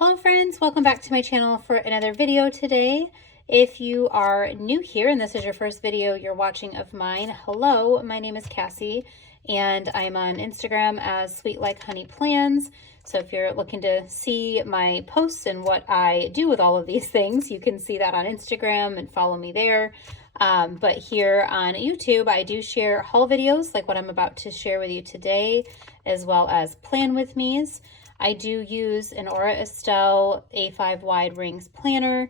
Hello friends, welcome back to my channel for another video today. If you are new here and this is your first video you're watching of mine, hello, my name is Cassie and I'm on Instagram as Sweet Like Honey Plans. So if you're looking to see my posts and what I do with all of these things, you can see that on Instagram and follow me there. But here on YouTube, I do share haul videos like what I'm about to share with you today, as well as plan with me's. I do use an Aura Estelle A5 wide rings planner.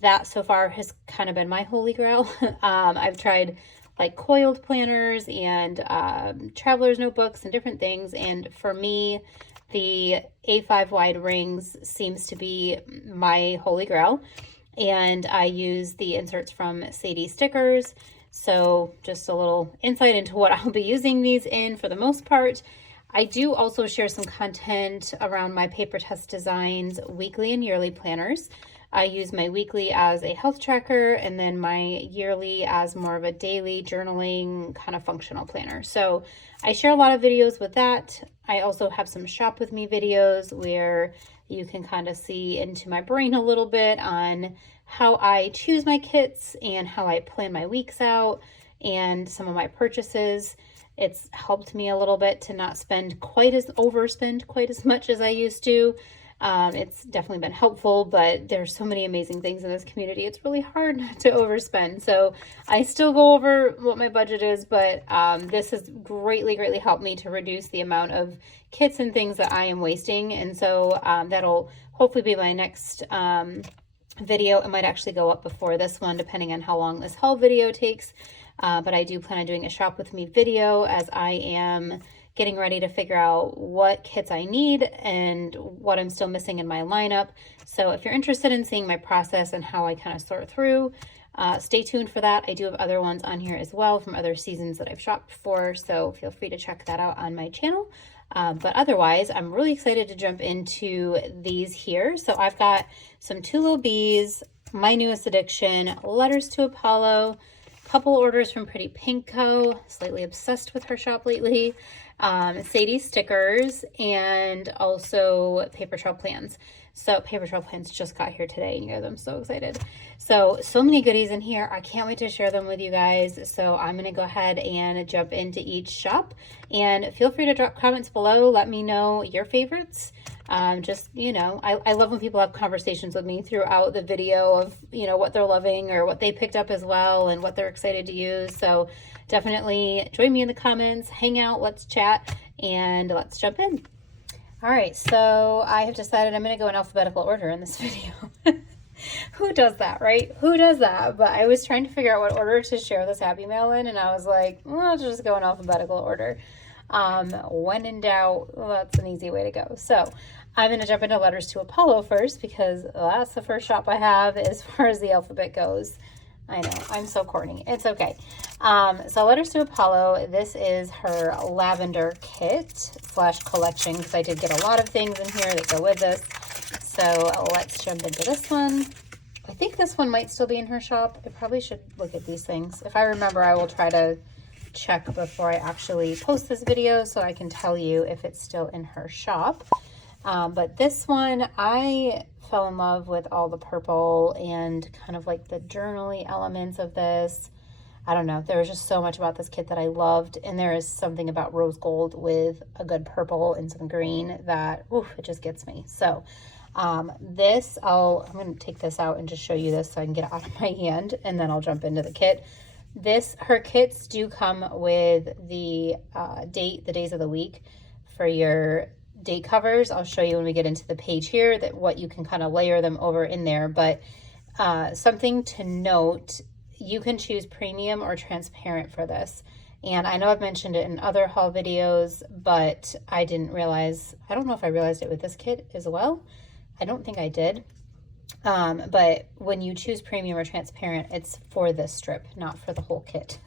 That so far has kind of been my holy grail. I've tried like coiled planners and traveler's notebooks and different things. And for me, the A5 wide rings seems to be my holy grail. And I use the inserts from Sadie Stickers. So just a little insight into what I'll be using these in for the most part. I do also share some content around my paper test designs weekly and yearly planners. I use my weekly as a health tracker and then my yearly as more of a daily journaling kind of functional planner. So I share a lot of videos with that. I also have some shop with me videos where you can kind of see into my brain a little bit on how I choose my kits and how I plan my weeks out and some of my purchases. It's helped me a little bit to not overspend quite as much as I used to. It's definitely been helpful, but there's so many amazing things in this community. It's really hard not to overspend. So I still go over what my budget is, but this has greatly helped me to reduce the amount of kits and things that I am wasting. And so that'll hopefully be my next video. It might actually go up before this one, depending on how long this haul video takes. But I do plan on doing a shop with me video as I am getting ready to figure out what kits I need and what I'm still missing in my lineup. So if you're interested in seeing my process and how I kind of sort through, stay tuned for that. I do have other ones on here as well from other seasons that I've shopped for, so feel free to check that out on my channel. But otherwise, I'm really excited to jump into these here. So I've got some Lil Bees, my newest addiction, Letters to Apollo, couple orders from Pretty Pink Co. Slightly obsessed with her shop lately. Sadie Stickers, and also Paper Trail Plans. So Paper Trail Plans just got here today, and you guys, I'm so excited. So many goodies in here. I can't wait to share them with you guys. So I'm going to go ahead and jump into each shop, and feel free to drop comments below. Let me know your favorites. Just, you know, I love when people have conversations with me throughout the video of, you know, what they're loving or what they picked up as well and what they're excited to use. So definitely join me in the comments, hang out, let's chat, and let's jump in. All right, so I have decided I'm going to go in alphabetical order in this video. Who does that, right? Who does that? But I was trying to figure out what order to share this Happy Mail in, and I was like, well, I'll just go in alphabetical order. When in doubt, well, that's an easy way to go. So I'm going to jump into Letters to Apollo first because that's the first shop I have as far as the alphabet goes. I know, I'm so corny. It's okay. So Letters to Apollo, this is her lavender kit / collection because I did get a lot of things in here that go with this. So let's jump into this one. I think this one might still be in her shop. I probably should look at these things. If I remember, I will try to check before I actually post this video so I can tell you if it's still in her shop. But this one, I fell in love with all the purple and kind of like the journaly elements of this. I don't know, there was just so much about this kit that I loved, and there is something about rose gold with a good purple and some green that, oof, it just gets me. So I'm going to take this out and just show you this so I can get it out of my hand, and then I'll jump into the kit. Her kits do come with the days of the week for your date covers. I'll show you when we get into the page here that what you can kind of layer them over in there. But something to note, you can choose premium or transparent for this. And I know I've mentioned it in other haul videos, but I don't know if I realized it with this kit as well. I don't think I did. But when you choose premium or transparent, it's for this strip, not for the whole kit.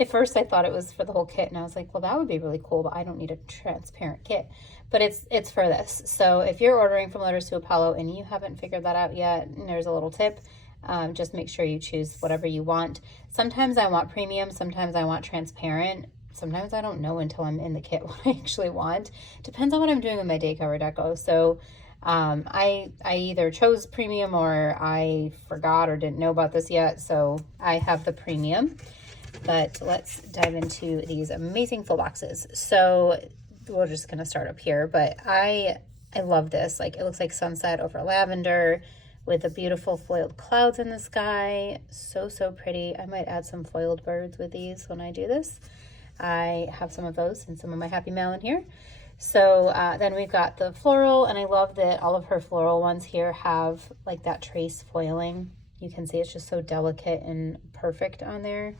At first I thought it was for the whole kit, and I was like, well, that would be really cool, but I don't need a transparent kit. But it's for this. So if you're ordering from Letters to Apollo and you haven't figured that out yet, there's a little tip. Just make sure you choose whatever you want. Sometimes I want premium, sometimes I want transparent. Sometimes I don't know until I'm in the kit what I actually want. Depends on what I'm doing with my day cover deco. So I either chose premium or I forgot or didn't know about this yet, so I have the premium. But let's dive into these amazing full boxes. So we're just gonna start up here, but I love this. Like, it looks like sunset over lavender with the beautiful foiled clouds in the sky. So, so pretty. I might add some foiled birds with these when I do this. I have some of those and some of my Happy Mail in here. So then we've got the floral, and I love that all of her floral ones here have like that trace foiling. You can see it's just so delicate and perfect on there.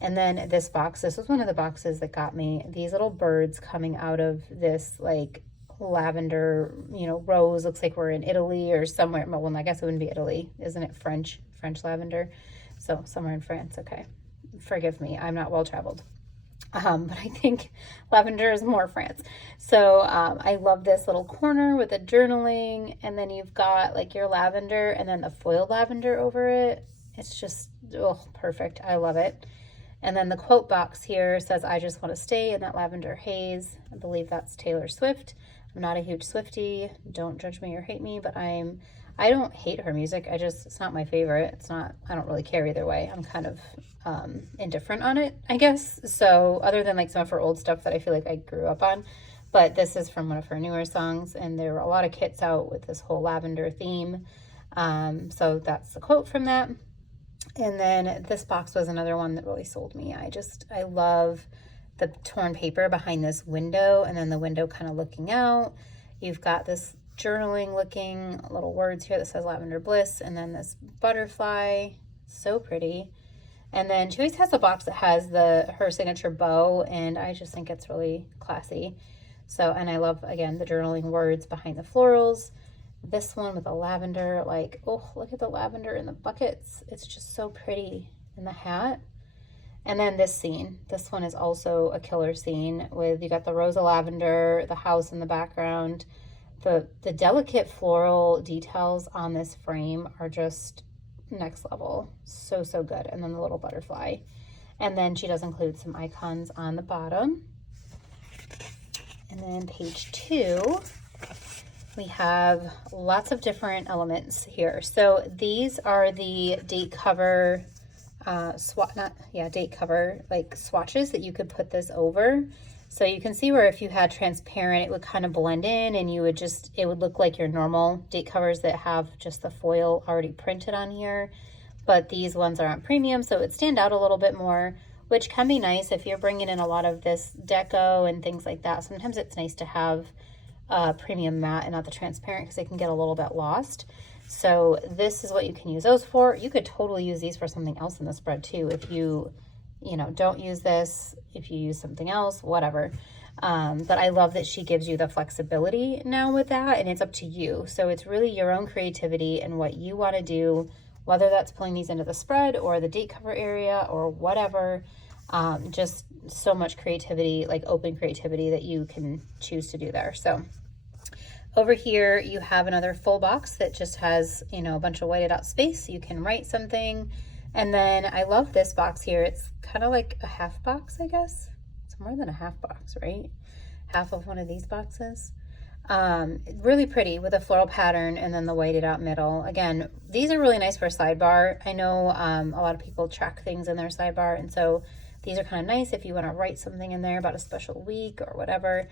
And then this box, this was one of the boxes that got me. These little birds coming out of this like lavender, you know, rose. Looks like we're in Italy or somewhere. Well, I guess it wouldn't be Italy. Isn't it French lavender? So somewhere in France. Okay. Forgive me. I'm not well traveled. But I think lavender is more France. So I love this little corner with the journaling, and then you've got like your lavender and then the foiled lavender over it. It's just, oh, perfect. I love it. And then the quote box here says, "I just want to stay in that lavender haze." I believe that's Taylor Swift. I'm not a huge Swiftie. Don't judge me or hate me, but I don't hate her music. It's not my favorite. It's not, I don't really care either way. I'm kind of indifferent on it, I guess. So other than like some of her old stuff that I feel like I grew up on, but this is from one of her newer songs, and there were a lot of kits out with this whole lavender theme. So that's the quote from that. And then this box was another one that really sold me. I love the torn paper behind this window, and then the window kind of looking out. You've got this journaling looking little words here that says lavender bliss, and then this butterfly, so pretty. And then she always has a box that has her signature bow, and I just think it's really classy. So, and I love, again, the journaling words behind the florals. This one with the lavender, like, oh, look at the lavender in the buckets. It's just so pretty in the hat. And then this scene, this one is also a killer scene with, you got the rose of lavender, the house in the background. The delicate floral details on this frame are just next level. So, so good. And then the little butterfly. And then she does include some icons on the bottom. And then page 2, we have lots of different elements here. So these are the date cover date cover like swatches that you could put this over. So you can see where if you had transparent, it would kind of blend in, and it would look like your normal date covers that have just the foil already printed on here. But these ones are on premium, so it would stand out a little bit more, which can be nice if you're bringing in a lot of this deco and things like that. Sometimes it's nice to have premium matte and not the transparent, because they can get a little bit lost. So this is what you can use those for. You could totally use these for something else in the spread too. If you don't use this, if you use something else, whatever. But I love that she gives you the flexibility now with that, and it's up to you. So it's really your own creativity and what you want to do, whether that's pulling these into the spread or the date cover area or whatever. Just so much creativity, like open creativity, that you can choose to do there. So over here, you have another full box that just has, a bunch of whited out space. You can write something. And then I love this box here. It's kind of like a half box, I guess. It's more than a half box, right? Half of one of these boxes. Really pretty with a floral pattern and then the whited out middle. Again, these are really nice for a sidebar. I know a lot of people track things in their sidebar, and so these are kind of nice if you want to write something in there about a special week or whatever.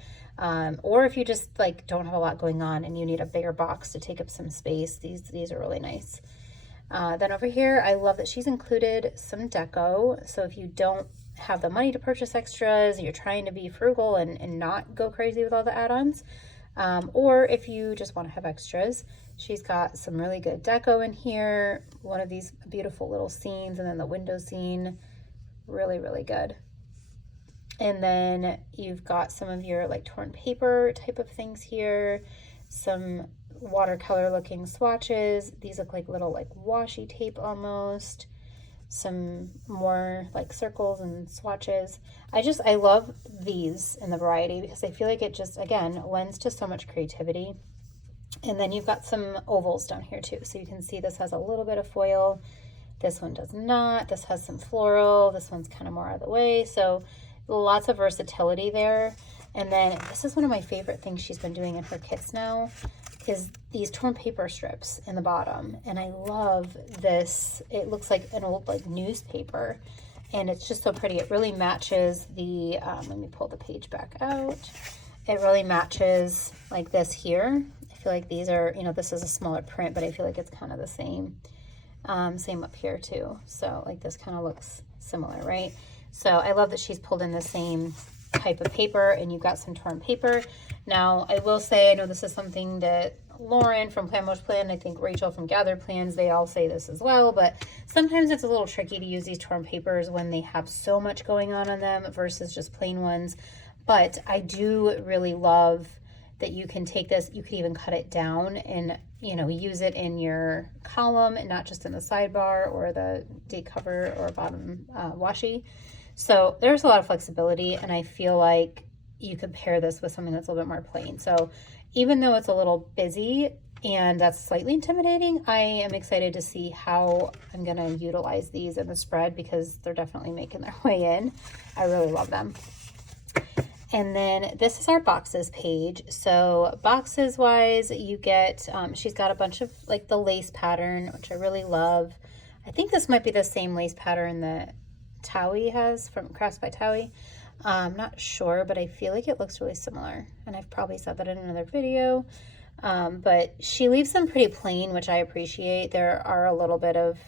Or if you just like don't have a lot going on and you need a bigger box to take up some space, these are really nice. Then over here, I love that she's included some deco. So if you don't have the money to purchase extras, you're trying to be frugal and not go crazy with all the add-ons, or if you just want to have extras, she's got some really good deco in here. One of these beautiful little scenes, and then the window scene, really, really good. And then you've got some of your like torn paper type of things here, some watercolor looking swatches. These look like little like washi tape almost. Some more like circles and swatches. I love these in the variety, because I feel like it just, again, lends to so much creativity. And then you've got some ovals down here too. So you can see this has a little bit of foil. This one does not. This has some floral. This one's kind of more out of the way. So lots of versatility there. And then this is one of my favorite things she's been doing in her kits now. is these torn paper strips in the bottom. And I love this. It looks like an old like newspaper, and it's just so pretty. It really matches the, let me pull the page back out. It really matches like this here. I feel like these are, you know, this is a smaller print, but I feel like it's kind of the same. Same up here too. So like this kind of looks similar, right? So I love that she's pulled in the same type of paper, and you've got some torn paper. Now I will say, I know this is something that Lauren from Plan Mosh Plan, I think Rachel from Gather Plans, they all say this as well, but sometimes it's a little tricky to use these torn papers when they have so much going on them versus just plain ones. But I do really love that you can take this, you could even cut it down and, you know, use it in your column and not just in the sidebar or the date cover or bottom washi. So there's a lot of flexibility, and I feel like you could pair this with something that's a little bit more plain. So even though it's a little busy and that's slightly intimidating, I am excited to see how I'm going to utilize these in the spread, because they're definitely making their way in. I really love them. And then this is our boxes page. So boxes wise, you get, she's got a bunch of like the lace pattern, which I really love. I think this might be the same lace pattern that Towie has from Crafts by Towie. I'm not sure, but I feel like it looks really similar. And I've probably said that in another video. But she leaves them pretty plain, which I appreciate. There are a little bit of,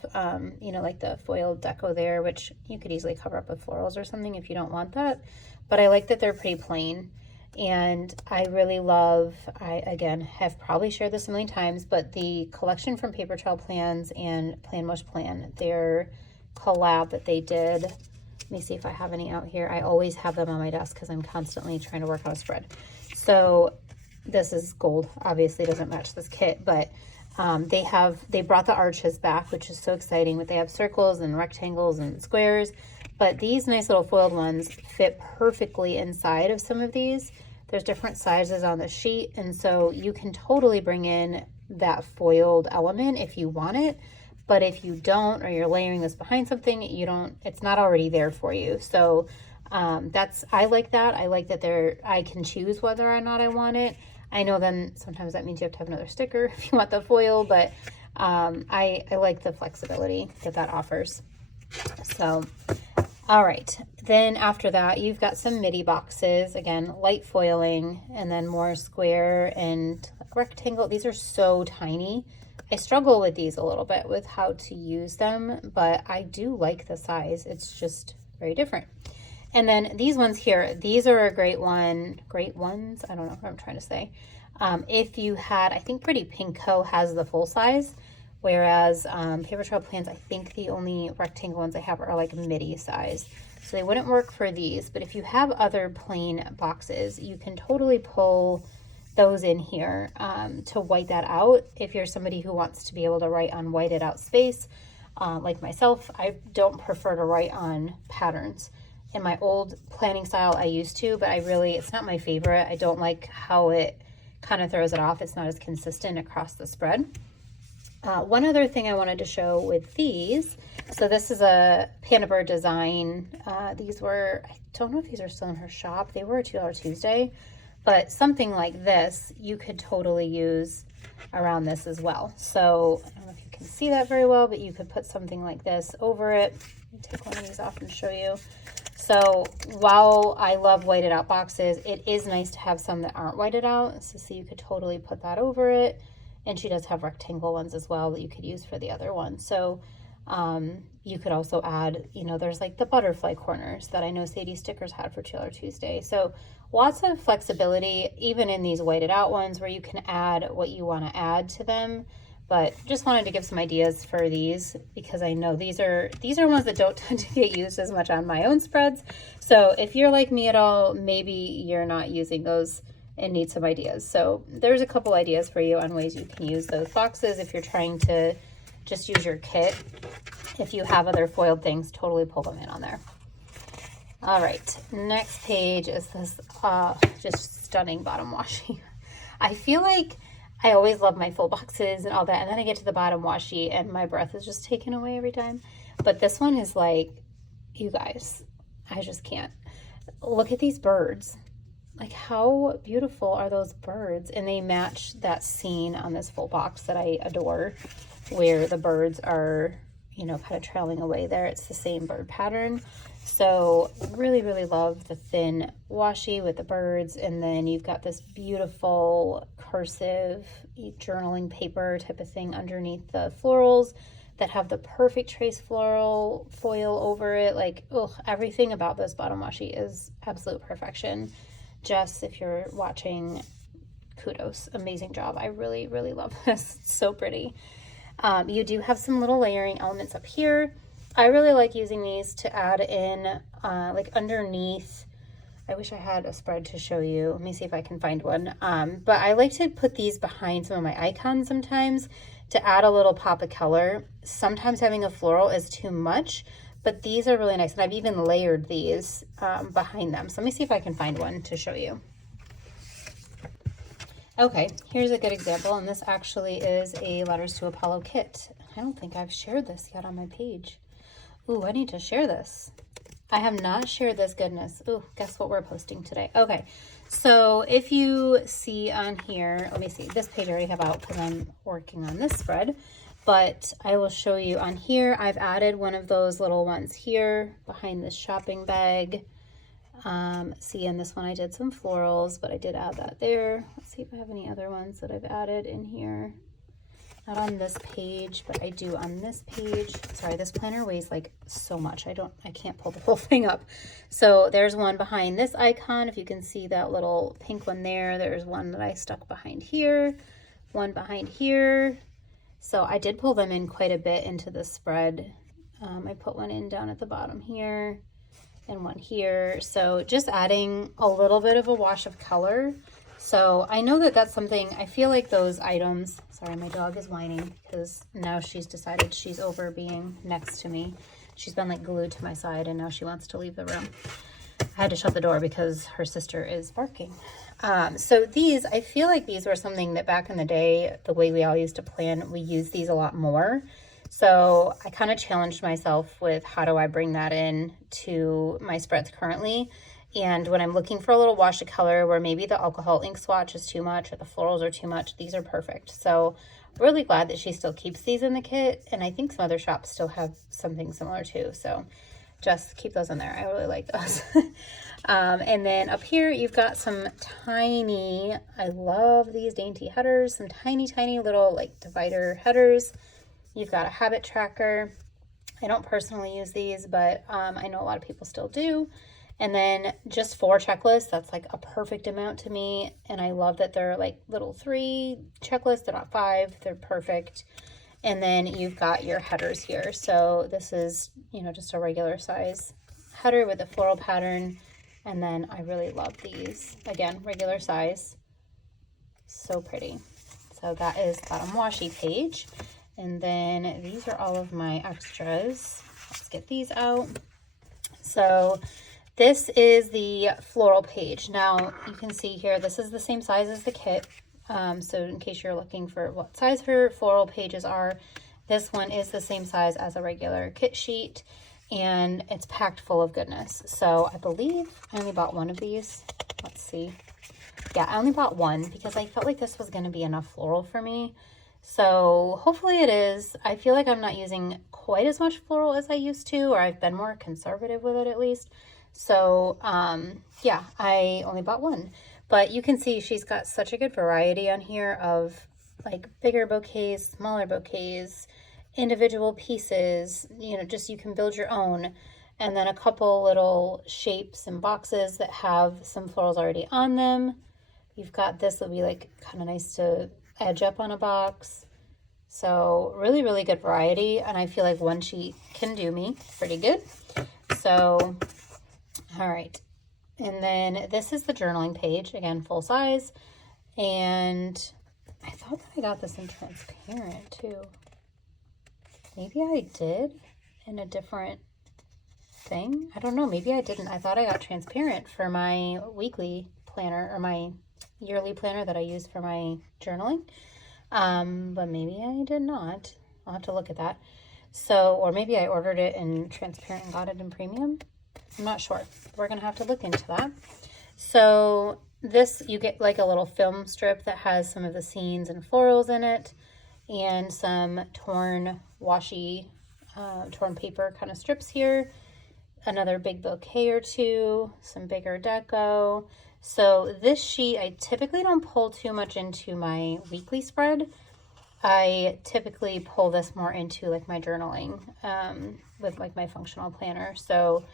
you know, like the foil deco there, which you could easily cover up with florals or something if you don't want that. But I like that they're pretty plain. And I really love, I again have probably shared this a million times, but the collection from Paper Trail Plans and Plan Mosh Plan, their collab that they did. Let me see if I have any out here. I always have them on my desk because I'm constantly trying to work on a spread. So this is gold, obviously doesn't match this kit, but they brought the arches back, which is so exciting. But they have circles and rectangles and squares, but these nice little foiled ones fit perfectly inside of some of these. There's different sizes on the sheet, and so you can totally bring in that foiled element if you want it. But if you don't, or you're layering this behind something, you don't, it's not already there for you. So I like that. I like that I can choose whether or not I want it. I know then sometimes that means you have to have another sticker if you want the foil, but I like the flexibility that offers. So, all right. Then after that, you've got some midi boxes, again, light foiling, and then more square and rectangle. These are so tiny. I struggle with these a little bit with how to use them, but I do like the size. It's just very different. And then these ones here, these are a great ones. I don't know what I'm trying to say. If you had, I think Pretty Pink Co. has the full size, whereas Paper Trail Plans, I think the only rectangle ones I have are like midi size. So they wouldn't work for these, but if you have other plain boxes, you can totally pull those in here to white that out. If you're somebody who wants to be able to write on whited out space, like myself, I don't prefer to write on patterns. In my old planning style, I used to, but it's not my favorite. I don't like how it kind of throws it off. It's not as consistent across the spread. One other thing I wanted to show with these, so this is a Panda Bird design. These were, I don't know if these are still in her shop. They were a $2 Tuesday, but something like this, you could totally use around this as well. So I don't know if you can see that very well, but you could put something like this over it. Let me take one of these off and show you. So while I love whited out boxes, it is nice to have some that aren't whited out. So see, you could totally put that over it. And she does have rectangle ones as well that you could use for the other one. So you could also add, you know, there's like the butterfly corners that I know Sadie Stickers had for $2 Tuesday. So lots of flexibility, even in these whited out ones, where you can add what you want to add to them. But just wanted to give some ideas for these, because I know these are ones that don't tend to get used as much on my own spreads. So if you're like me at all, maybe you're not using those and need some ideas. So there's a couple ideas for you on ways you can use those boxes if you're trying to just use your kit. If you have other foiled things, totally pull them in on there. All right, next page is this just stunning bottom washi. I feel like I always love my full boxes and all that, and then I get to the bottom washi and my breath is just taken away every time. But this one is like, you guys, I just can't. Look at these birds. like, how beautiful are those birds? And they match that scene on this full box that I adore, where the birds are, you know, kind of trailing away there. It's the same bird pattern. So really, really love the thin washi with the birds. And then you've got this beautiful cursive journaling paper type of thing underneath the florals that have the perfect trace floral foil over it. Like, oh, everything about this bottom washi is absolute perfection. Jess, if you're watching, kudos, amazing job. I really, really love this. It's so pretty. You do have some little layering elements up here. I really like using these to add in like underneath. I wish I had a spread to show you. Let me see if I can find one. But I like to put these behind some of my icons sometimes to add a little pop of color. Sometimes having a floral is too much, but these are really nice. And I've even layered these behind them. So let me see if I can find one to show you. Okay, here's a good example. And this actually is a Letters to Apollo kit. I don't think I've shared this yet on my page. Ooh, I need to share this. I have not shared this goodness. Ooh, guess what we're posting today? Okay, so if you see on here, let me see, this page I already have out because I'm working on this spread, but I will show you on here. I've added one of those little ones here behind this shopping bag. See, in this one I did some florals, but I did add that there. Let's see if I have any other ones that I've added in here. Not on this page, but I do on this page. Sorry, this planner weighs like so much. I can't pull the whole thing up. So there's one behind this icon. If you can see that little pink one there, there's one that I stuck behind here, one behind here. So I did pull them in quite a bit into the spread. I put one in down at the bottom here and one here. So just adding a little bit of a wash of color. So I know that that's something, I feel like those items, sorry, my dog is whining because now she's decided she's over being next to me. She's been like glued to my side and now she wants to leave the room. I had to shut the door because her sister is barking. So these, I feel like these were something that back in the day, the way we all used to plan, we used these a lot more. So I kind of challenged myself with how do I bring that in to my spreads currently. And when I'm looking for a little wash of color where maybe the alcohol ink swatch is too much or the florals are too much, these are perfect. So really glad that she still keeps these in the kit. And I think some other shops still have something similar too. So just keep those in there. I really like those. And then up here, you've got some tiny, I love these dainty headers, some tiny, tiny little like divider headers. You've got a habit tracker. I don't personally use these, but I know a lot of people still do. And then just 4 checklists, that's like a perfect amount to me. And I love that they're like little 3 checklists, they're not 5, they're perfect. And then you've got your headers here. So this is, you know, just a regular size header with a floral pattern. And then I really love these. Again, regular size, so pretty. So that is bottom washi page. And then these are all of my extras. Let's get these out. So this is the floral page. Now you can see here, this is the same size as the kit. So in case you're looking for what size her floral pages are, this one is the same size as a regular kit sheet and it's packed full of goodness. So I believe I only bought one of these. Let's see. Yeah, I only bought one because I felt like this was going to be enough floral for me. So hopefully it is. I feel like I'm not using quite as much floral as I used to, or I've been more conservative with it at least. So yeah, I only bought one, but you can see she's got such a good variety on here of like bigger bouquets, smaller bouquets, individual pieces, you know, just you can build your own. And then a couple little shapes and boxes that have some florals already on them. You've got this will be like kind of nice to edge up on a box. So really, really good variety. And I feel like one sheet can do me pretty good. So, all right. And then this is the journaling page, again, full size. And I thought that I got this in transparent too. Maybe I did in a different thing. I don't know. Maybe I didn't. I thought I got transparent for my weekly planner or my yearly planner that I use for my journaling. But maybe I did not. I'll have to look at that. So, or maybe I ordered it in transparent and got it in premium. I'm not sure. We're going to have to look into that. So this, you get like a little film strip that has some of the scenes and florals in it, and some torn washi, torn paper kind of strips here. Another big bouquet or two, some bigger deco. So this sheet, I typically don't pull too much into my weekly spread. I typically pull this more into like my journaling with like my functional planner. So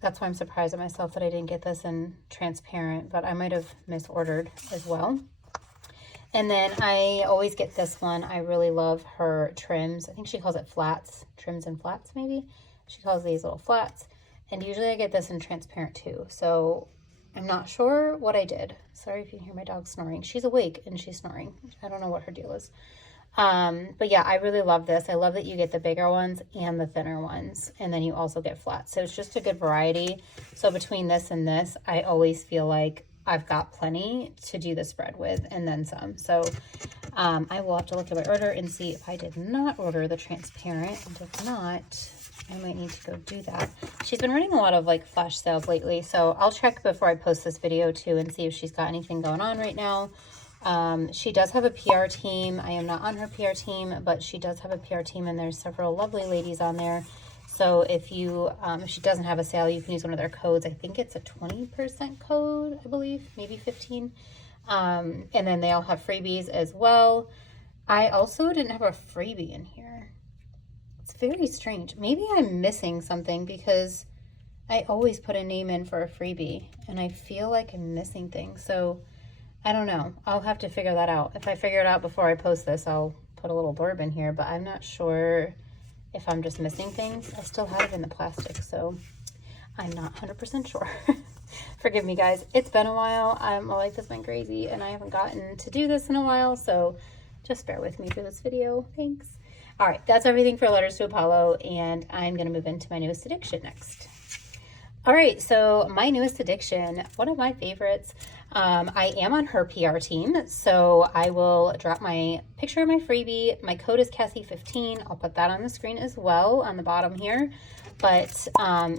that's why I'm surprised at myself that I didn't get this in transparent, but I might have misordered as well. And then I always get this one. I really love her trims. I think she calls it flats, trims and flats maybe. She calls these little flats. And usually I get this in transparent too. So I'm not sure what I did. Sorry if you hear my dog snoring. She's awake and she's snoring. I don't know what her deal is. But yeah, I really love this. I love that you get the bigger ones and the thinner ones, and then you also get flats. So it's just a good variety. So between this and this, I always feel like I've got plenty to do the spread with and then some. So I will have to look at my order and see if I did not order the transparent. And if not, I might need to go do that. She's been running a lot of like flash sales lately, so I'll check before I post this video too and see if she's got anything going on right now. She does have a PR team. I am not on her PR team, but she does have a PR team, and there's several lovely ladies on there. So if she doesn't have a sale, you can use one of their codes. I think it's a 20% code, I believe, maybe 15. And then they all have freebies as well. I also didn't have a freebie in here. It's very strange. Maybe I'm missing something because I always put a name in for a freebie, and I feel like I'm missing things. So I don't know. I'll have to figure that out. If I figure it out before I post this, I'll put a little blurb in here, but I'm not sure if I'm just missing things. I still have it in the plastic, so I'm not 100% sure. Forgive me, guys. It's been a while. My life has been crazy, and I haven't gotten to do this in a while, so just bear with me through this video. Thanks. All right, that's everything for Letters to Apollo, and I'm going to move into my newest addiction next. All right, so my newest addiction, one of my favorites. I am on her PR team, so I will drop my picture of my freebie. My code is Cassie15. I'll put that on the screen as well on the bottom here. But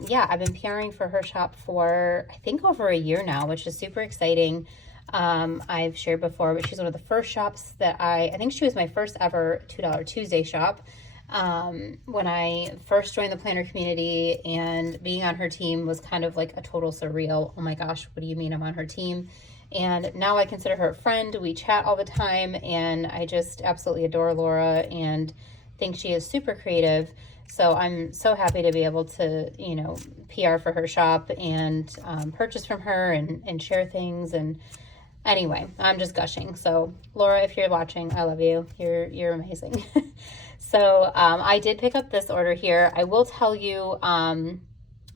yeah, I've been PRing for her shop for I think over a year now, which is super exciting. I've shared before, but she's one of the first shops that I think she was my first ever $2 Tuesday shop. When I first joined the planner community, and being on her team was kind of like a total surreal. Oh my gosh, what do you mean I'm on her team? And now I consider her a friend. We chat all the time, and I just absolutely adore Laura and think she is super creative. So I'm so happy to be able to, you know, PR for her shop and purchase from her and share things. And anyway, I'm just gushing. So Laura, if you're watching, I love you. You're amazing. So I did pick up this order here. I will tell you,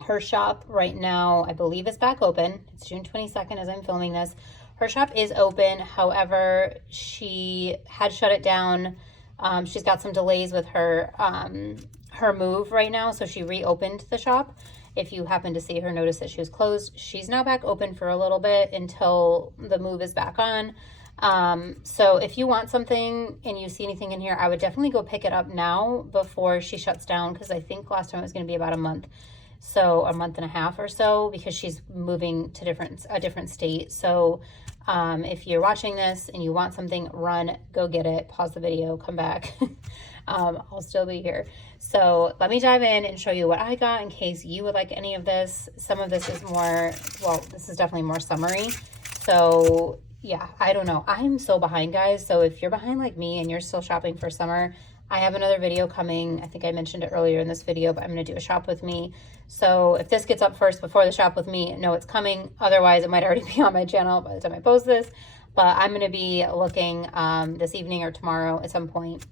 her shop right now, I believe, is back open. It's June 22nd as I'm filming this. Her shop is open. However, she had shut it down. She's got some delays with her move right now, so she reopened the shop. If you happen to see her, notice that she was closed. She's now back open for a little bit until the move is back on. So if you want something and you see anything in here, I would definitely go pick it up now before she shuts down, because I think last time it was going to be about a month. So a month and a half or so, because she's moving to a different state. So if you're watching this and you want something, run, go get it, pause the video, come back. I'll still be here. So let me dive in and show you what I got in case you would like any of this. Some of this is more, well, this is definitely more summary. So yeah, I don't know. I'm so behind, guys. So if you're behind like me and you're still shopping for summer, I have another video coming. I think I mentioned it earlier in this video, but I'm going to do a shop with me. So if this gets up first before the shop with me, know it's coming. Otherwise, it might already be on my channel by the time I post this. But I'm going to be looking this evening or tomorrow at some point,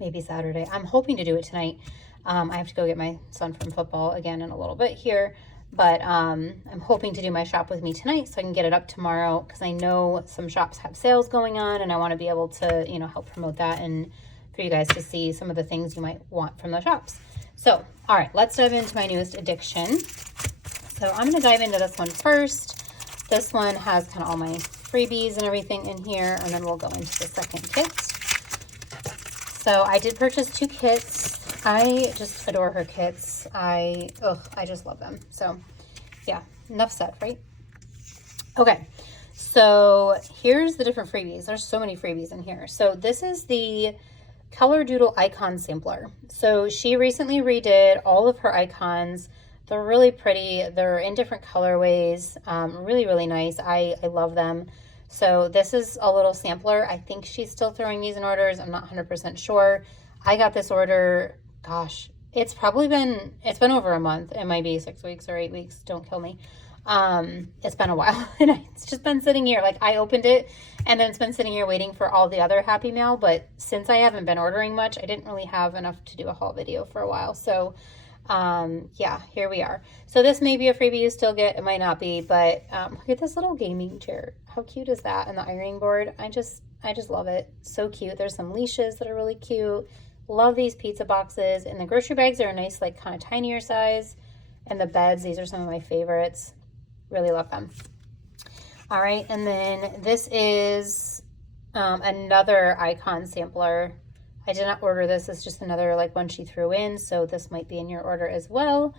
maybe Saturday. I'm hoping to do it tonight. I have to go get my son from football again in a little bit here. But I'm hoping to do my shop with me tonight so I can get it up tomorrow, because I know some shops have sales going on, and I want to be able to, you know, help promote that and for you guys to see some of the things you might want from those shops. So, all right, let's dive into my newest addiction. So I'm going to dive into this one first. This one has kind of all my freebies and everything in here, and then we'll go into the second kit. So I did purchase 2 kits. I just adore her kits. I just love them. So yeah, enough said, right? Okay, So here's the different freebies. There's so many freebies in here. So this is the Color Doodle icon sampler. So she recently redid all of her icons. They're really pretty. They're in different colorways. Really, really nice. I love them. So this is a little sampler. I think she's still throwing these in orders. I'm not 100% sure. I got this order, gosh, it's been over a month. It might be 6 weeks or 8 weeks. Don't kill me. It's been a while and it's just been sitting here. Like I opened it and then it's been sitting here waiting for all the other Happy Mail. But since I haven't been ordering much, I didn't really have enough to do a haul video for a while. So yeah, here we are. So this may be a freebie you still get. It might not be, but look at this little gaming chair. How cute is that? And the ironing board. I just love it. So cute. There's some leashes that are really cute. Love these pizza boxes. And the grocery bags are a nice, like kind of tinier size. And the beds, these are some of my favorites. Really love them. All right, and then this is another icon sampler. I did not order this. It's just another like one she threw in, so this might be in your order as well.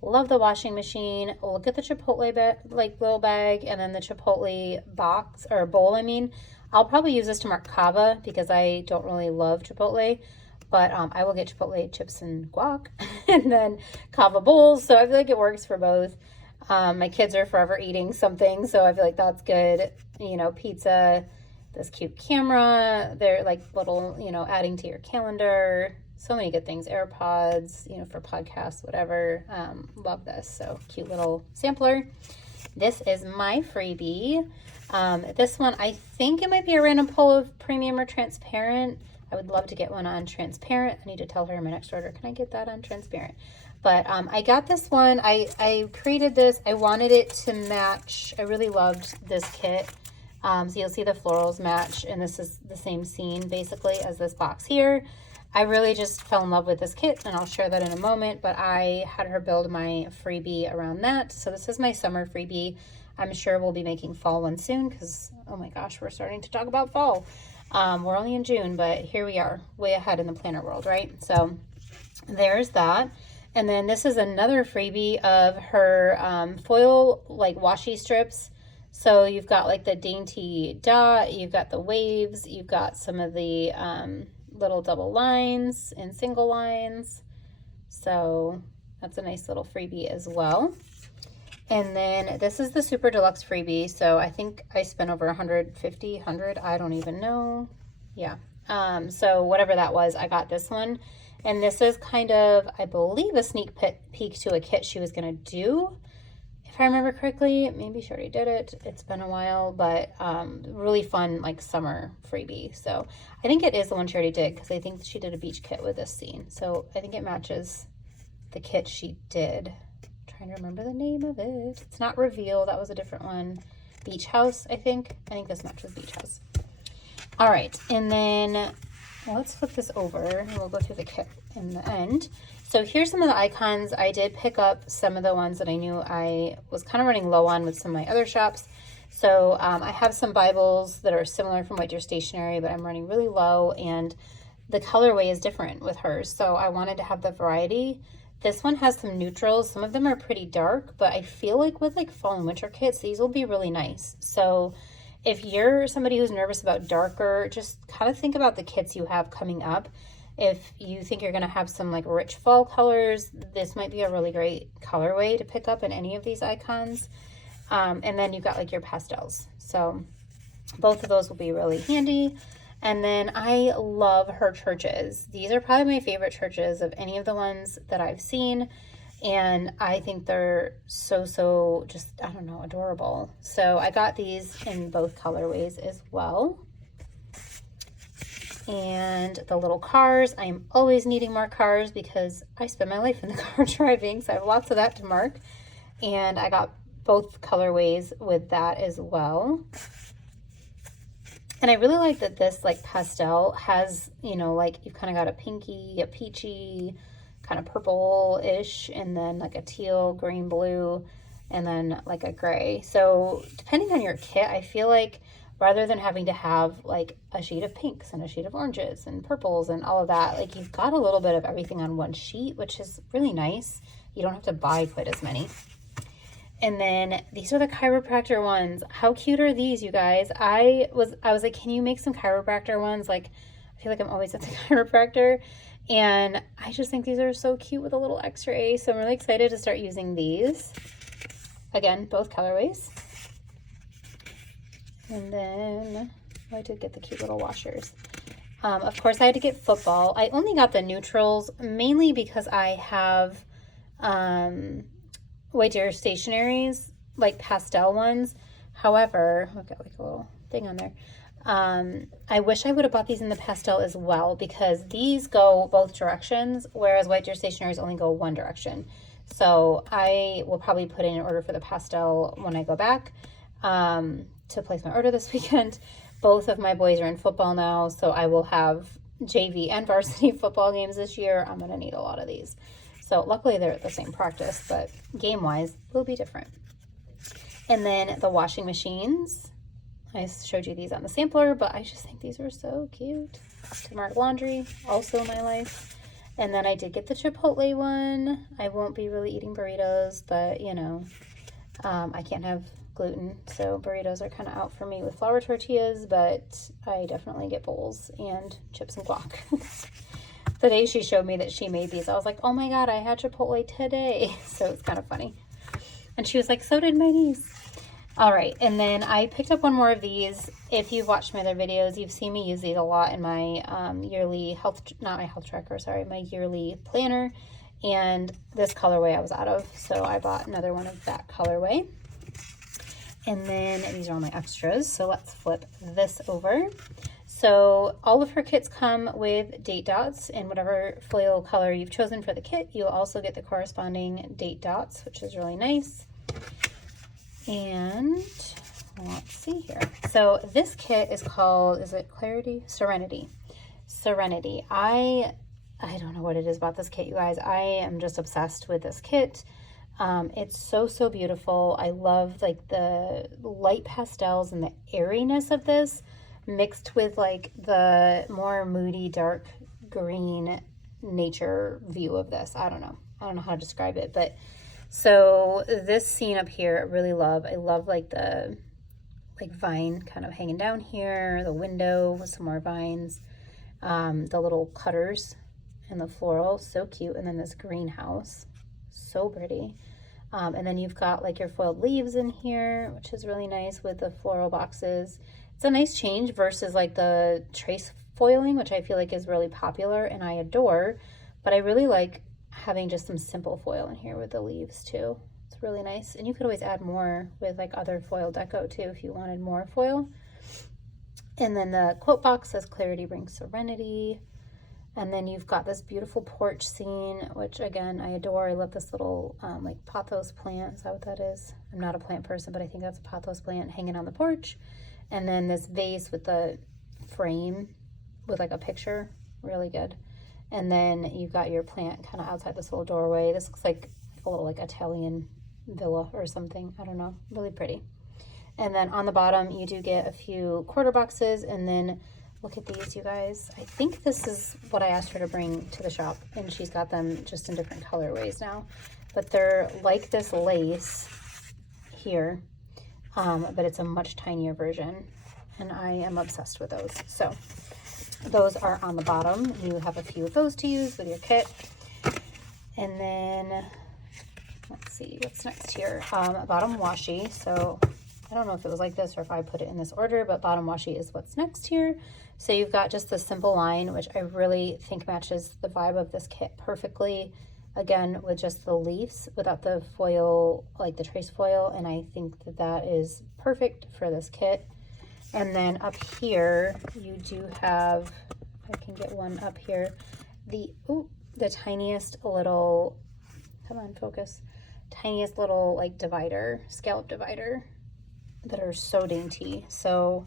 Love the washing machine. Look at the Chipotle like little bag, and then the Chipotle box or bowl. I mean, I'll probably use this to mark Cava because I don't really love Chipotle. But I will get Chipotle chips and guac and then Cava bowls. So I feel like it works for both. My kids are forever eating something, so I feel like that's good. You know, pizza, this cute camera. They're like little, you know, adding to your calendar. So many good things. AirPods, you know, for podcasts, whatever. Love this. So cute little sampler. This is my freebie. This one, I think it might be a random pull of premium or transparent. I would love to get one on transparent. I need to tell her in my next order, can I get that on transparent? But I got this one. I created this. I wanted it to match. I really loved this kit. So you'll see the florals match, and this is the same scene basically as this box here. I really just fell in love with this kit, and I'll share that in a moment, but I had her build my freebie around that. So this is my summer freebie. I'm sure we'll be making fall one soon because, oh my gosh, we're starting to talk about fall. We're only in June, but here we are, way ahead in the planner world, right? So there's that. And then this is another freebie of her foil like washi strips. So you've got like the dainty dot, you've got the waves, you've got some of the little double lines and single lines. So that's a nice little freebie as well. And then this is the super deluxe freebie. So I think I spent over 100, I don't even know. Yeah. So whatever that was, I got this one. And this is kind of, I believe, a sneak peek to a kit she was going to do. If I remember correctly, maybe she already did it. It's been a while, but really fun, like summer freebie. So I think it is the one she already did because I think she did a beach kit with this scene. So I think it matches the kit she did. I'm trying to remember the name of it. It's not Reveal. That was a different one. Beach House, I think. I think this matches Beach House. All right. And then let's flip this over and we'll go through the kit in the end. So here's some of the icons. I did pick up some of the ones that I knew I was kind of running low on with some of my other shops. So I have some Bibles that are similar from White Deer Stationery, but I'm running really low and the colorway is different with hers. So I wanted to have the variety. This one has some neutrals. Some of them are pretty dark, but I feel like with like fall and winter kits, these will be really nice. So if you're somebody who's nervous about darker, just kind of think about the kits you have coming up. If you think you're going to have some like rich fall colors, this might be a really great colorway to pick up in any of these icons. And then you've got like your pastels. So both of those will be really handy. And then I love her churches. These are probably my favorite churches of any of the ones that I've seen. And I think they're so just, I don't know, adorable. So I got these in both colorways as well. And the little cars, I'm always needing more cars because I spend my life in the car driving. So I have lots of that to mark. And I got both colorways with that as well. And I really like that this like pastel has, you know, like you've kind of got a pinky, a peachy, kind of purple-ish, and then like a teal, green, blue, and then like a gray. So depending on your kit, I feel like rather than having to have like a sheet of pinks and a sheet of oranges and purples and all of that, like you've got a little bit of everything on one sheet, which is really nice. You don't have to buy quite as many. And then these are the chiropractor ones. How cute are these, you guys? I was like, can you make some chiropractor ones? Like, I feel like I'm always at the chiropractor. And I just think these are so cute with a little extra A. So I'm really excited to start using these. Again, both colorways. And then I did get the cute little washers. Of course, I had to get football. I only got the neutrals mainly because I have White Deer stationaries, like pastel ones. However, I've got like a little thing on there. I wish I would have bought these in the pastel as well, because these go both directions, whereas White Deer stationaries only go one direction. So I will probably put in an order for the pastel when I go back to place my order this weekend. Both of my boys are in football now, so I will have JV and varsity football games this year. I'm going to need a lot of these. So luckily they're at the same practice, but game-wise will be different. And then the washing machines. I showed you these on the sampler, but I just think these are so cute. Smart laundry, also my life. And then I did get the Chipotle one. I won't be really eating burritos, but you know, I can't have gluten, so burritos are kind of out for me with flour tortillas, but I definitely get bowls and chips and guac. The day she showed me that she made these, I was like, oh my God, I had Chipotle today. So it's kind of funny. And she was like, so did my niece. All right, and then I picked up one more of these. If you've watched my other videos, you've seen me use these a lot in my yearly health, not my health tracker, sorry, my yearly planner. And this colorway I was out of, so I bought another one of that colorway. And then these are all my extras, so let's flip this over. So all of her kits come with date dots in whatever foil color you've chosen for the kit. You'll also get the corresponding date dots, which is really nice. And let's see here. So this kit is called, is it Clarity? Serenity. Serenity. I don't know what it is about this kit, you guys. I am just obsessed with this kit. It's so beautiful. I love like the light pastels and the airiness of this mixed with like the more moody dark green nature view of this. I don't know how to describe it, but so this scene up here I really love. I love like the vine kind of hanging down here, the window with some more vines, the little cutters and the floral, so cute. And then this greenhouse, so pretty. And then you've got like your foiled leaves in here, which is really nice with the floral boxes. It's a nice change versus like the trace foiling, which I feel like is really popular and I adore, but I really like having just some simple foil in here with the leaves too. It's really nice. And you could always add more with like other foil deco too if you wanted more foil. And then the quote box says Clarity brings serenity. And then you've got this beautiful porch scene, which again, I adore. I love this little like pothos plant. Is that what that is? I'm not a plant person, but I think that's a pothos plant hanging on the porch. And then this vase with the frame with like a picture, really good. And then you've got your plant kind of outside this little doorway. This looks like a little like Italian villa or something. I don't know, really pretty. And then on the bottom, you do get a few quarter boxes, and then look at these, you guys. I think this is what I asked her to bring to the shop, and she's got them just in different colorways now. But they're like this lace here, but it's a much tinier version, and I am obsessed with those. So those are on the bottom. You have a few of those to use with your kit. And then, let's see, what's next here? Bottom washi. So I don't know if it was like this or if I put it in this order, but bottom washi is what's next here. So you've got just the simple line, which I really think matches the vibe of this kit perfectly. Again, with just the leaves without the foil, like the trace foil. And I think that that is perfect for this kit. And then up here, you do have, if I can get one up here, the tiniest little, come on, focus, tiniest little like divider, scallop divider that are so dainty. So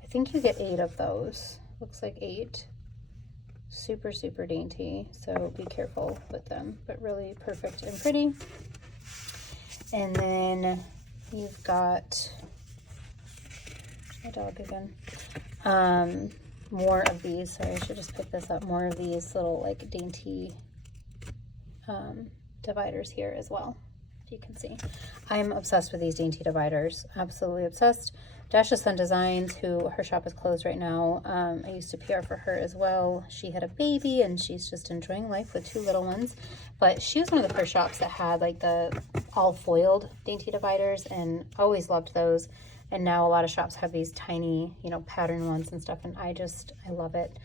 I think you get 8 of those. Looks like 8. Super dainty. So be careful with them, but really perfect and pretty. And then you've got my dog again. More of these. Sorry, I should just pick this up. More of these little like dainty dividers here as well. if you can see. I'm obsessed with these dainty dividers, absolutely obsessed. Dasha Sun Designs, who her shop is closed right now. I used to PR for her as well. She had a baby and she's just enjoying life with 2 little ones. But she was one of the first shops that had like the all foiled dainty dividers, and always loved those. And now a lot of shops have these tiny, you know, pattern ones and stuff, and I love it.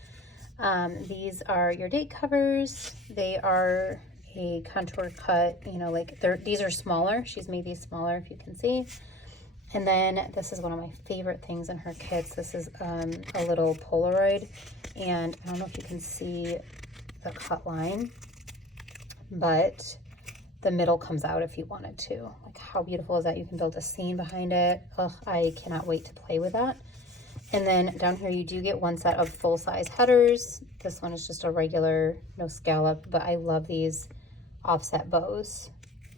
These are your date covers. They are a contour cut, you know, like these are smaller. She's made these smaller, if you can see. And then this is one of my favorite things in her kits. This is a little Polaroid, and I don't know if you can see the cut line, but the middle comes out if you wanted to. Like, how beautiful is that? You can build a scene behind it. Ugh, I cannot wait to play with that. And then down here you do get 1 set of full-size headers. This one is just a regular, no scallop, but I love these offset bows,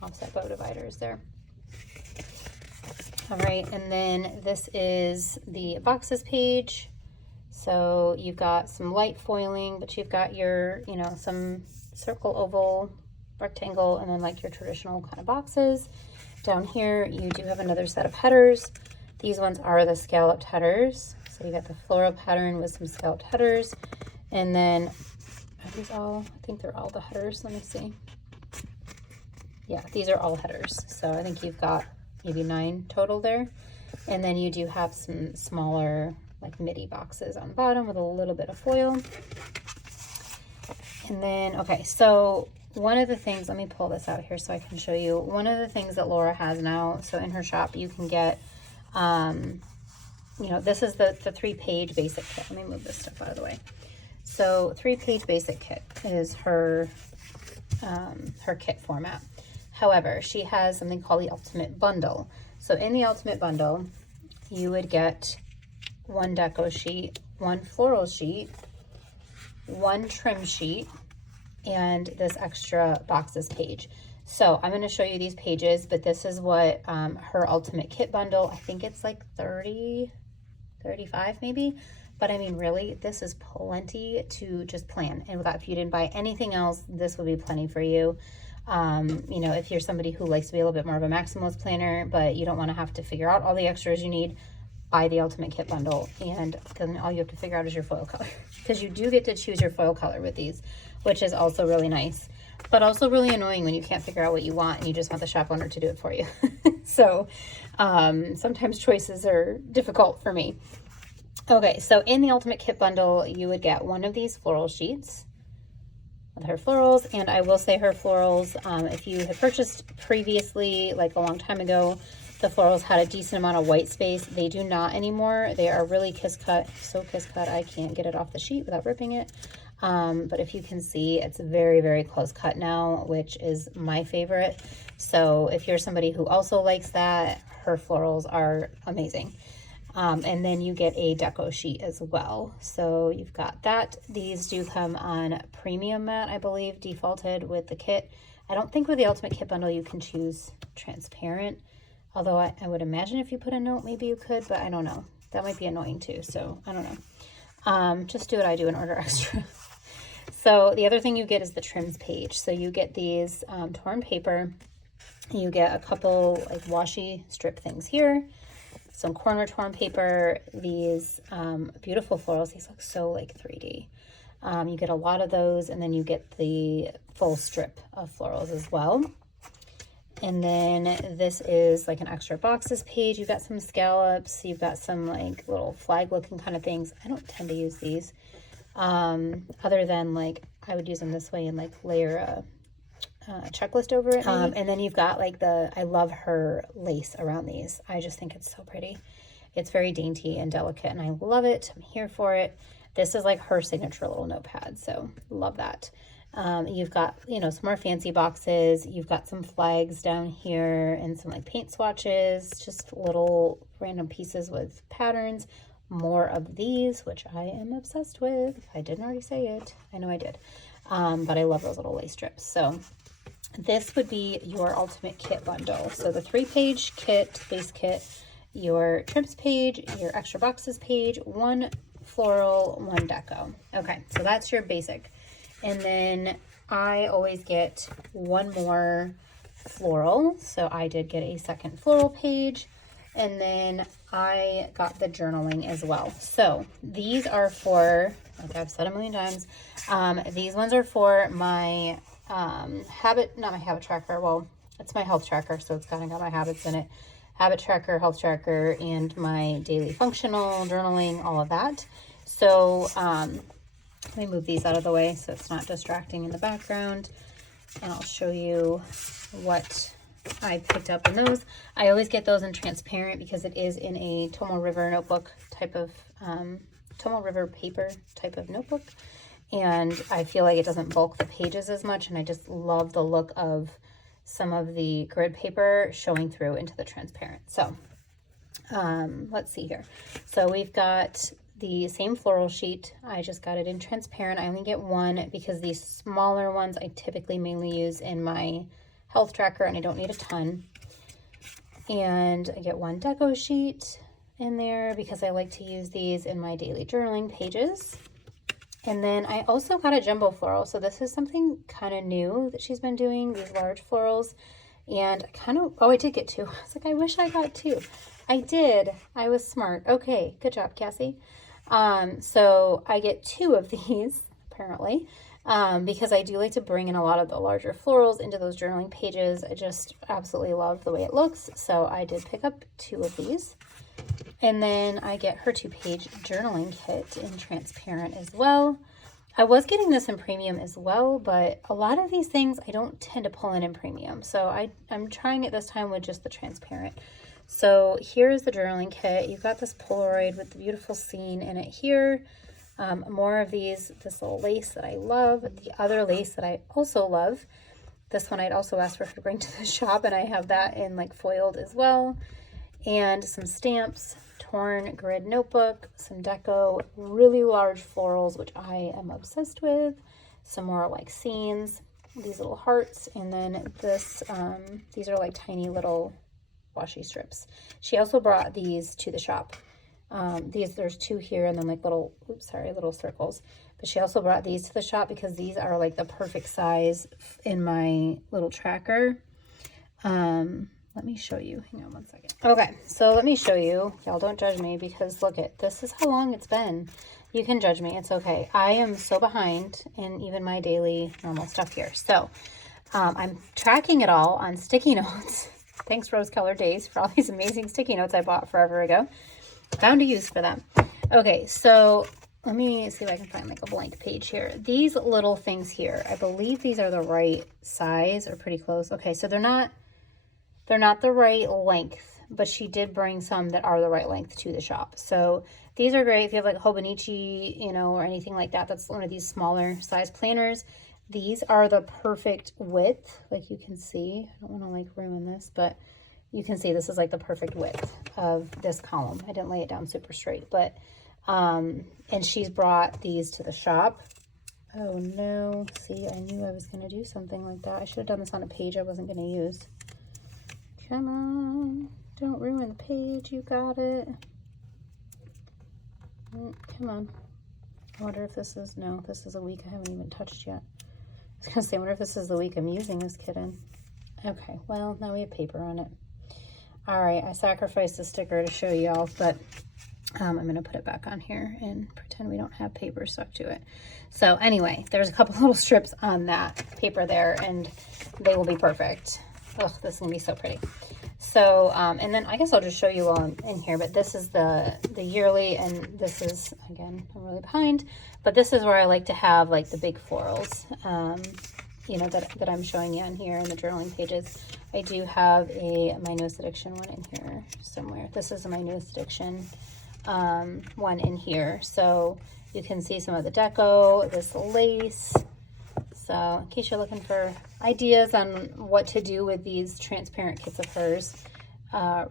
offset bow dividers there. All right, and then this is the boxes page. So you've got some light foiling, but you've got your, you know, some circle, oval, rectangle, and then like your traditional kind of boxes. Down here, you do have another set of headers. These ones are the scalloped headers. So you got the floral pattern with some scalloped headers. And then, are these all? I think they're all the headers. Let me see. Yeah, these are all headers. So I think you've got maybe 9 total there. And then you do have some smaller like midi boxes on the bottom with a little bit of foil. And then, okay, so one of the things, let me pull this out here so I can show you. One of the things that Laura has now, so in her shop, you can get, you know, this is the 3-page basic kit. Let me move this stuff out of the way. So 3-page basic kit is her, her kit format. However, she has something called the Ultimate Bundle. So in the Ultimate Bundle, you would get 1 deco sheet, 1 floral sheet, 1 trim sheet, and this extra boxes page. So I'm going to show you these pages, but this is what her Ultimate Kit Bundle, I think it's like 30, 35 maybe. But I mean, really, this is plenty to just plan. And without, if you didn't buy anything else, this would be plenty for you. You know, if you're somebody who likes to be a little bit more of a maximalist planner, but you don't want to have to figure out all the extras you need, buy the Ultimate Kit Bundle. And then all you have to figure out is your foil color, because you do get to choose your foil color with these, which is also really nice, but also really annoying when you can't figure out what you want and you just want the shop owner to do it for you. So sometimes choices are difficult for me. Okay, so in the Ultimate Kit Bundle, you would get 1 of these floral sheets with her florals. And I will say her florals, if you had purchased previously, like a long time ago, the florals had a decent amount of white space. They do not anymore. They are really kiss cut, so kiss cut, I can't get it off the sheet without ripping it. But if you can see, it's very, very close cut now, which is my favorite. So if you're somebody who also likes that, her florals are amazing. And then you get a deco sheet as well. So you've got that. These do come on premium matte, I believe, defaulted with the kit. I don't think with the Ultimate Kit Bundle you can choose transparent, although I would imagine if you put a note, maybe you could, but I don't know. That might be annoying too, so I don't know. Just do what I do and order extra. So the other thing you get is the trims page. So you get these torn paper. You get a couple like washi strip things here, some corner torn paper, these beautiful florals. These look so like 3D. You get a lot of those, and then you get the full strip of florals as well. And then this is like an extra boxes page. You've got some scallops. You've got some like little flag looking kind of things. I don't tend to use these. Other than like, I would use them this way and like layer a checklist over it. And then you've got like I love her lace around these. I just think it's so pretty. It's very dainty and delicate, and I love it. I'm here for it. This is like her signature little notepad, so love that. You've got, you know, some more fancy boxes. You've got some flags down here and some like paint swatches, just little random pieces with patterns. More of these, which I am obsessed with. If I didn't already say it, I know I did. But I love those little lace strips. So this would be your Ultimate Kit Bundle. So the 3-page kit, base kit, your trims page, your extra boxes page, 1 floral, 1 deco. Okay, so that's your basic. And then I always get 1 more floral. So I did get a second floral page. And then I got the journaling as well. So these are for, like I've said a million times, these ones are for my habit, not my habit tracker. Well, it's my health tracker. So it's kind of got my habits in it. Habit tracker, health tracker, and my daily functional journaling, all of that. So let me move these out of the way so it's not distracting in the background. And I'll show you what I picked up in those. I always get those in transparent because it is in a Tomo River notebook type of, Tomo River paper type of notebook. And I feel like it doesn't bulk the pages as much. And I just love the look of some of the grid paper showing through into the transparent. So let's see here. So we've got the same floral sheet. I just got it in transparent. I only get one because these smaller ones I typically mainly use in my health tracker and I don't need a ton. And I get one deco sheet in there because I like to use these in my daily journaling pages. And then I also got a jumbo floral. So this is something kind of new that she's been doing, these large florals. And I kind of, oh, I did get two. I was like, I wish I got two. I did. I was smart. Okay, good job, Cassie. So I get two of these, apparently, because I do like to bring in a lot of the larger florals into those journaling pages. I just absolutely love the way it looks. So I did pick up two of these. And then I get her 2-page journaling kit in transparent as well. I was getting this in premium as well, but a lot of these things I don't tend to pull in premium. So I'm trying it this time with just the transparent. So here's the journaling kit. You've got this Polaroid with the beautiful scene in it here. More of these, this little lace that I love. The other lace that I also love. This one I'd also asked for her to bring to the shop, and I have that in like foiled as well. And some stamps, torn grid notebook, some deco, really large florals, which I am obsessed with. Some more like scenes, these little hearts, and then this, these are like tiny little washi strips. She also brought these to the shop. There's two here and then like little, little circles. But she also brought these to the shop because these are like the perfect size in my little tracker. Let me show you. Hang on one second. Okay, so let me show you. Y'all don't judge me because look at, this is how long it's been. You can judge me. It's okay. I am so behind in even my daily normal stuff here. So I'm tracking it all on sticky notes. Thanks, Rose Colored Days, for all these amazing sticky notes I bought forever ago. Found a use for them. Okay, so let me see if I can find like a blank page here. These little things here, I believe these are the right size or pretty close. Okay, so they're not the right length, but she did bring some that are the right length to the shop. So these are great if you have like Hobonichi, you know, or anything like that. That's one of these smaller size planners. These are the perfect width. Like you can see, I don't want to like ruin this, but you can see this is like the perfect width of this column. I didn't lay it down super straight, but, and she's brought these to the shop. Oh no, see, I knew I was going to do something like that. I should have done this on a page I wasn't going to use. Come on, don't ruin the page, you got it. Come on. I wonder if this is, no, this is a week I haven't even touched yet. I was gonna say, I wonder if this is the week I'm using this kit in. Okay, well, now we have paper on it. All right, I sacrificed the sticker to show y'all, but I'm gonna put it back on here and pretend we don't have paper stuck to it. So anyway, there's a couple little strips on that paper there and they will be perfect. Oh, this is gonna be so pretty. So, and then I guess I'll just show you all in here, but this is the yearly, and this is, again, I'm really behind, but this is where I like to have like the big florals, you know, that I'm showing you on here in the journaling pages. I do have my newest addiction one in here somewhere. This is my newest addiction one in here. So you can see some of the deco, this lace. So in case you're looking for ideas on what to do with these transparent kits of hers,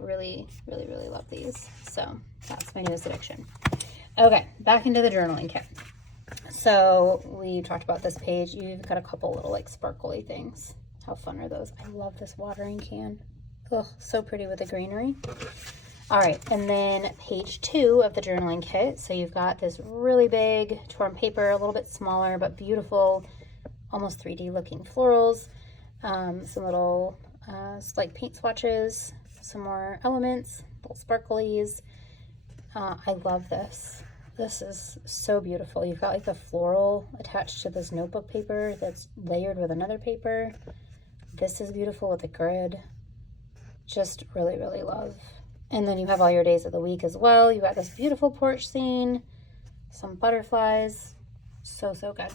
really, really, really love these. So that's my newest addiction. Okay, back into the journaling kit. So we talked about this page. You've got a couple little like sparkly things. How fun are those? I love this watering can. Oh, so pretty with the greenery. All right, and then page 2 of the journaling kit. So you've got this really big torn paper, a little bit smaller, but beautiful, almost 3D looking florals. Some little like paint swatches, some more elements, little sparklies. I love this. This is so beautiful. You've got like the floral attached to this notebook paper that's layered with another paper. This is beautiful with the grid. Just really, really love. And then you have all your days of the week as well. You got this beautiful porch scene, some butterflies. So, so good.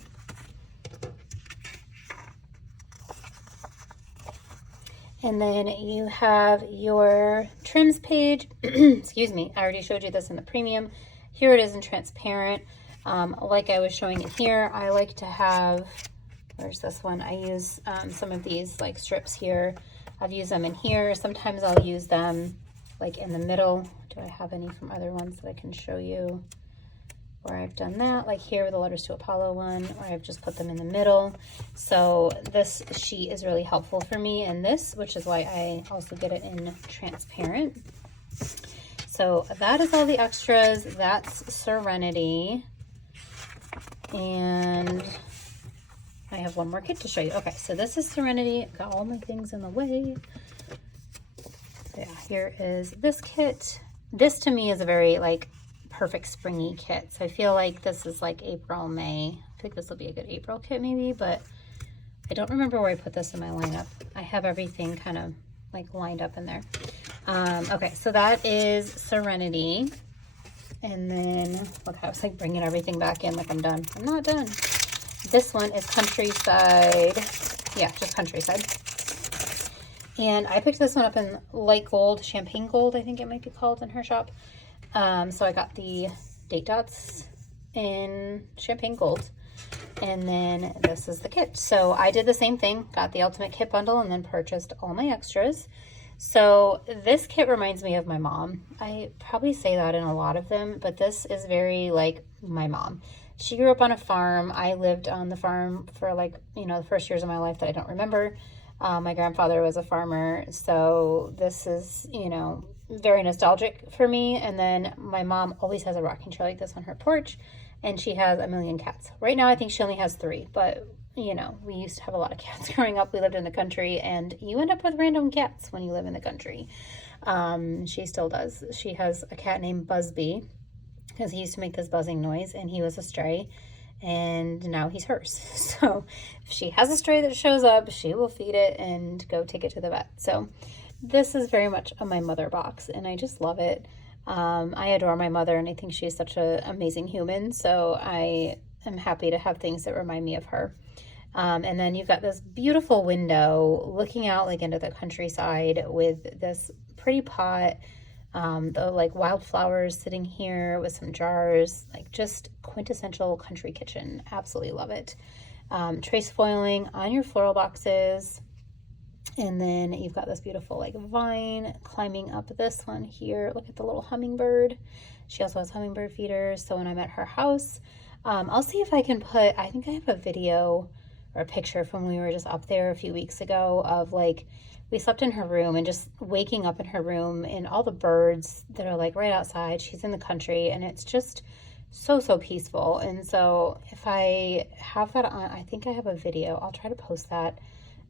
And then you have your trims page. Excuse me, I already showed you this in the premium. Here it is in transparent. Like I was showing it here, I like to have, where's this one? I use some of these like strips here. I've used them in here. Sometimes I'll use them like in the middle. Do I have any from other ones that I can show you where I've done that? Like here with the Letters to Apollo one, where I've just put them in the middle. So this sheet is really helpful for me in this, which is why I also get it in transparent. So that is all the extras. That's Serenity. And I have one more kit to show you. Okay, so this is Serenity. I've got all my things in the way. So yeah, here is this kit. This to me is a very like perfect springy kit. So I feel like this is like April, May. I think this will be a good April kit maybe, but I don't remember where I put this in my lineup. I have everything kind of like lined up in there. Okay, so that is Serenity. And then, look, I was like bringing everything back in like I'm done. I'm not done. This one is Countryside. Yeah, just Countryside. And I picked this one up in light gold, champagne gold, I think it might be called in her shop. So I got the date dots in champagne gold. And then this is the kit. So I did the same thing, got the ultimate kit bundle and then purchased all my extras. So this kit reminds me of my mom. I probably say that in a lot of them, but this is very like my mom. She grew up on a farm. I lived on the farm for like, you know, the first years of my life that I don't remember. My grandfather was a farmer. So this is, you know, very nostalgic for me. And then my mom always has a rocking chair like this on her porch, and she has a million cats. Right now, I think she only has 3, but you know, we used to have a lot of cats growing up. We lived in the country, and you end up with random cats when you live in the country. She still does. She has a cat named Busby, because he used to make this buzzing noise, and he was a stray, and now he's hers. So if she has a stray that shows up, she will feed it and go take it to the vet. So this is very much a my mother box, and I just love it. I adore my mother, and I think she's such an amazing human, so I am happy to have things that remind me of her. And then you've got this beautiful window looking out like into the countryside with this pretty pot, the like wildflowers sitting here with some jars, like just quintessential country kitchen. Absolutely love it. Trace foiling on your floral boxes. And then you've got this beautiful like vine climbing up this one here. Look at the little hummingbird. She also has hummingbird feeders. So when I'm at her house, I'll see if I can put, I think I have a video or a picture from when we were just up there a few weeks ago of like, we slept in her room and just waking up in her room and all the birds that are like right outside. She's in the country, and it's just so, so peaceful. And so if I have that on, I think I have a video. I'll try to post that,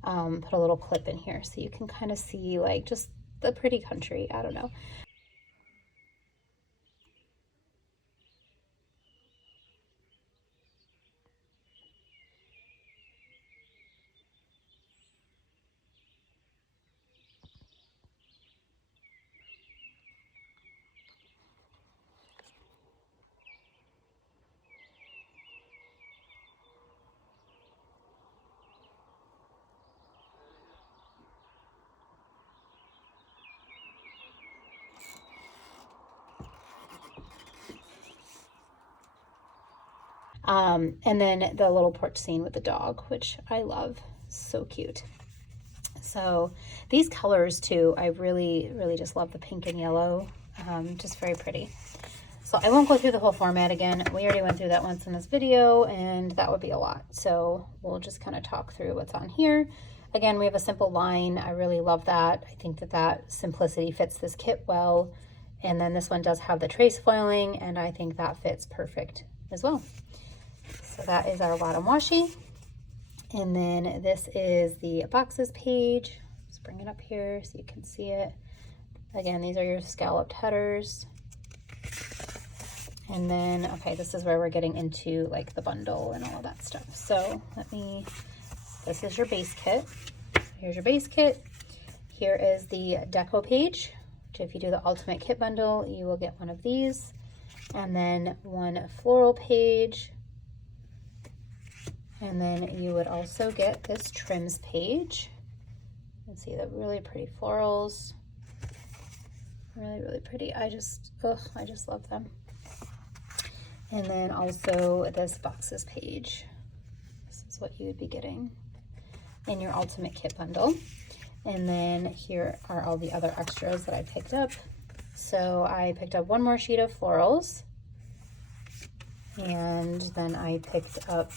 put a little clip in here so you can kind of see like just the pretty country. I don't know. And then the little porch scene with the dog, which I love. So cute. So these colors too, I really, really just love the pink and yellow. Just very pretty. So I won't go through the whole format again. We already went through that once in this video, and that would be a lot. So we'll just kind of talk through what's on here. Again, we have a simple line. I really love that. I think that that simplicity fits this kit well. And then this one does have the trace foiling, and I think that fits perfect as well. So that is our bottom washi. And then this is the boxes page. It's bring it up here so you can see it. Again, these are your scalloped headers. And then, okay, this is where we're getting into like the bundle and all of that stuff. So this is your base kit. Here's your base kit. Here is the deco page, which if you do the ultimate kit bundle, you will get one of these. And then one floral page. And then you would also get this trims page. You can see the really pretty florals. Really, really pretty. I just love them. And then also this boxes page. This is what you would be getting in your ultimate kit bundle. And then here are all the other extras that I picked up. So I picked up one more sheet of florals. And then I picked up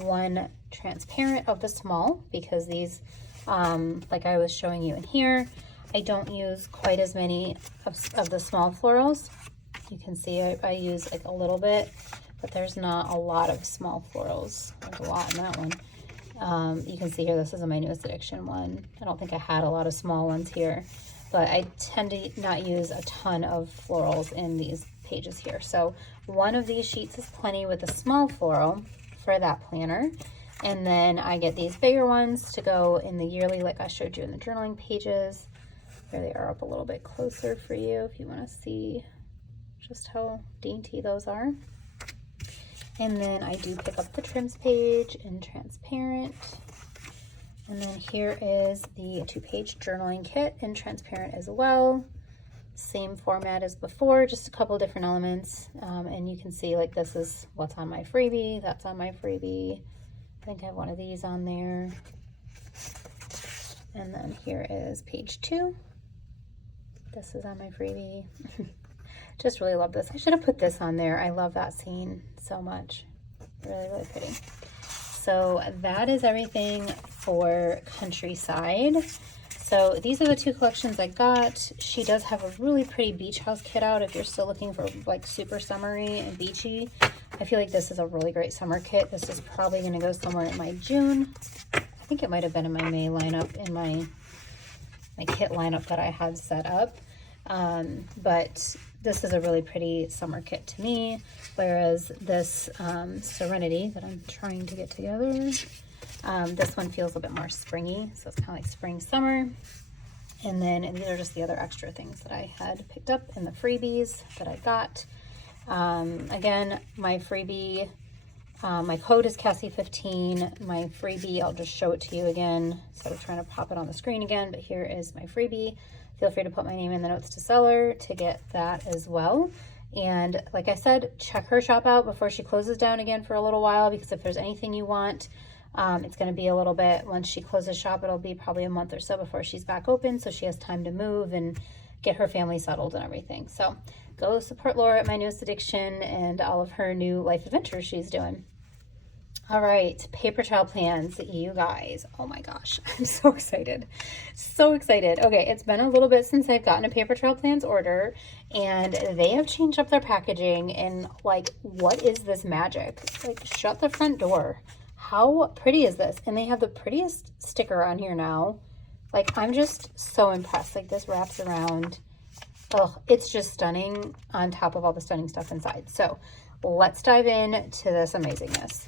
one transparent of the small, because these, like I was showing you in here, I don't use quite as many of the small florals. You can see I use like a little bit, but there's not a lot of small florals. There's a lot in that one. You can see here, this is my newest addiction one. I don't think I had a lot of small ones here, but I tend to not use a ton of florals in these pages here. So one of these sheets is plenty with a small floral for that planner. And then I get these bigger ones to go in the yearly, like I showed you in the journaling pages. There they are up a little bit closer for you if you want to see just how dainty those are. And then I do pick up the trims page in transparent. And then here is the 2-page journaling kit in transparent as well. Same format as before, just a couple different elements. And you can see like this is what's on my freebie, that's on my freebie. I think I have one of these on there. And then here is page 2. This is on my freebie. Just really love this. I should have put this on there. I love that scene so much. Really, really pretty. So that is everything for Countryside. So these are the 2 collections I got. She does have a really pretty beach house kit out if you're still looking for like super summery and beachy. I feel like this is a really great summer kit. This is probably going to go somewhere in my June. I think it might have been in my May lineup, in my kit lineup that I had set up. But this is a really pretty summer kit to me, whereas this Serenity that I'm trying to get together, this one feels a bit more springy, so it's kind of like spring, summer. And then these are just the other extra things that I had picked up in the freebies that I got. Again, my freebie, my code is Cassie15. My freebie, I'll just show it to you again. So we're trying to pop it on the screen again, but here is my freebie. Feel free to put my name in the notes to seller to get that as well. And like I said, check her shop out before she closes down again for a little while, because if there's anything you want, it's going to be a little bit, once she closes shop, it'll be probably a month or so before she's back open, so she has time to move and get her family settled and everything. So go support Laura at My Newest Addiction and all of her new life adventures she's doing. All right, paper trail plans, you guys. Oh my gosh, I'm so excited. So excited. Okay, it's been a little bit since I've gotten a paper trail plans order, and they have changed up their packaging, and like, what is this magic? Like, shut the front door. How pretty is this? And they have the prettiest sticker on here now. Like, I'm just so impressed. Like, this wraps around. Oh, it's just stunning on top of all the stunning stuff inside. So let's dive into this amazingness.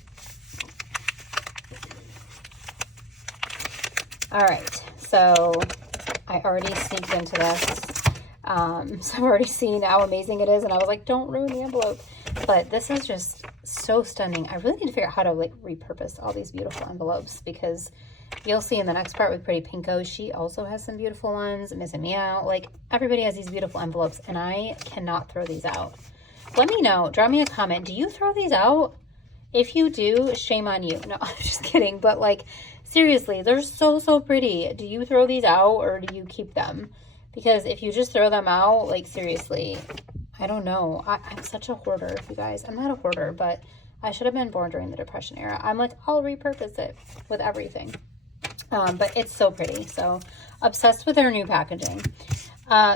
All right, so I already sneaked into this. So I've already seen how amazing it is, and I was like, don't ruin the envelope. But this is just so stunning. I really need to figure out how to like repurpose all these beautiful envelopes, because you'll see in the next part with Pretty Pinko, she also has some beautiful ones. Missing Me Out, like everybody has these beautiful envelopes, and I cannot throw these out. Let me know, drop me a comment. Do you throw these out? If you do, shame on you. No, I'm just kidding. But like, seriously, they're so, so pretty. Do you throw these out or do you keep them? Because if you just throw them out, like seriously, I don't know. I'm such a hoarder, you guys. I'm not a hoarder, but I should have been born during the Depression era. I'm like, I'll repurpose it with everything. But it's so pretty. So obsessed with their new packaging.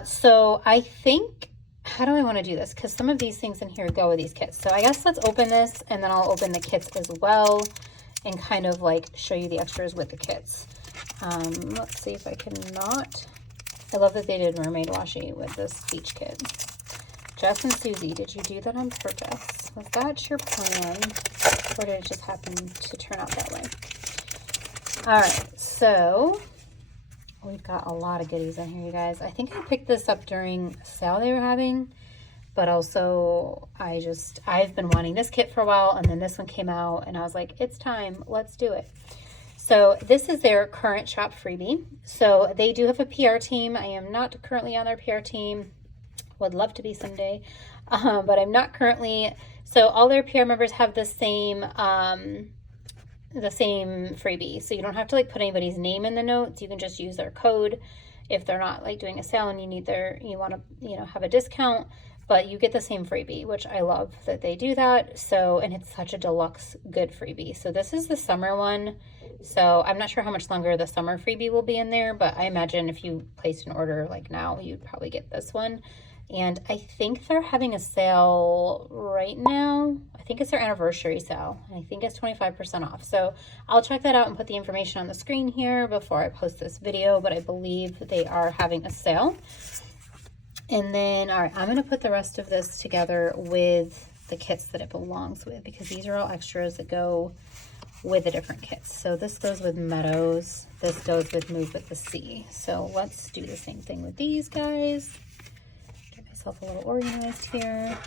So I think, how do I want to do this? Because some of these things in here go with these kits. So I guess let's open this, and then I'll open the kits as well and kind of like show you the extras with the kits. Let's see if I cannot. I love that they did mermaid washi with this beach kit. Jess and Susie, did you do that on purpose? Was that your plan? Or did it just happen to turn out that way? All right, so we've got a lot of goodies in here, you guys. I think I picked this up during a sale they were having, but also I've been wanting this kit for a while, and then this one came out, and I was like, it's time, let's do it. So this is their current shop freebie. So they do have a PR team. I am not currently on their PR team. Would love to be someday, but I'm not currently. So all their PR members have the same freebie. So you don't have to like put anybody's name in the notes. You can just use their code if they're not like doing a sale and you want to, have a discount, but you get the same freebie, which I love that they do that. So, and it's such a deluxe good freebie. So this is the summer one. So I'm not sure how much longer the summer freebie will be in there, but I imagine if you placed an order like now, you'd probably get this one. And I think they're having a sale right now. I think it's their anniversary sale. I think it's 25% off. So I'll check that out and put the information on the screen here before I post this video, but I believe they are having a sale. And then, all right, I'm going to put the rest of this together with the kits that it belongs with, because these are all extras that go with the different kits. So this goes with Meadows. This goes with Move with the Sea. So let's do the same thing with these guys. Get myself a little organized here.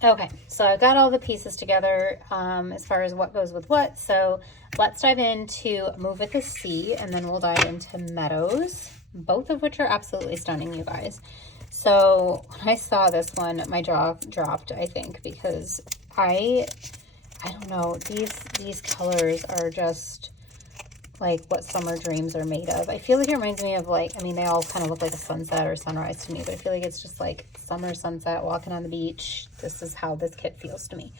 Okay, so I've got all the pieces together as far as what goes with what. So let's dive into Move with the Sea, and then we'll dive into Meadows, both of which are absolutely stunning, you guys. So when I saw this one, my jaw dropped, I think, because I don't know, these colors are just like what summer dreams are made of. I feel like it reminds me of like, I mean, they all kind of look like a sunset or sunrise to me, but I feel like it's just like summer sunset, walking on the beach. This is how this kit feels to me.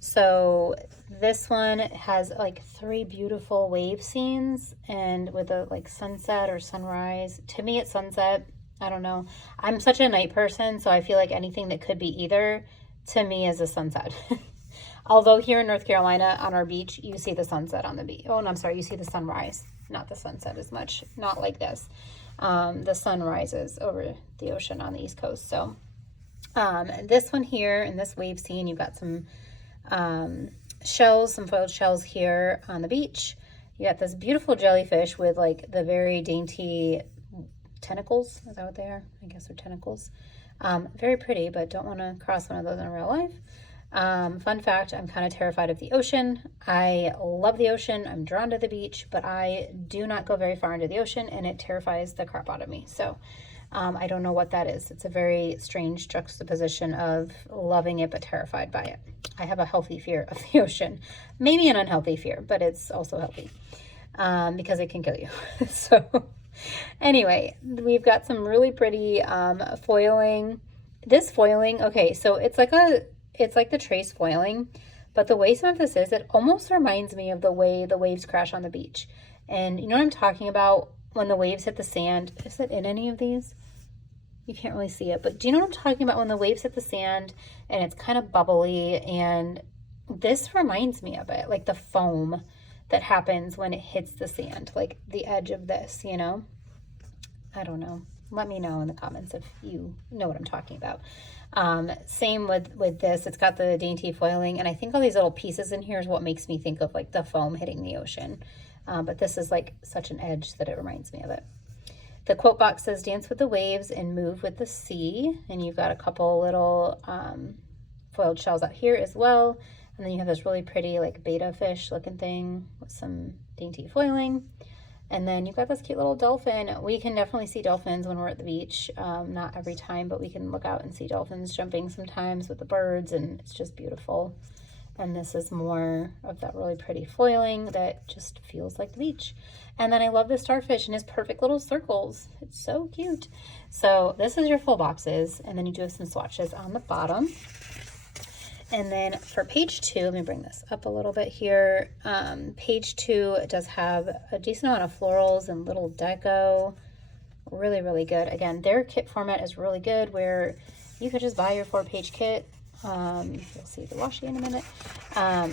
So this one has like 3 beautiful wave scenes, and with a like sunset or sunrise. To me, it's sunset. I don't know. I'm such a night person, so I feel like anything that could be either, to me, is a sunset. Although here in North Carolina on our beach, you see the sunset on the beach. Oh, no, I'm sorry. You see the sunrise, not the sunset as much. Not like this. The sun rises over the ocean on the East Coast. So this one here in this wave scene, you've got some shells, some foiled shells here on the beach. You got this beautiful jellyfish with like the very dainty tentacles. Is that what they are? I guess they're tentacles. Very pretty, but don't want to cross one of those in real life. Fun fact, I'm kind of terrified of the ocean. I love the ocean. I'm drawn to the beach, but I do not go very far into the ocean, and it terrifies the crap out of me. So I don't know what that is. It's a very strange juxtaposition of loving it but terrified by it. I have a healthy fear of the ocean. Maybe an unhealthy fear, but it's also healthy because it can kill you. So anyway, we've got some really pretty foiling. This foiling, okay, so it's like the trace foiling, but the way some of this is, it almost reminds me of the way the waves crash on the beach. And you know what I'm talking about? When the waves hit the sand. Is it in any of these? You can't really see it, but do you know what I'm talking about? When the waves hit the sand and it's kind of bubbly, and this reminds me of it, like the foam that happens when it hits the sand, like the edge of this, you know? I don't know. Let me know in the comments if you know what I'm talking about. Same with this. It's got the dainty foiling, and I think all these little pieces in here is what makes me think of like the foam hitting the ocean. But this is like such an edge that it reminds me of it. The quote box says, "Dance with the waves and move with the sea." And you've got a couple little foiled shells out here as well. And then you have this really pretty like betta fish looking thing with some dainty foiling. And then you've got this cute little dolphin. We can definitely see dolphins when we're at the beach. Not every time, but we can look out and see dolphins jumping sometimes with the birds, and it's just beautiful. And this is more of that really pretty foiling that just feels like the beach. And then I love the starfish and his perfect little circles. It's so cute. So this is your full boxes. And then you do have some swatches on the bottom. And then for page 2, let me bring this up a little bit here. Page 2 does have a decent amount of florals and little deco. Really, really good. Again, their kit format is really good where you could just buy your 4-page kit. You'll see the washi in a minute.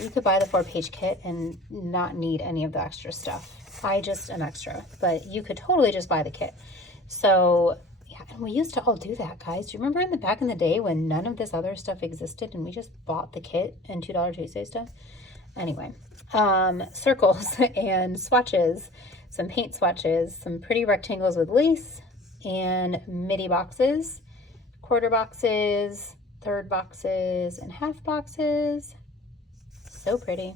You could buy the 4-page kit and not need any of the extra stuff. I just am extra, but you could totally just buy the kit. So yeah, and we used to all do that, guys. Do you remember in the back in the day when none of this other stuff existed and we just bought the kit and $2 Tuesday stuff? Anyway, circles and swatches, some paint swatches, some pretty rectangles with lace, and midi boxes, quarter boxes, third boxes, and half boxes. So pretty.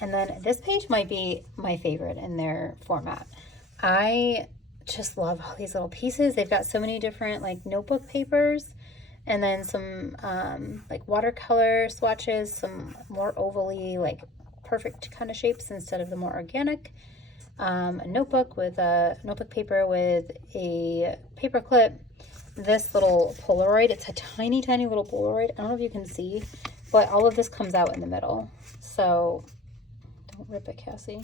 And then this page might be my favorite in their format. I just love all these little pieces. They've got so many different like notebook papers, and then some like watercolor swatches, some more ovally like perfect kind of shapes instead of the more organic. A notebook with a notebook paper with a paper clip. This little Polaroid, it's a tiny, tiny little Polaroid. I don't know if you can see, but all of this comes out in the middle. So don't rip it, Cassie.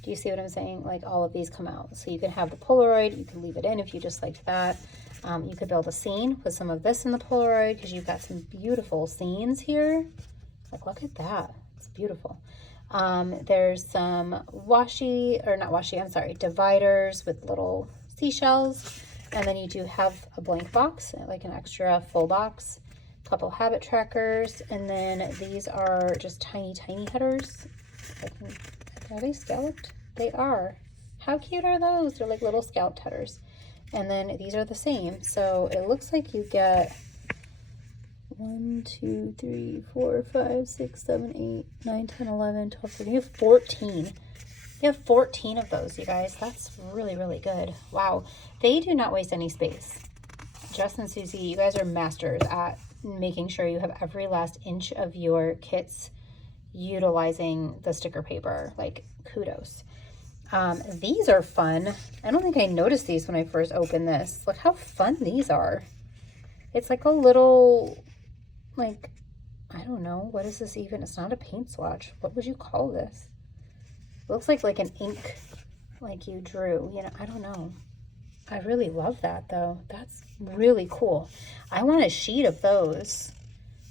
Do you see what I'm saying? Like all of these come out. So you can have the Polaroid, you can leave it in if you just liked that. You could build a scene with some of this in the Polaroid because you've got some beautiful scenes here. Like, look at that. It's beautiful. There's some washi, or not washi, I'm sorry, dividers with little seashells. And then you do have a blank box, like an extra full box, a couple habit trackers, and then these are just tiny, tiny headers. Are they scalloped? They are. How cute are those? They're like little scalloped headers. And then these are the same. So it looks like you get 1, 2, 3, 4, 5, 6, 7, 8, 9, 10, 11, 12, 13. You have 14. You have 14 of those, you guys. That's really, really good. Wow. They do not waste any space. Jess and Susie, you guys are masters at making sure you have every last inch of your kits utilizing the sticker paper. Like, kudos. These are fun. I don't think I noticed these when I first opened this. Look how fun these are. It's like a little, like, I don't know. What is this even? It's not a paint swatch. What would you call this? It looks like an ink, like you drew, you know, I don't know. I really love that though. That's really cool. I want a sheet of those.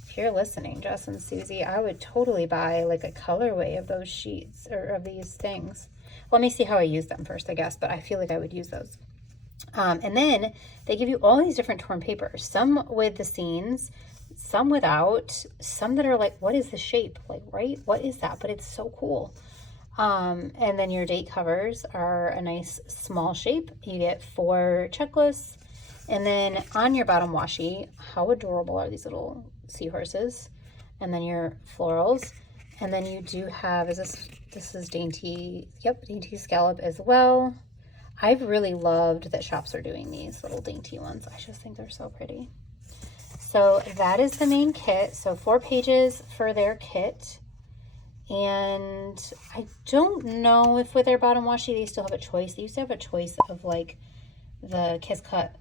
If you're listening, Jess and Susie, I would totally buy like a colorway of those sheets or of these things. Let me see how I use them first, I guess, but I feel like I would use those. And then they give you all these different torn papers, some with the scenes, some without, some that are like, what is the shape? Like, right? What is that? But it's so cool. And then your date covers are a nice small shape. You get 4 checklists. And then on your bottom washi, how adorable are these little seahorses? And then your florals. And then you do have, this is dainty, yep, dainty scallop as well. I've really loved that shops are doing these little dainty ones. I just think they're so pretty. So that is the main kit. So 4 pages for their kit. And I don't know if with their bottom washi they still have a choice. They used to have a choice of like the Kiss Cut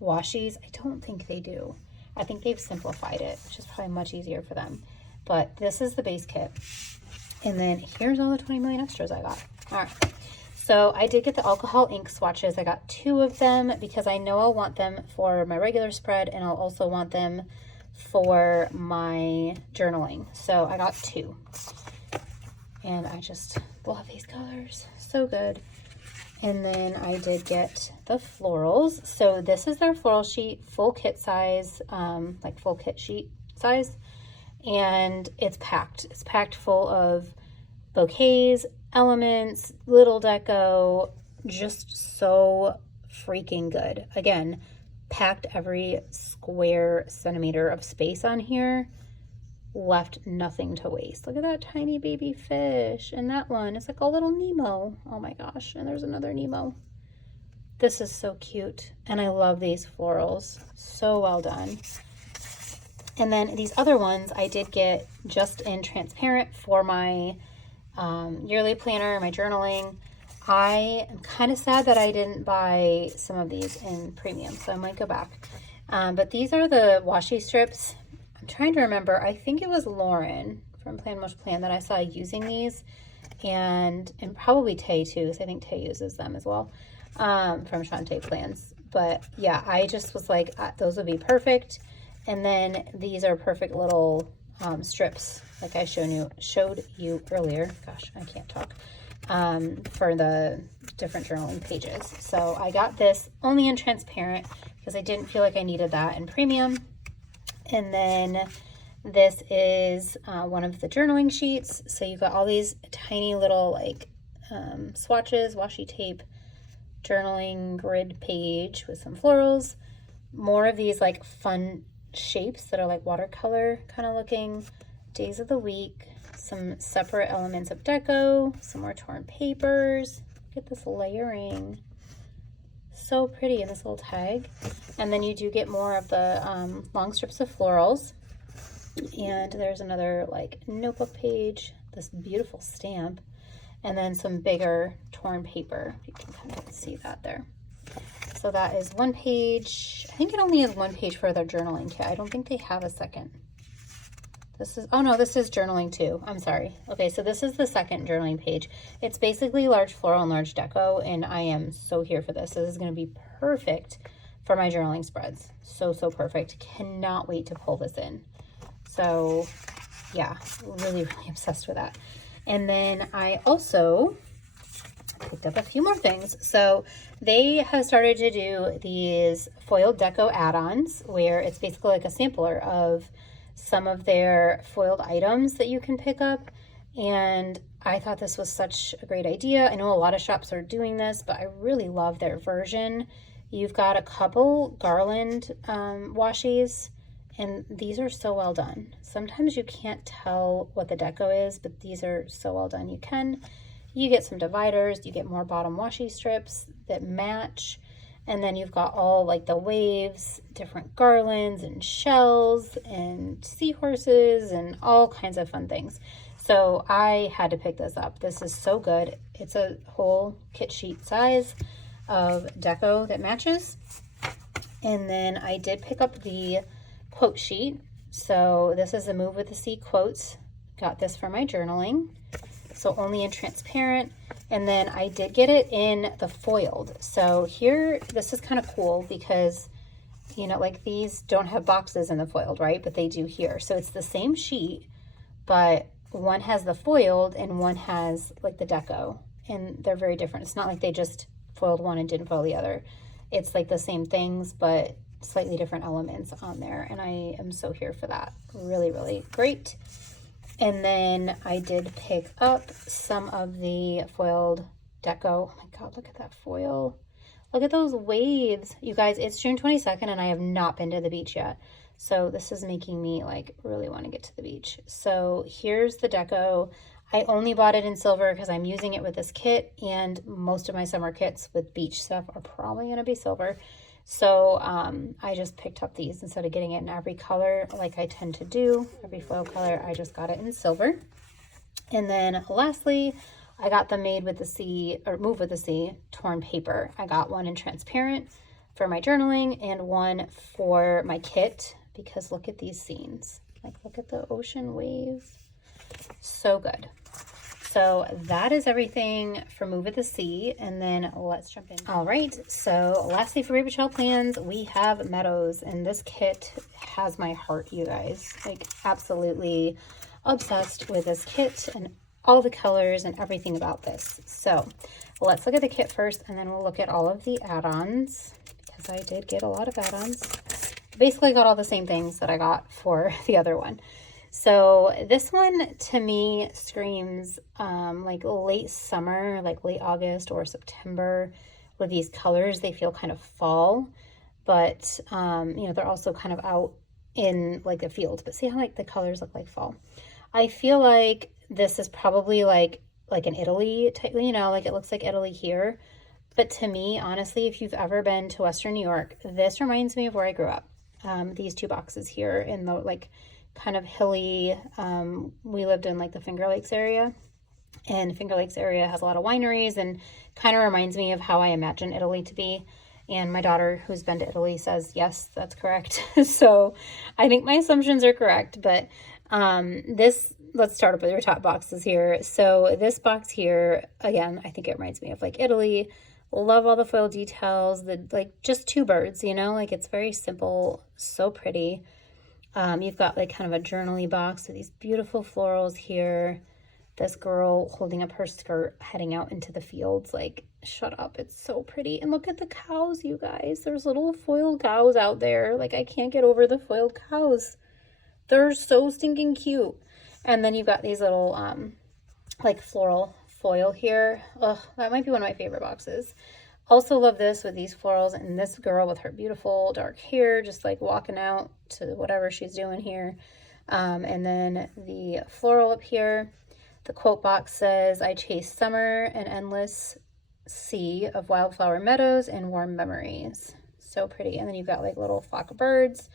washies. I don't think they do. I think they've simplified it, which is probably much easier for them. But this is the base kit. And then here's all the 20 million extras I got. All right. So I did get the alcohol ink swatches. I got 2 of them because I know I'll want them for my regular spread, and I'll also want them for my journaling. So I got 2. And I just love these colors. So good. And then I did get the florals. So this is their floral sheet, full kit size, like full kit sheet size. And it's packed. It's packed full of bouquets, elements, little deco, just so freaking good. Again, packed every square centimeter of space on here. Left nothing to waste. Look at that tiny baby fish. And that one, it's like a little Nemo. Oh my gosh. And there's another Nemo. This is so cute. And I love these florals. So well done. And then these other ones I did get just in transparent for my yearly planner, my journaling. I am kind of sad that I didn't buy some of these in premium, so I might go back. But these are the washi strips. I'm trying to remember. I think it was Lauren from Plan Mush Plan that I saw using these, and probably Tay too, because I think Tay uses them as well, from Shantae Plans. But yeah, I just was like, those would be perfect. And then these are perfect little strips, like I showed you earlier. Gosh, I can't talk. For the different journaling pages. So I got this only in transparent because I didn't feel like I needed that in premium. And then this is one of the journaling sheets. So you've got all these tiny little like swatches, washi tape, journaling grid page with some florals, more of these like fun shapes that are like watercolor kind of looking, days of the week, some separate elements of deco, some more torn papers. Look at this layering. So pretty in this little tag. And then you do get more of the long strips of florals. And there's another like notebook page, this beautiful stamp, and then some bigger torn paper. You can kind of see that there. So that is one page. I think it only has one page for their journaling kit. I don't think they have a second. This is, oh no, this is journaling too. I'm sorry. Okay, so this is the second journaling page. It's basically large floral and large deco, and I am so here for this. This is going to be perfect for my journaling spreads. So, so perfect. Cannot wait to pull this in. So yeah, really, really obsessed with that. And then I also picked up a few more things. So they have started to do these foiled deco add-ons where it's basically like a sampler of some of their foiled items that you can pick up. And I thought this was such a great idea. I know a lot of shops are doing this, but I really love their version. You've got a couple garland washies, and these are so well done. Sometimes you can't tell what the deco is, but these are so well done. You get some dividers, you get more bottom washi strips that match, and then you've got all like the waves, different garlands and shells and seahorses and all kinds of fun things. So I had to pick this up. This is so good. It's a whole kit sheet size of deco that matches. And then I did pick up the quote sheet. So this is a Move with the Sea quotes. Got this for my journaling. So only in transparent. And then I did get it in the foiled. So here, this is kind of cool because, you know, like these don't have boxes in the foiled, right? But they do here. So it's the same sheet, but one has the foiled and one has like the deco, and they're very different. It's not like they just foiled one and didn't foil the other. It's like the same things, but slightly different elements on there. And I am so here for that. Really, really great. And then I did pick up some of the foiled deco. Oh my God, look at that foil. Look at those waves. You guys, it's June 22nd and I have not been to the beach yet. So this is making me like really want to get to the beach. So here's the deco. I only bought it in silver because I'm using it with this kit, and most of my summer kits with beach stuff are probably going to be silver. So I just picked up these instead of getting it in every color like I tend to do, every foil color. I just got it in silver. And then lastly, I got the Made with the Sea, or Move with the Sea torn paper. I got one in transparent for my journaling and one for my kit, because look at these scenes. Like, look at the ocean waves. So good. So that is everything for Move with the Sea, and then let's jump in. All right, so lastly for Baby Child Plans, we have Meadows, and this kit has my heart, you guys. Like, absolutely obsessed with this kit and all the colors and everything about this. So let's look at the kit first, and then we'll look at all of the add-ons, because I did get a lot of add-ons. Basically got all the same things that I got for the other one. So this one to me screams like late summer, like late August or September with these colors. They feel kind of fall, but you know, they're also kind of out in like the field, but see how like the colors look like fall. I feel like this is probably like an Italy type, you know, like it looks like Italy here. But to me, honestly, if you've ever been to Western New York, this reminds me of where I grew up. these two boxes here in the like kind of hilly, we lived in like the Finger Lakes area, and Finger Lakes area has a lot of wineries and kind of reminds me of how I imagine Italy to be. And my daughter, who's been to Italy, says, yes, that's correct. So I think my assumptions are correct. But let's start up with your top boxes here. So this box here, again, I think it reminds me of like Italy. Love all the foil details, the like just two birds, you know, like it's very simple, so pretty. You've got like kind of a journaly box with these beautiful florals here. This girl holding up her skirt, heading out into the fields, like, shut up, it's so pretty. And look at the cows, you guys. There's little foiled cows out there. Like, I can't get over the foiled cows. They're so stinking cute. And then you've got these little, like, floral foil here. Ugh, that might be one of my favorite boxes. Also love this with these florals and this girl with her beautiful dark hair, just, like, walking out to whatever she's doing here. And then the floral up here. The quote box says, I chase summer, an endless sea of wildflower meadows and warm memories. So pretty. And then you've got like little flock of birds,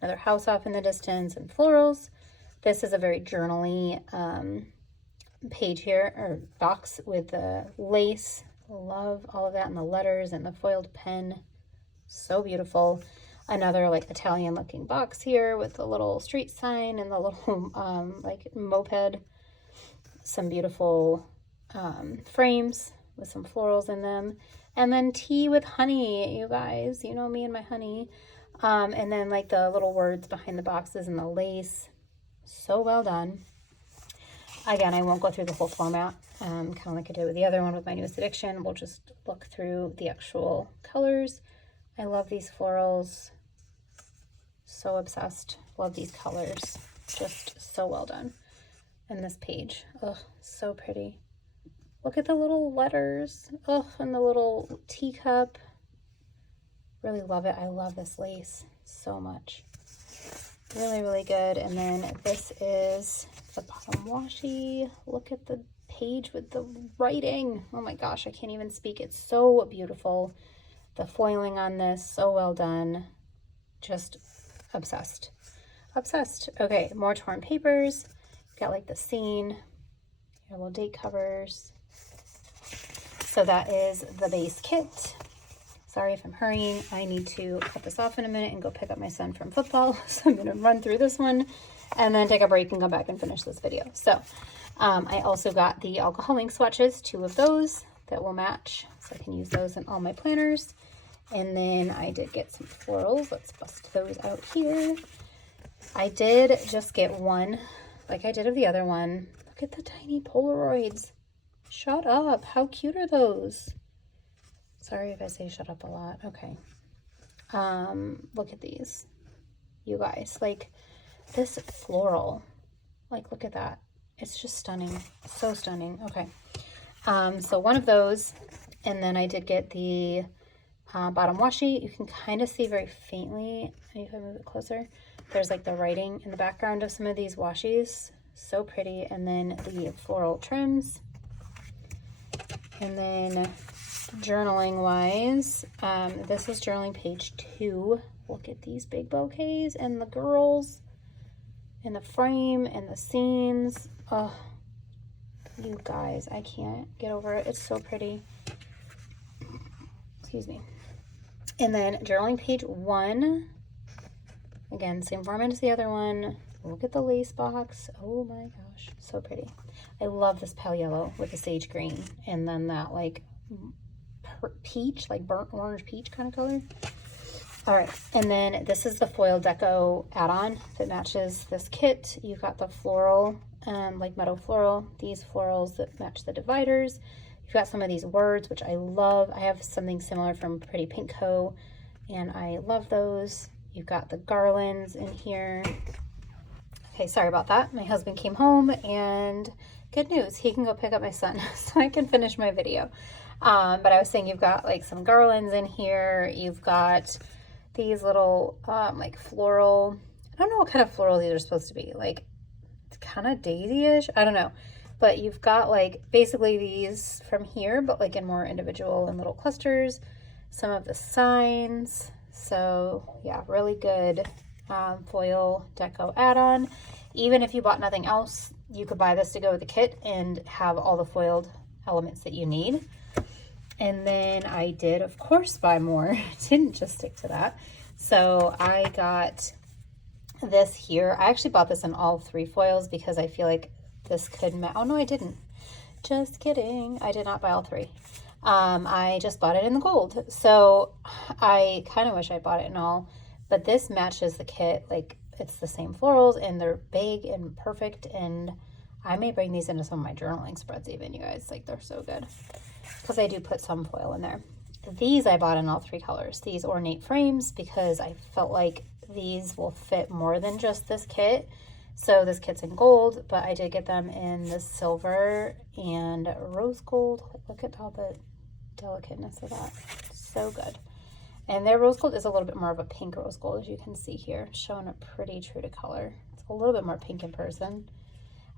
another house off in the distance, and florals. This is a very journaly page here, or box with the lace. Love all of that, and the letters and the foiled pen. So beautiful. Another like Italian looking box here with the little street sign and the little like moped. Some beautiful frames with some florals in them, and then tea with honey, you guys, you know me and my honey. And then like the little words behind the boxes and the lace, so well done. Again, I won't go through the whole format, kind of like I did with the other one with my newest addiction. We'll just look through the actual colors. I love these florals, so obsessed. Love these colors, just so well done. And this page, oh, so pretty. Look at the little letters, oh, and the little teacup. Really love it. I love this lace so much. Really, really good. And then this is the bottom washi. Look at the page with the writing. Oh my gosh, I can't even speak. It's so beautiful. The foiling on this, so well done. Just obsessed. Obsessed. Okay, more torn papers. Got like the scene, your little date covers. So that is the base kit. Sorry if I'm hurrying. I need to cut this off in a minute and go pick up my son from football. So I'm gonna run through this one and then take a break and come back and finish this video. So I also got the alcohol ink swatches, 2 of those that will match. So I can use those in all my planners. And then I did get some florals. Let's bust those out here. I did just get one, like I did of the other one. Look at the tiny Polaroids. Shut up. How cute are those? Sorry if I say shut up a lot. Okay. Look at these. You guys, like this floral. Like, look at that. It's just stunning. So stunning. Okay. So one of those. And then I did get the bottom washi. You can kind of see very faintly. If I move it closer. There's like the writing in the background of some of these washes. So pretty. And then the floral trims. And then journaling wise, this is journaling page 2. Look at these big bouquets and the girls and the frame and the scenes. Oh, you guys, I can't get over it. It's so pretty. Excuse me. And then journaling page 1. Again, same format as the other one. Look at the lace box. Oh my gosh, so pretty. I love this pale yellow with the sage green. And then that like peach, like burnt orange peach kind of color. All right, and then this is the foil deco add-on that matches this kit. You've got the floral, like meadow floral, these florals that match the dividers. You've got some of these words, which I love. I have something similar from Pretty Pink Co., and I love those. You've got the garlands in here. Okay, sorry about that. My husband came home, and good news, he can go pick up my son so I can finish my video. But I was saying you've got like some garlands in here. You've got these little like floral, I don't know what kind of floral these are supposed to be. Like, it's kind of daisy-ish. I don't know. But you've got like basically these from here, but like in more individual and little clusters. Some of the signs, So yeah, really good foil deco add-on. Even if you bought nothing else, you could buy this to go with the kit and have all the foiled elements that you need. And then I did, of course, buy more. Didn't just stick to that. So I got this here. I actually bought this in all 3 foils because I feel like this could oh no, I didn't. Just kidding. I did not buy all 3. I just bought it in the gold. So I kind of wish I bought it in all, but this matches the kit. Like, it's the same florals and they're big and perfect. And I may bring these into some of my journaling spreads even, you guys. Like, they're so good because I do put some foil in there. These I bought in all 3 colors, these ornate frames, because I felt like these will fit more than just this kit. So this kit's in gold, but I did get them in the silver and rose gold. Look at all the delicateness of that. So good. And their rose gold is a little bit more of a pink rose gold, as you can see here, showing up pretty true to color. It's a little bit more pink in person.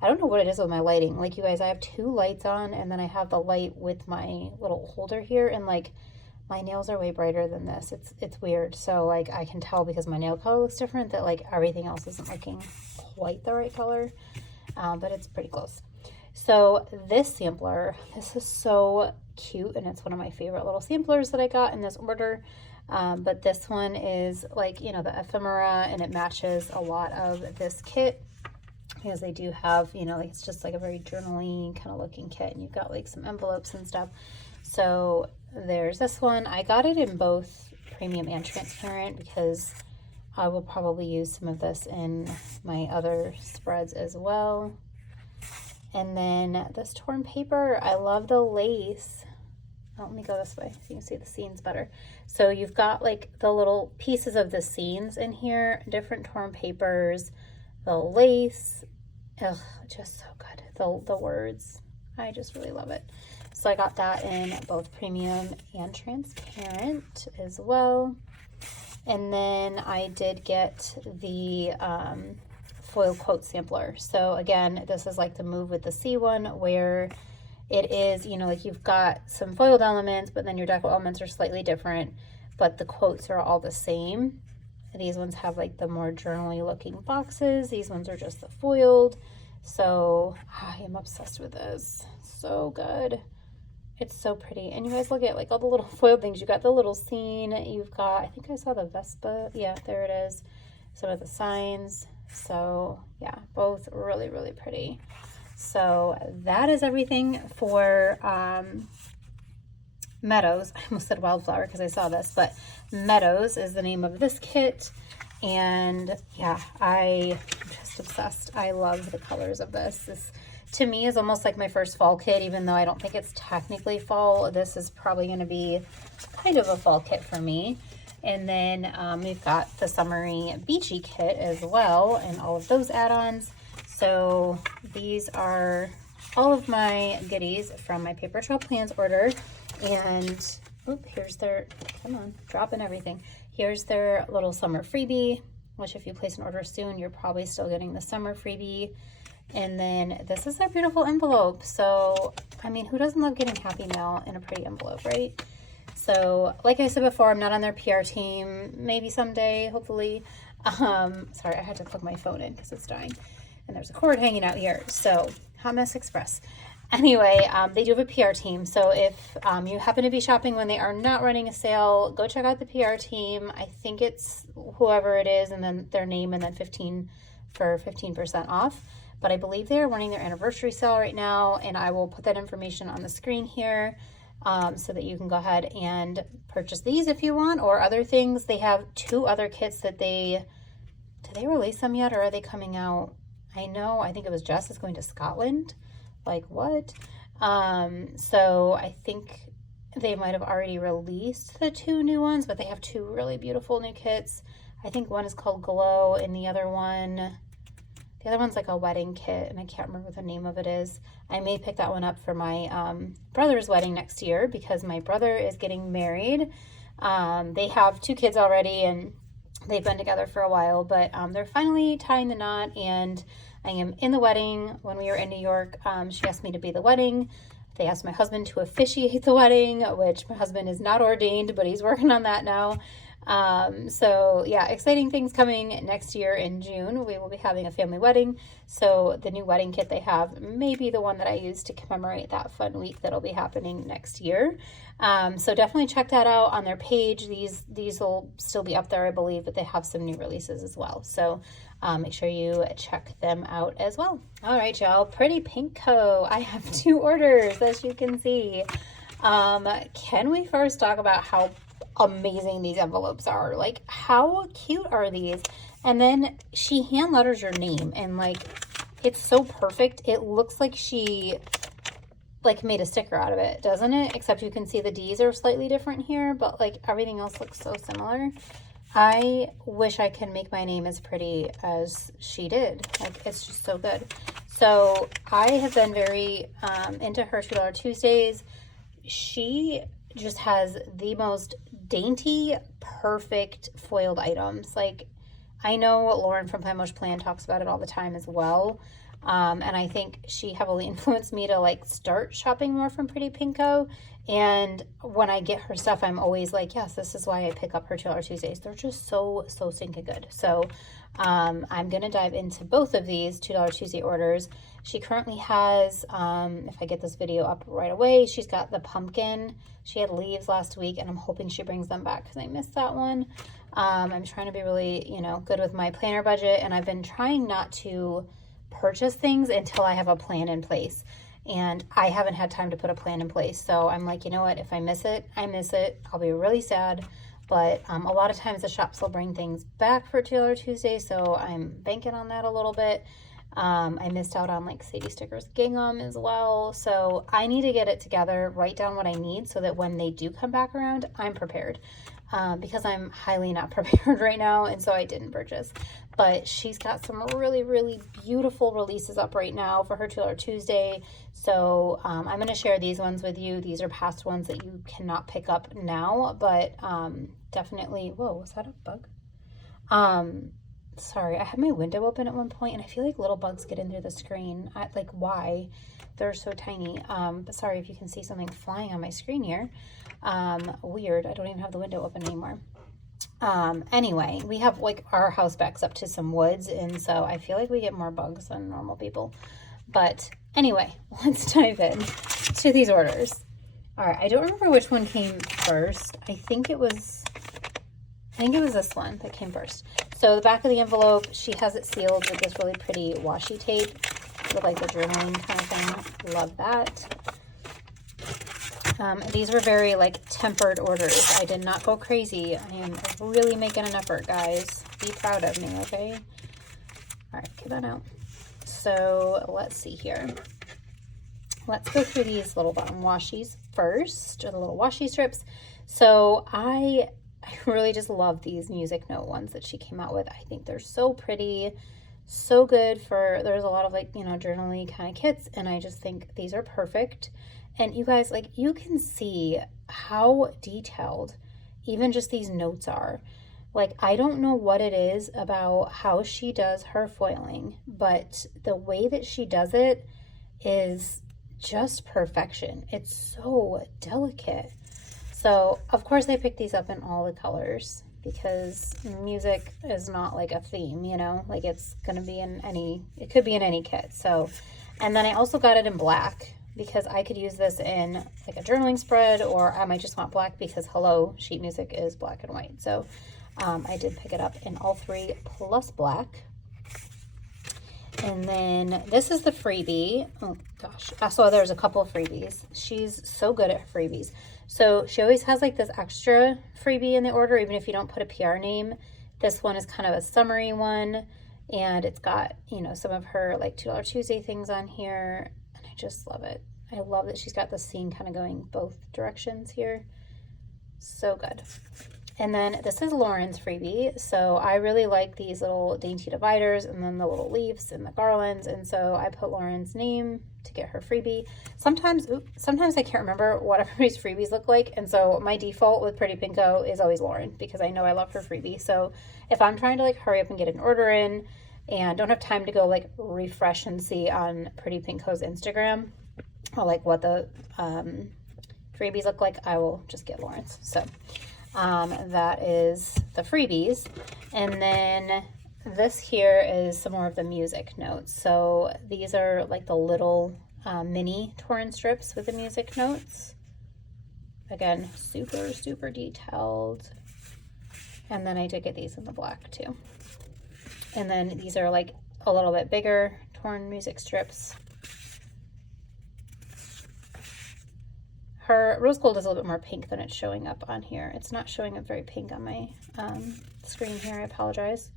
I don't know what it is with my lighting. Like, you guys, I have 2 lights on, and then I have the light with my little holder here, and like, my nails are way brighter than this. It's weird. So like, I can tell because my nail color looks different that like everything else isn't looking quite the right color, but it's pretty close. So this sampler, this is so cute, and it's one of my favorite little samplers that I got in this order. But this one is like, you know, the ephemera, and it matches a lot of this kit because they do have, you know, like, it's just like a very journaling kind of looking kit, and you've got like some envelopes and stuff. So there's this one. I got it in both premium and transparent because I will probably use some of this in my other spreads as well. And then this torn paper, I love the lace. Oh, let me go this way so you can see the scenes better. So you've got like the little pieces of the scenes in here, different torn papers, the lace. Ugh, just so good. The words, I just really love it. So I got that in both premium and transparent as well. And then I did get the foil quote sampler. So again, this is like the Move with the C one, where it is, you know, like you've got some foiled elements, but then your deco elements are slightly different, but the quotes are all the same. These ones have like the more journaly looking boxes. These ones are just the foiled. So I am obsessed with this. So good. It's so pretty. And you guys look at like all the little foiled things. You got the little scene. You've got, I think I saw the Vespa. Yeah, there it is. Some of the signs. So yeah, both really, really pretty. So that is everything for Meadows. I almost said Wildflower because I saw this, but Meadows is the name of this kit. And yeah, I'm just obsessed. I love the colors of this. This to me is almost like my first fall kit, even though I don't think it's technically fall. This is probably going to be kind of a fall kit for me. And then we've got the summery beachy kit as well, and all of those add-ons. So these are all of my goodies from my Paper Trail Plans order. And here's their, come on, dropping everything. Here's their little summer freebie, which if you place an order soon, you're probably still getting the summer freebie. And then this is their beautiful envelope. So, I mean, who doesn't love getting happy mail in a pretty envelope, right? So, like I said before, I'm not on their PR team. Maybe someday, hopefully. Sorry, I had to plug my phone in because it's dying. And there's a cord hanging out here. So, Hot Mess Express. Anyway, they do have a PR team. So, if you happen to be shopping when they are not running a sale, go check out the PR team. I think it's whoever it is and then their name and then 15% off. But I believe they're running their anniversary sale right now, and I will put that information on the screen here so that you can go ahead and purchase these if you want, or other things. They have 2 other kits that did they release them yet, or are they coming out? I think it was Jess is going to Scotland. Like, what? So I think they might have already released the 2 new ones, but they have 2 really beautiful new kits. I think one is called Glow, and the other one's like a wedding kit, and I can't remember what the name of it is. I may pick that one up for my brother's wedding next year because my brother is getting married. They have 2 kids already, and they've been together for a while, but they're finally tying the knot, and I am in the wedding. When we were in New York, she asked me to be the wedding. They asked my husband to officiate the wedding, which my husband is not ordained, but he's working on that now. So yeah, exciting things coming next year in June. We will be having a family wedding. So the new wedding kit they have may be the one that I use to commemorate that fun week that'll be happening next year. So definitely check that out on their page. These will still be up there, I believe, but they have some new releases as well. So make sure you check them out as well. All right, y'all, Pretty Pink Co. I have 2 orders, as you can see. Can we first talk about how amazing these envelopes are? Like, how cute are these? And then she hand letters your name, and like, it's so perfect. It looks like she like made a sticker out of it, doesn't it? Except you can see the D's are slightly different here, but like everything else looks so similar. I wish I could make my name as pretty as she did. Like, it's just so good. So I have been very into her $2 Tuesdays. She just has the most dainty, perfect foiled items. Like, I know Lauren from Plan Mush Plan talks about it all the time as well. And I think she heavily influenced me to like start shopping more from Pretty Pink Co. And when I get her stuff, I'm always like, yes, this is why I pick up her $2 Tuesdays. They're just so stinking good. So I'm going to dive into both of these $2 Tuesday orders. She currently has, if I get this video up right away, she's got the pumpkin. She had leaves last week, and I'm hoping she brings them back because I missed that one. I'm trying to be really, good with my planner budget, and I've been trying not to purchase things until I have a plan in place. And I haven't had time to put a plan in place. So I'm like, you know what? If I miss it, I miss it. I'll be really sad. But a lot of times the shops will bring things back for $2 Tuesday. So I'm banking on that a little bit. I missed out on like Sadie Stickers gingham as well. So I need to get it together, write down what I need so that when they do come back around, I'm prepared. Because I'm highly not prepared right now, and so I didn't purchase. But she's got some really, really beautiful releases up right now for her $2 Tuesday. So I'm going to share these ones with you. These are past ones that you cannot pick up now, but definitely, whoa, was that a bug? Sorry, I had my window open at one point, and I feel like little bugs get in through the screen. Like, why? They're so tiny. But sorry if you can see something flying on my screen here. Weird. I don't even have the window open anymore. Anyway, we have like our house backs up to some woods, and so I feel like we get more bugs than normal people. But anyway, let's dive in to these orders. All right, I don't remember which one came first. I think it was this one that came first. So the back of the envelope, she has it sealed with this really pretty washi tape with like the journaling kind of thing. Love that. These were very like tempered orders. I did not go crazy. I am really making an effort, guys. Be proud of me, okay? All right, get that out. So let's see here. Let's go through these little bottom washies first, or the little washi strips. So I really just love these music note ones that she came out with. I think they're so pretty, so good for, there's a lot of like, journaling kind of kits, and I just think these are perfect. And you guys, like, you can see how detailed even just these notes are. Like, I don't know what it is about how she does her foiling, but the way that she does it is just perfection. It's so delicate. So, of course, I picked these up in all the colors because music is not like a theme, like it's going to be it could be in any kit. So, and then I also got it in black because I could use this in like a journaling spread, or I might just want black because hello, sheet music is black and white. So I did pick it up in all 3 plus black. And then this is the freebie. Oh gosh. So there's a couple of freebies. She's so good at freebies. So she always has like this extra freebie in the order, even if you don't put a PR name. This one is kind of a summary one, and it's got, some of her like $2 Tuesday things on here. I just love it. I love that she's got the scene kind of going both directions here. So good. And then this is Lauren's freebie. So I really like these little dainty dividers and then the little leaves and the garlands. And so I put Lauren's name to get her freebie. Sometimes I can't remember what everybody's freebies look like. And so my default with Pretty Pink Co is always Lauren because I know I love her freebie. So if I'm trying to like hurry up and get an order in and don't have time to go like refresh and see on Pretty Pink Co's Instagram or like what the freebies look like, I will just get Lauren's. So That is the freebies. And then this here is some more of the music notes. So these are like the little mini torn strips with the music notes. Again, super, super detailed. And then I did get these in the black too. And then these are like a little bit bigger torn music strips. Her rose gold is a little bit more pink than it's showing up on here. It's not showing up very pink on my screen here. I apologize.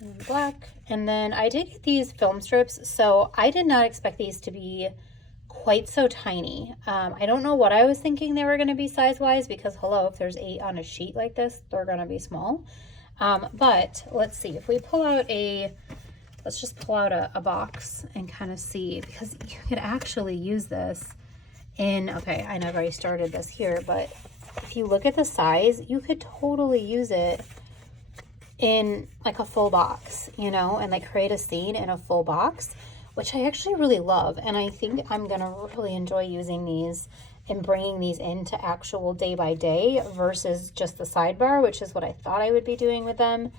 And black. And then I did get these film strips, so I did not expect these to be quite so tiny. I don't know what I was thinking they were going to be size-wise, because hello, if there's 8 on a sheet like this, they're going to be small. But let's see, if we pull out let's just pull out a box and kind of see, because you could actually use this in, okay, I know I've already started this here, but if you look at the size, you could totally use it in like a full box, you know, and like create a scene in a full box, which I actually really love. And I think I'm going to really enjoy using these and bringing these into actual day by day versus just the sidebar, which is what I thought I would be doing with them.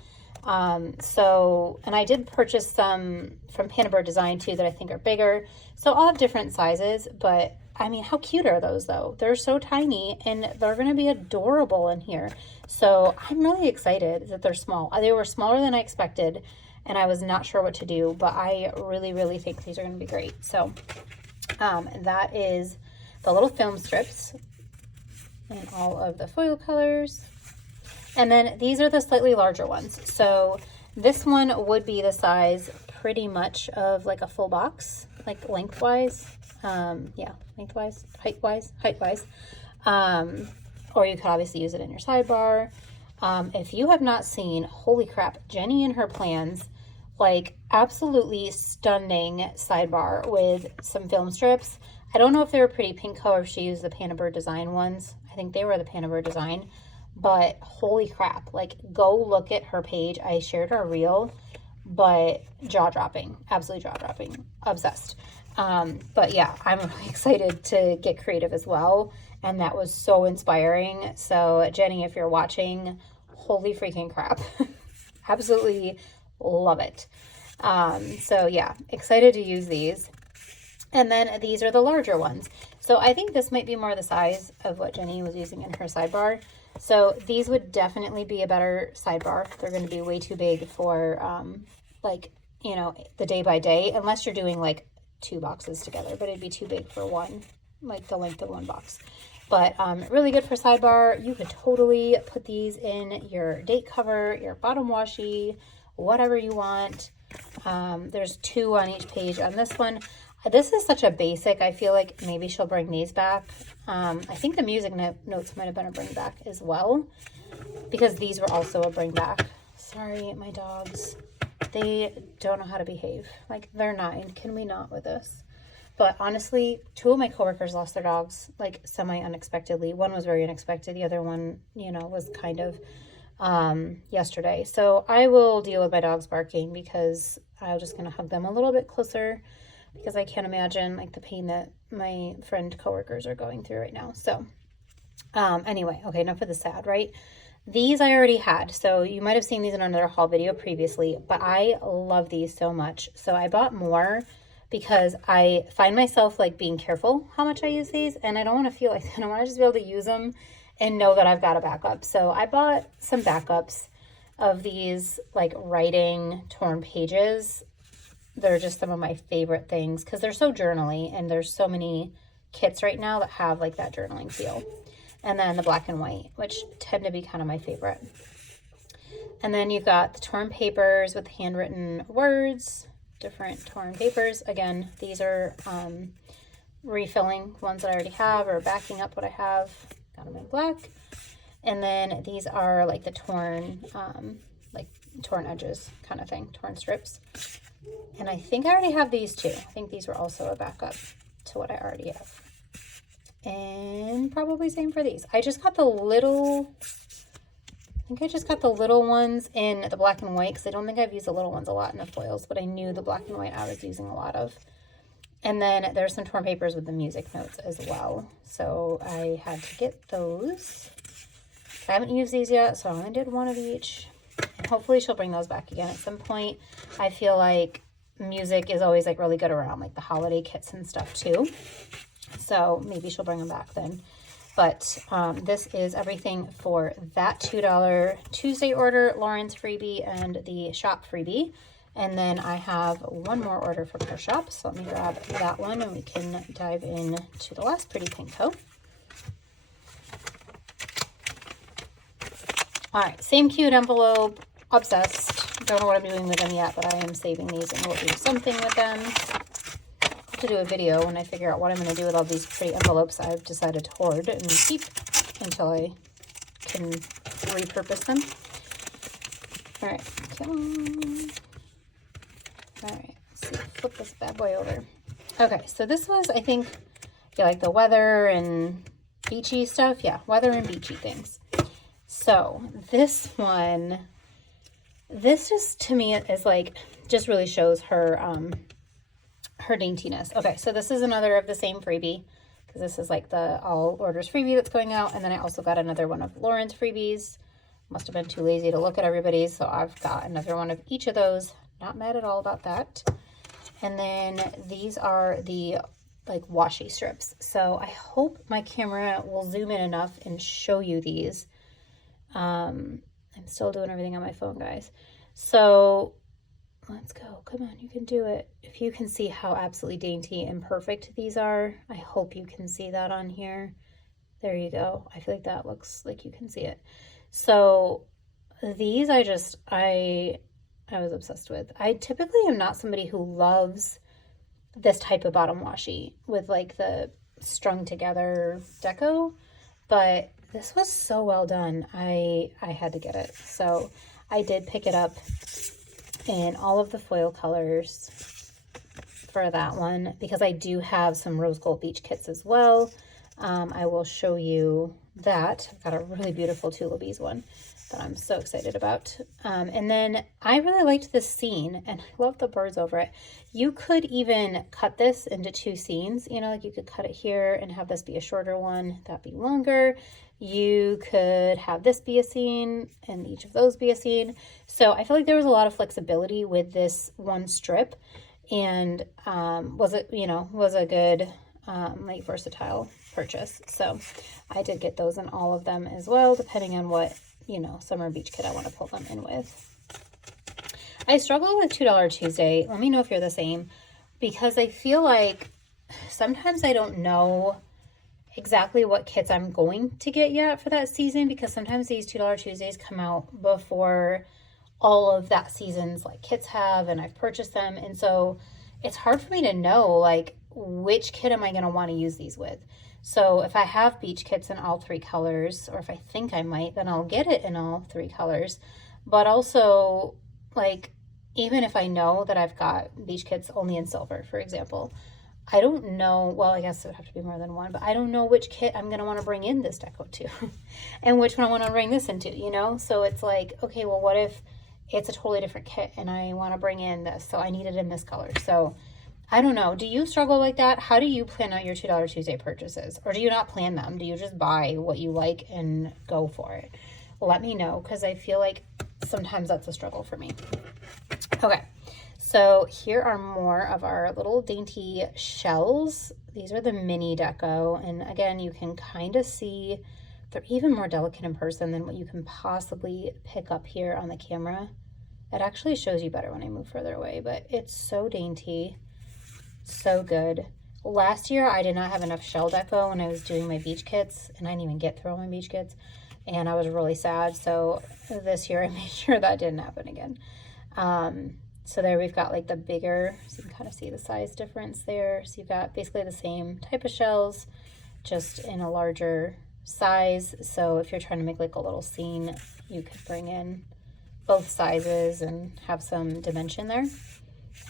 And I did purchase some from Panda Design too that I think are bigger. So all have different sizes, but I mean, how cute are those though? They're so tiny and they're going to be adorable in here. So I'm really excited that they're small. They were smaller than I expected and I was not sure what to do, but I really, really think these are going to be great. So that is the little film strips in all of the foil colors. And then these are the slightly larger ones. So this one would be the size pretty much of like a full box, like lengthwise. Yeah, lengthwise, height-wise. Or you could obviously use it in your sidebar. If you have not seen, holy crap, Jenny and her plans, like absolutely stunning sidebar with some film strips. I don't know if they were pretty pink color, if she used the Panda Bird Design ones. I think they were the Panda Bird Design. But holy crap, like go look at her page. I shared her reel, but jaw-dropping, absolutely jaw-dropping, obsessed. But yeah, I'm really excited to get creative as well. And that was so inspiring. So Jenny, if you're watching, holy freaking crap. Absolutely love it. So yeah, excited to use these. And then these are the larger ones. So I think this might be more the size of what Jenny was using in her sidebar. So these would definitely be a better sidebar. They're going to be way too big for like, you know, the day by day, unless you're doing like 2 boxes together, but it'd be too big for one, like the length of one box. But really good for sidebar. You could totally put these in your date cover, your bottom washi, whatever you want. There's 2 on each page on this one. This is such a basic. I feel like maybe she'll bring these back. I think the music notes might have been a bring back as well, because these were also a bring back. Sorry, my dogs. They don't know how to behave. Like, they're 9. Can we not with this? But honestly, 2 of my coworkers lost their dogs, like, semi-unexpectedly. One was very unexpected. The other one, you know, was kind of yesterday. So I will deal with my dogs barking, because I'm just going to hug them a little bit closer, because I can't imagine, like, the pain that my friend coworkers are going through right now. So anyway, okay, enough of the sad, right? These I already had, so you might have seen these in another haul video previously, but I love these so much. So I bought more because I find myself like being careful how much I use these, and I don't want to feel like that. I want to just be able to use them and know that I've got a backup. So I bought some backups of these like writing torn pages. They're just some of my favorite things because they're so journaly, and there's so many kits right now that have like that journaling feel. And then the black and white, which tend to be kind of my favorite. And then you've got the torn papers with handwritten words, different torn papers. Again, these are refilling ones that I already have or backing up what I have. Got them in black. And then these are like the torn, like torn edges kind of thing, torn strips. And I think I already have these too. I think these were also a backup to what I already have. And probably same for these. I just got the little, I think I just got the little ones in the black and white because I don't think I've used the little ones a lot in the foils, but I knew the black and white I was using a lot of. And then there's some torn papers with the music notes as well. So I had to get those. I haven't used these yet, so I only did one of each. And hopefully she'll bring those back again at some point. I feel like music is always like really good around like the holiday kits and stuff too. So maybe she'll bring them back then. But this is everything for that $2 Tuesday order, Lauren's freebie, and the shop freebie. And then I have one more order for her shop. So let me grab that one and we can dive into the last pretty pink coat. All right, same cute envelope, obsessed. Don't know what I'm doing with them yet, but I am saving these and we'll do something with them. I'll have to do a video when I figure out what I'm going to do with all these pretty envelopes I've decided to hoard and keep until I can repurpose them. All right, come on. All right, let's see, flip this bad boy over. Okay, so this was, I think, yeah, like the weather and beachy stuff. Yeah, weather and beachy things. So this one, this just to me is like, just really shows her, her daintiness. Okay, so this is another of the same freebie, because this is like the all orders freebie that's going out. And then I also got another one of Lauren's freebies. Must have been too lazy to look at everybody's. So I've got another one of each of those. Not mad at all about that. And then these are the like washi strips. So I hope my camera will zoom in enough and show you these. I'm still doing everything on my phone, guys. So let's go. Come on, you can do it. If you can see how absolutely dainty and perfect these are, I hope you can see that on here. There you go. I feel like that looks like you can see it. So these I was obsessed with. I typically am not somebody who loves this type of bottom washi with like the strung together deco, but this was so well done. I had to get it. So I did pick it up in all of the foil colors for that one because I do have some rose gold beach kits as well. I will show you that. I've got a really beautiful Lil Bees one that I'm so excited about. And then I really liked this scene and I love the birds over it. You could even cut this into two scenes, you know, like you could cut it here and have this be a shorter one, that be longer. You could have this be a scene and each of those be a scene. So I feel like there was a lot of flexibility with this one strip and was a good like versatile purchase. So I did get those in all of them as well, depending on what, you know, summer beach kit I want to pull them in with. I struggle with $2 Tuesday. Let me know if you're the same, because I feel like sometimes I don't know exactly what kits I'm going to get yet for that season, because sometimes these $2 Tuesdays come out before all of that season's like kits have, and I've purchased them. And so it's hard for me to know like which kit am I going to want to use these with. So if I have beach kits in all three colors, or if I think I might, then I'll get it in all three colors. But also, like, even if I know that I've got beach kits only in silver, for example, I don't know, well, I guess it would have to be more than one, but I don't know which kit I'm going to want to bring in this deco to and which one I want to bring this into, you know? So it's like, okay, well, what if it's a totally different kit and I want to bring in this, so I need it in this color. So I don't know. Do you struggle like that? How do you plan out your $2 Tuesday purchases? Or do you not plan them? Do you just buy what you like and go for it? Let me know, because I feel like sometimes that's a struggle for me. Okay, so here are more of our little dainty shells. These are the mini deco. And again, you can kind of see they're even more delicate in person than what you can possibly pick up here on the camera. It actually shows you better when I move further away, but it's so dainty. So good. Last year I did not have enough shell deco when I was doing my beach kits, and I didn't even get through all my beach kits, and I was really sad. So this year I made sure that didn't happen again. So there we've got like the bigger, so you can kind of see the size difference there. So you've got basically the same type of shells, just in a larger size. So if you're trying to make like a little scene, you could bring in both sizes and have some dimension there.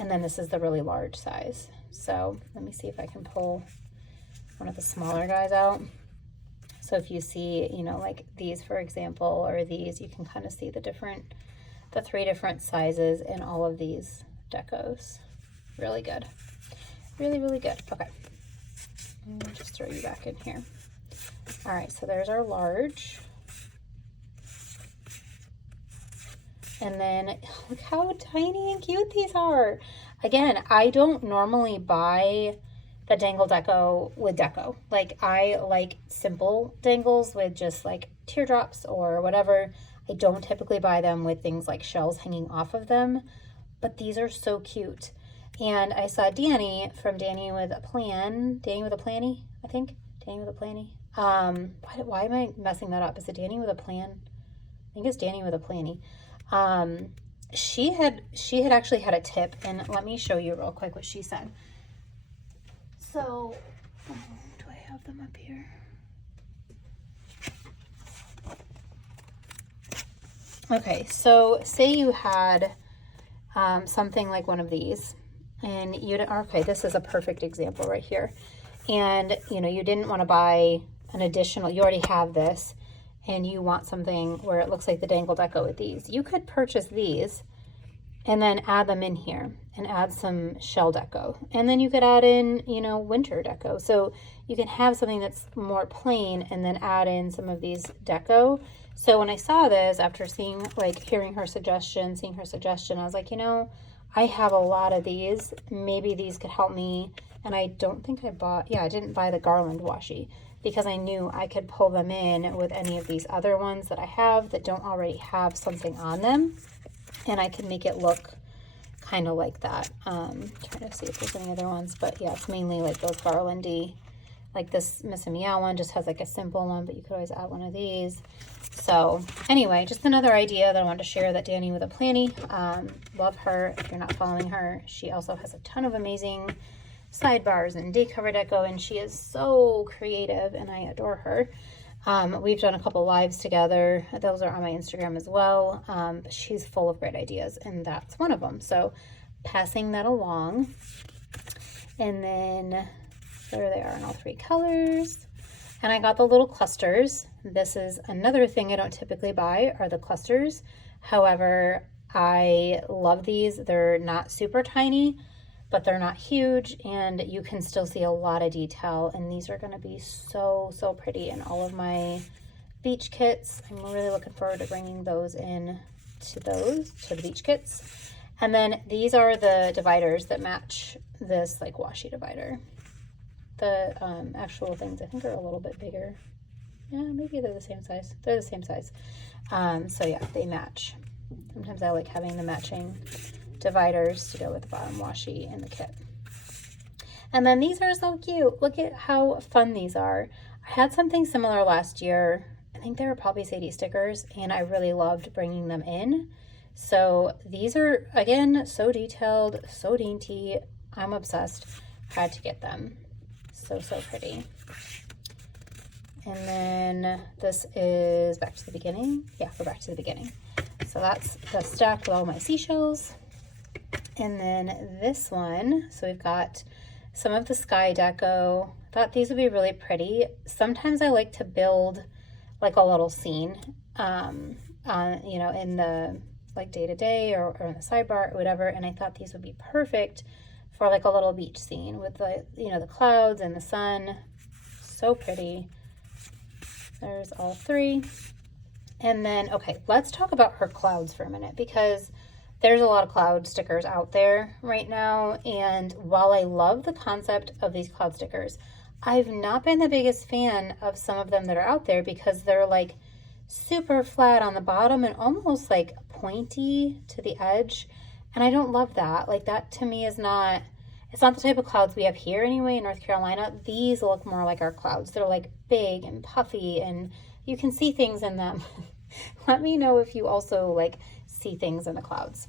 And then this is the really large size. So let me see if I can pull one of the smaller guys out. So if you see, you know, like these, for example, or these, you can kind of see the three different sizes in all of these decos. Really good. Really, really good. Okay. I'll just throw you back in here. All right, so there's our large. And then look how tiny and cute these are. Again, I don't normally buy the dangle deco with deco. Like, I like simple dangles with just like teardrops or whatever. I don't typically buy them with things like shells hanging off of them, but these are so cute. And I saw Danny from Danny with a Plan, Danny with a Planny, I think. Danny with a Planny. Why am I messing that up? Is it Danny with a Plan? I think it's Danny with a Planny. She had actually had a tip, and let me show you real quick what she said. So, do I have them up here? Okay, so say you had something like one of these, and okay, this is a perfect example right here. And, you know, you didn't want to buy an additional, you already have this, and you want something where it looks like the dangle deco with these. You could purchase these and then add them in here and add some shell deco. And then you could add in, you know, winter deco. So you can have something that's more plain and then add in some of these deco. So when I saw this, after seeing, like, seeing her suggestion, I was like, you know, I have a lot of these. Maybe these could help me. And I don't think I bought, I didn't buy the garland washi because I knew I could pull them in with any of these other ones that I have that don't already have something on them. And I can make it look kind of like that. Trying to see if there's any other ones, but yeah, it's mainly like those garlandy, like this Miss and Meow one just has like a simple one, but you could always add one of these. So anyway, just another idea that I wanted to share that Danny with a Planny. Love her. If you're not following her, she also has a ton of amazing sidebars and day cover deco, and she is so creative, and I adore her. We've done a couple lives together. Those are on my Instagram as well. But she's full of great ideas, and that's one of them. So passing that along. And then there they are in all three colors. And I got the little clusters. This is another thing I don't typically buy, are the clusters. However, I love these. They're not super tiny, but they're not huge, and you can still see a lot of detail. And these are going to be so, so pretty in all of my beach kits. I'm really looking forward to bringing those in to the beach kits. And then these are the dividers that match this like washi divider. The actual things I think are a little bit bigger. Yeah, maybe they're the same size. They're the same size. So yeah, they match. Sometimes I like having the matching dividers to go with the bottom washi in the kit. And then these are so cute. Look at how fun these are. I had something similar last year. I think they were probably Sadie Stickers, and I really loved bringing them in. So these are, again, so detailed, so dainty. I'm obsessed. Had to get them. So, so pretty. And then this is back to the beginning. Yeah, we're back to the beginning. So that's the stack with all my seashells. And then this one, so we've got some of the sky deco. I thought these would be really pretty. Sometimes I like to build like a little scene, you know, in the like day-to-day or in the sidebar or whatever. And I thought these would be perfect for like a little beach scene with the, you know, the clouds and the sun. So pretty. There's all three. And then, okay, let's talk about her clouds for a minute, because there's a lot of cloud stickers out there right now. And while I love the concept of these cloud stickers, I've not been the biggest fan of some of them that are out there because they're like super flat on the bottom and almost like pointy to the edge. And I don't love that. Like, that to me is not, it's not the type of clouds we have here anyway in North Carolina. These look more like our clouds. They're like big and puffy and you can see things in them. Let me know if you also like see things in the clouds.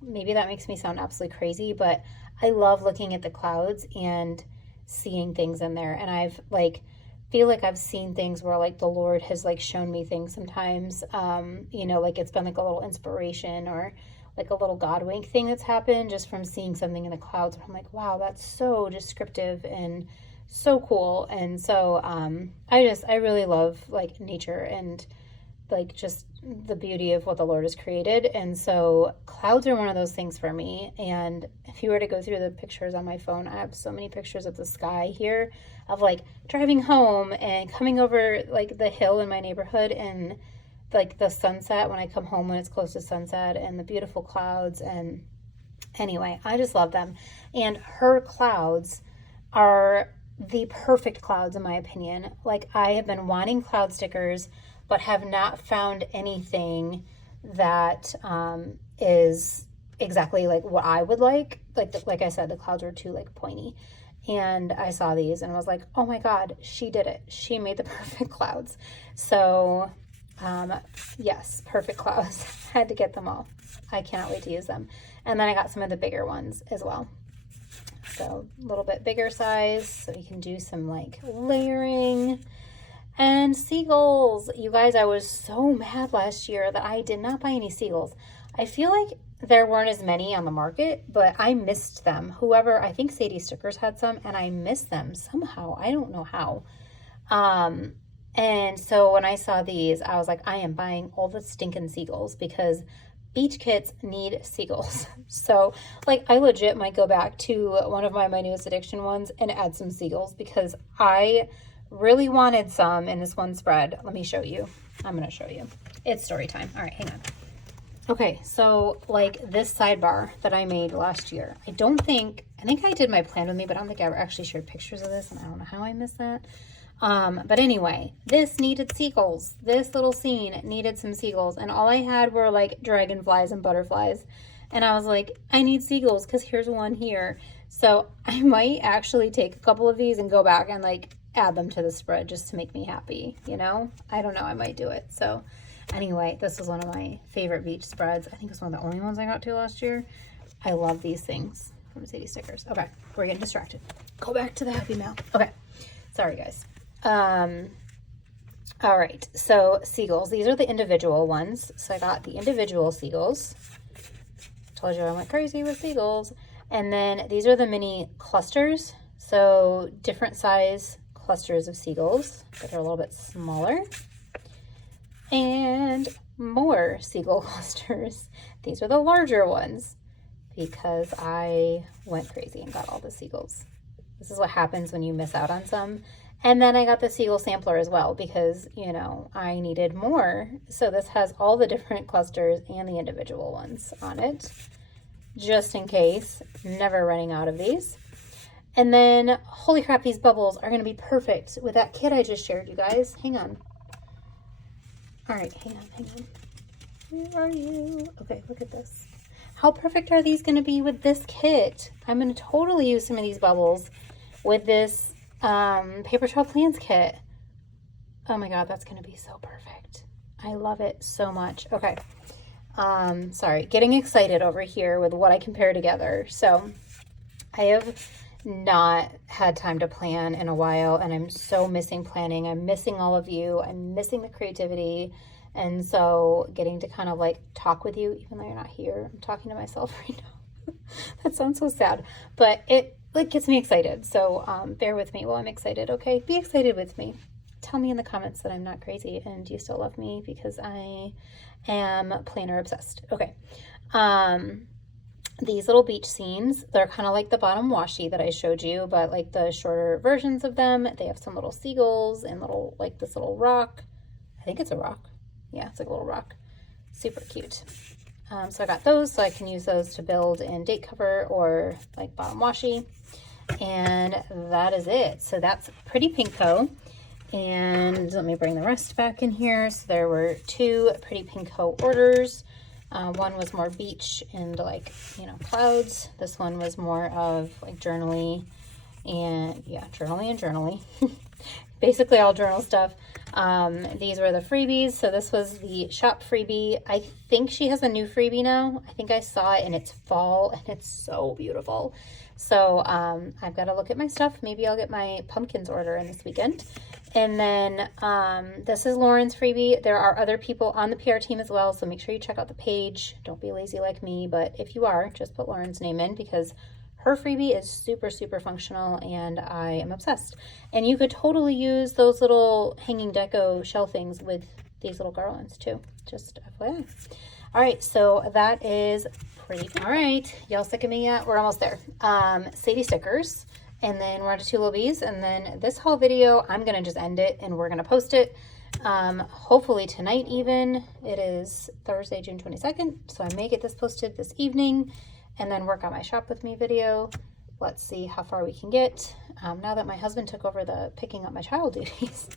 Maybe that makes me sound absolutely crazy, but I love looking at the clouds and seeing things in there. And I've like, feel like I've seen things where like the Lord has like shown me things sometimes, you know, like it's been like a little inspiration or like a little God wink thing that's happened just from seeing something in the clouds. And I'm like, wow, that's so descriptive and so cool. And so I really love like nature and like just the beauty of what the Lord has created. And so clouds are one of those things for me. And if you were to go through the pictures on my phone, I have so many pictures of the sky here of like driving home and coming over like the hill in my neighborhood, and like the sunset when I come home when it's close to sunset and the beautiful clouds. And anyway, I just love them. And her clouds are the perfect clouds in my opinion. Like, I have been wanting cloud stickers, but have not found anything that is exactly like what I would like. Like I said, the clouds were too like pointy. And I saw these and I was like, oh my God, she did it. She made the perfect clouds. So yes, perfect clouds. Had to get them all. I cannot wait to use them. And then I got some of the bigger ones as well. So a little bit bigger size so we can do some like layering. And seagulls. You guys, I was so mad last year that I did not buy any seagulls. I feel like there weren't as many on the market, but I missed them. I think Sadie Stickers had some, and I missed them somehow. I don't know how. And so when I saw these, I was like, I am buying all the stinking seagulls because beach kits need seagulls. So like, I legit might go back to one of my newest addiction ones and add some seagulls because I really wanted some in this one spread. Let me show you. I'm going to show you. It's story time. All right, hang on. Okay, so like this sidebar that I made last year, I think I did my plan with me, but I don't think I ever actually shared pictures of this, and I don't know how I missed that. But anyway, this needed seagulls. This little scene needed some seagulls, and all I had were like dragonflies and butterflies. And I was like, I need seagulls because here's one here. So I might actually take a couple of these and go back and like add them to the spread just to make me happy, you know? I don't know, I might do it. So anyway, this was one of my favorite beach spreads. I think it was one of the only ones I got to last year. I love these things from Sadie Stickers. Okay, we're getting distracted. Go back to the happy mail. Okay, sorry guys. All right, so seagulls. These are the individual ones. So I got the individual seagulls. Told you I went crazy with seagulls. And then these are the mini clusters. So different size clusters of seagulls that are a little bit smaller. And more seagull clusters. These are the larger ones because I went crazy and got all the seagulls. This is what happens when you miss out on some. And then I got the seagull sampler as well because, you know, I needed more. So this has all the different clusters and the individual ones on it, just in case. Never running out of these. And then, holy crap, these bubbles are going to be perfect with that kit I just shared, you guys. Hang on. All right, hang on. Where are you? Okay, look at this. How perfect are these going to be with this kit? I'm going to totally use some of these bubbles with this Paper Trail Plans kit. Oh my God, that's going to be so perfect. I love it so much. Okay. Sorry, getting excited over here with what I can pair together. So I have not had time to plan in a while, and I'm so missing planning. I'm missing all of you. I'm missing the creativity. And so getting to kind of like talk with you, even though you're not here, I'm talking to myself right now. That sounds so sad, but it like gets me excited. So bear with me while I'm excited. Okay, be excited with me. Tell me in the comments that I'm not crazy and you still love me because I am planner obsessed. Okay. These little beach scenes, they're kind of like the bottom washi that I showed you, but like the shorter versions of them. They have some little seagulls and little, like this little rock. I think it's a rock. Yeah, it's like a little rock. Super cute. So I got those so I can use those to build in date cover or like bottom washi. And that is it. So that's Pretty Pinko. And let me bring the rest back in here. So there were 2 Pretty Pinko orders. One was more beach and like, you know, clouds. This one was more of like journaly and yeah, journaly. Basically all journal stuff. These were the freebies. So this was the shop freebie. I think she has a new freebie now. I think I saw it and it's fall and it's so beautiful. So I've got to look at my stuff. Maybe I'll get my pumpkins order in this weekend. And then this is Lauren's freebie. There are other people on the PR team as well, so make sure you check out the page. Don't be lazy like me, but if you are, just put Lauren's name in because her freebie is super, super functional and I am obsessed. And you could totally use those little hanging deco shelvings with these little garlands too, just FYI. All right, so that is pretty good. All right, y'all sick of me yet? We're almost there. Sadie Stickers. And then we're on to 2 Lil Bees. And then this whole video, I'm going to just end it and we're going to post it. hopefully tonight even. It is Thursday, June 22nd, so I may get this posted this evening and then work on my shop with me video. Let's see how far we can get now that my husband took over the picking up my child duties.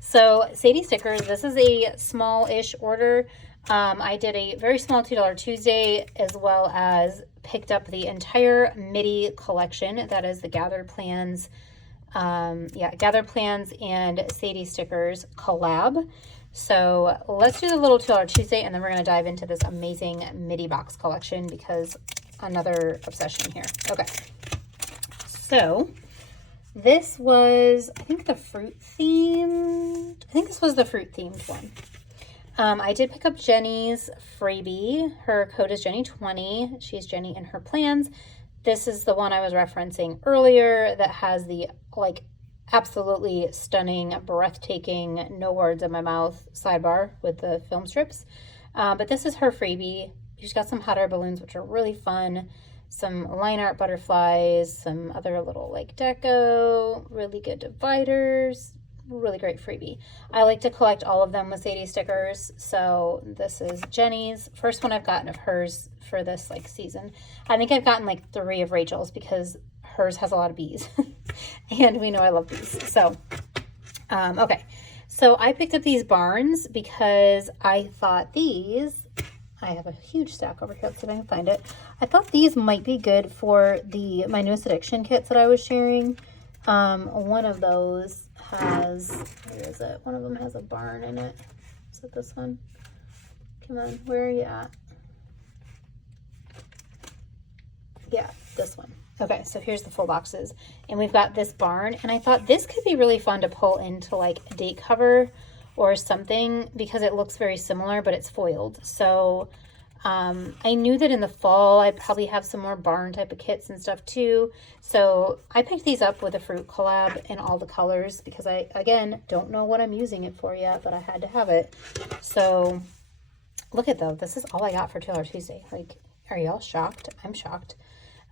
So Sadie Stickers, this is a small-ish order. I did a very small $2 Tuesday, as well as picked up the entire MIDI collection. That is the Gathered Plans, Gathered Plans and Sadie Stickers collab. So let's do the little $2 Tuesday, and then we're going to dive into this amazing MIDI box collection because another obsession here. Okay. So this was, I think, the fruit themed. I think this was the fruit themed one. I did pick up Jenny's freebie. Her code is Jenny20. She's Jenny in her plans. This is the one I was referencing earlier that has the like absolutely stunning, breathtaking, no words in my mouth sidebar with the film strips. But this is her freebie. She's got some hot air balloons, which are really fun. Some line art butterflies, some other little like deco, really good dividers, really great freebie. I like to collect all of them with Sadie Stickers. So this is Jenny's first one I've gotten of hers for this like season. I think I've gotten like 3 of Rachel's because hers has a lot of bees and we know I love bees. So, okay. So I picked up these barns because I thought these, I have a huge stack over here. Let's see if I can find it. I thought these might be good for my newest addiction kits that I was sharing. One of those has, where is it? One of them has a barn in it. Is it this one? Come on, where are you at? Yeah, this one. Okay, so here's the full boxes. And we've got this barn. And I thought this could be really fun to pull into like a date cover or something because it looks very similar, but it's foiled. So I knew that in the fall I'd probably have some more barn type of kits and stuff too. So I picked these up with a fruit collab in all the colors because I, again, don't know what I'm using it for yet, but I had to have it. So look at though, this is all I got for $2 Tuesday. Like, are y'all shocked? I'm shocked.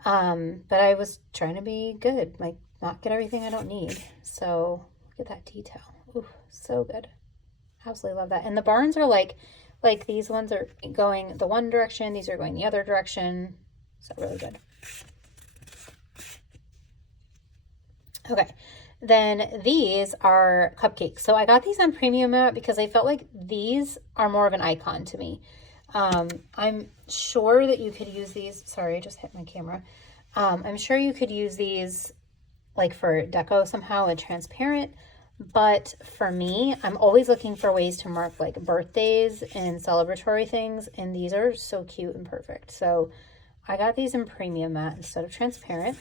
But I was trying to be good, like not get everything I don't need. So look at that detail. Ooh, so good. Absolutely love that. And the barns are like these ones are going the one direction, these are going the other direction. So really good. Okay, then these are cupcakes. So I got these on Premium Map because I felt like these are more of an icon to me. I'm sure that you could use these. Sorry, I just hit my camera. I'm sure you could use these like for deco somehow and transparent. But for me, I'm always looking for ways to mark like birthdays and celebratory things. And these are so cute and perfect. So I got these in Premium Matte instead of transparent.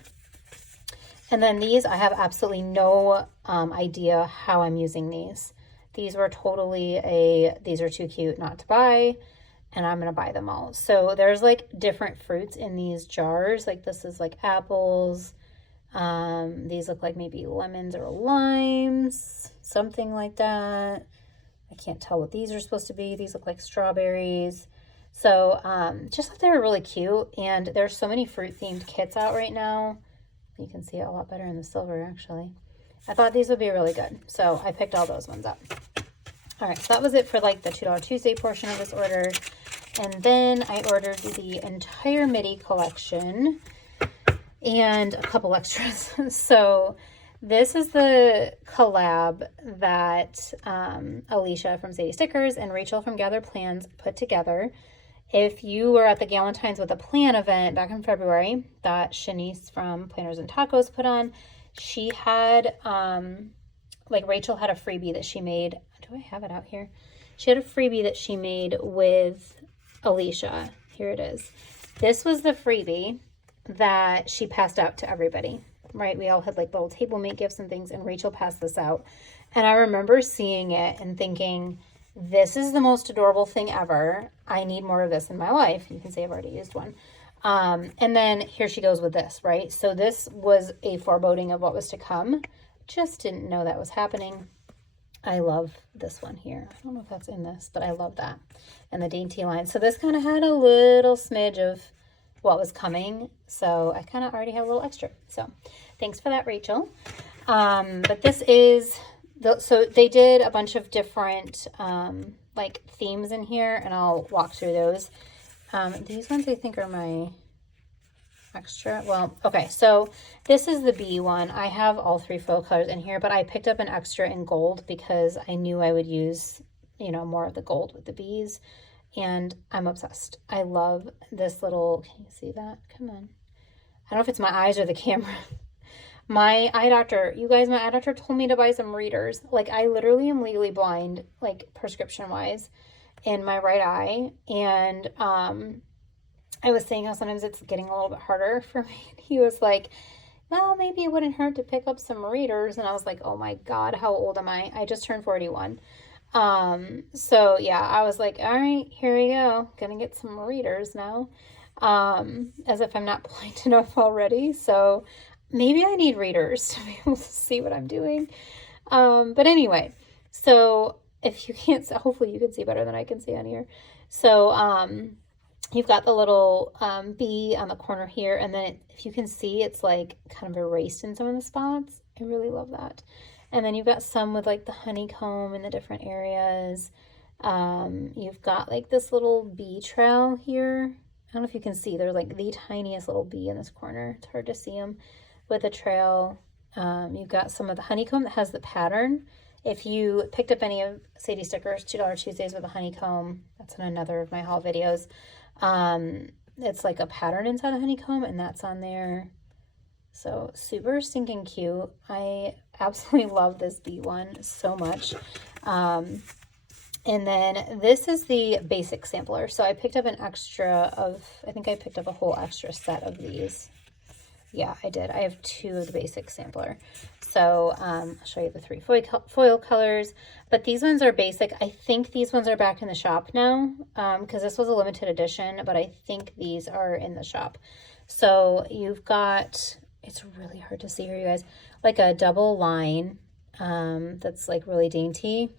And then these, I have absolutely no idea how I'm using these. These were totally these are too cute not to buy. And I'm going to buy them all. So there's like different fruits in these jars. Like this is like apples. These look like maybe lemons or limes, something like that. I can't tell what these are supposed to be. These look like strawberries. So, just thought they were really cute. And there's so many fruit themed kits out right now. You can see it a lot better in the silver, actually. I thought these would be really good. So I picked all those ones up. All right. So that was it for like the $2 Tuesday portion of this order. And then I ordered the entire MIDI collection and a couple extras. So this is the collab that Alicia from Sadie Stickers and Rachel from Gathered Plans put together. If you were at the Galentine's with a Plan event back in February that Shanice from Planners and Tacos put on, she had, like Rachel had a freebie that she made. Do I have it out here? She had a freebie that she made with Alicia. Here it is. This was the freebie that she passed out to everybody, right? We all had like little table mate gifts and things, and Rachel passed this out. And I remember seeing it and thinking, this is the most adorable thing ever. I need more of this in my life. You can see I've already used one. And then here she goes with this, right? So this was a foreboding of what was to come. Just didn't know that was happening. I love this one here. I don't know if that's in this, but I love that. And the dainty line. So this kind of had a little smidge of what was coming. So I kind of already have a little extra. So thanks for that, Rachel. But this is So they did a bunch of different like themes in here, and I'll walk through those. These ones I think are my extra. Well, okay, so this is the bee one. I have all 3 foil colors in here, but I picked up an extra in gold because I knew I would use, you know, more of the gold with the bees, and I'm obsessed. I love this little, can you see that? Come on. I don't know if it's my eyes or the camera. My eye doctor, you guys, my eye doctor told me to buy some readers. Like, I literally am legally blind, like, prescription-wise, in my right eye. And I was saying how sometimes it's getting a little bit harder for me. And he was like, well, maybe it wouldn't hurt to pick up some readers. And I was like, oh my God, how old am I? I just turned 41. So yeah, I was like, all right, here we go. Gonna get some readers now. As if I'm not blind enough already. So maybe I need readers to be able to see what I'm doing. But anyway, so if you can't, hopefully you can see better than I can see on here. So, you've got the little bee on the corner here, and then if you can see, it's like kind of erased in some of the spots. I really love that. And then you've got some with like the honeycomb in the different areas. You've got like this little bee trail here. I don't know if you can see, there's like the tiniest little bee in this corner. It's hard to see them with a trail. You've got some of the honeycomb that has the pattern. If you picked up any of Sadie Stickers, $2 Tuesdays with a honeycomb, that's in another of my haul videos. It's like a pattern inside the honeycomb, and that's on there. So super stinking cute. I absolutely love this bee one so much. And then this is the basic sampler. So I picked up an extra of, I think I picked up a whole extra set of these. Yeah, I did. I have 2 of the basic sampler. So I'll show you the 3 foil colors. But these ones are basic. I think these ones are back in the shop now because this was a limited edition, but I think these are in the shop. So you've got, it's really hard to see here, you guys, like a double line that's like really dainty.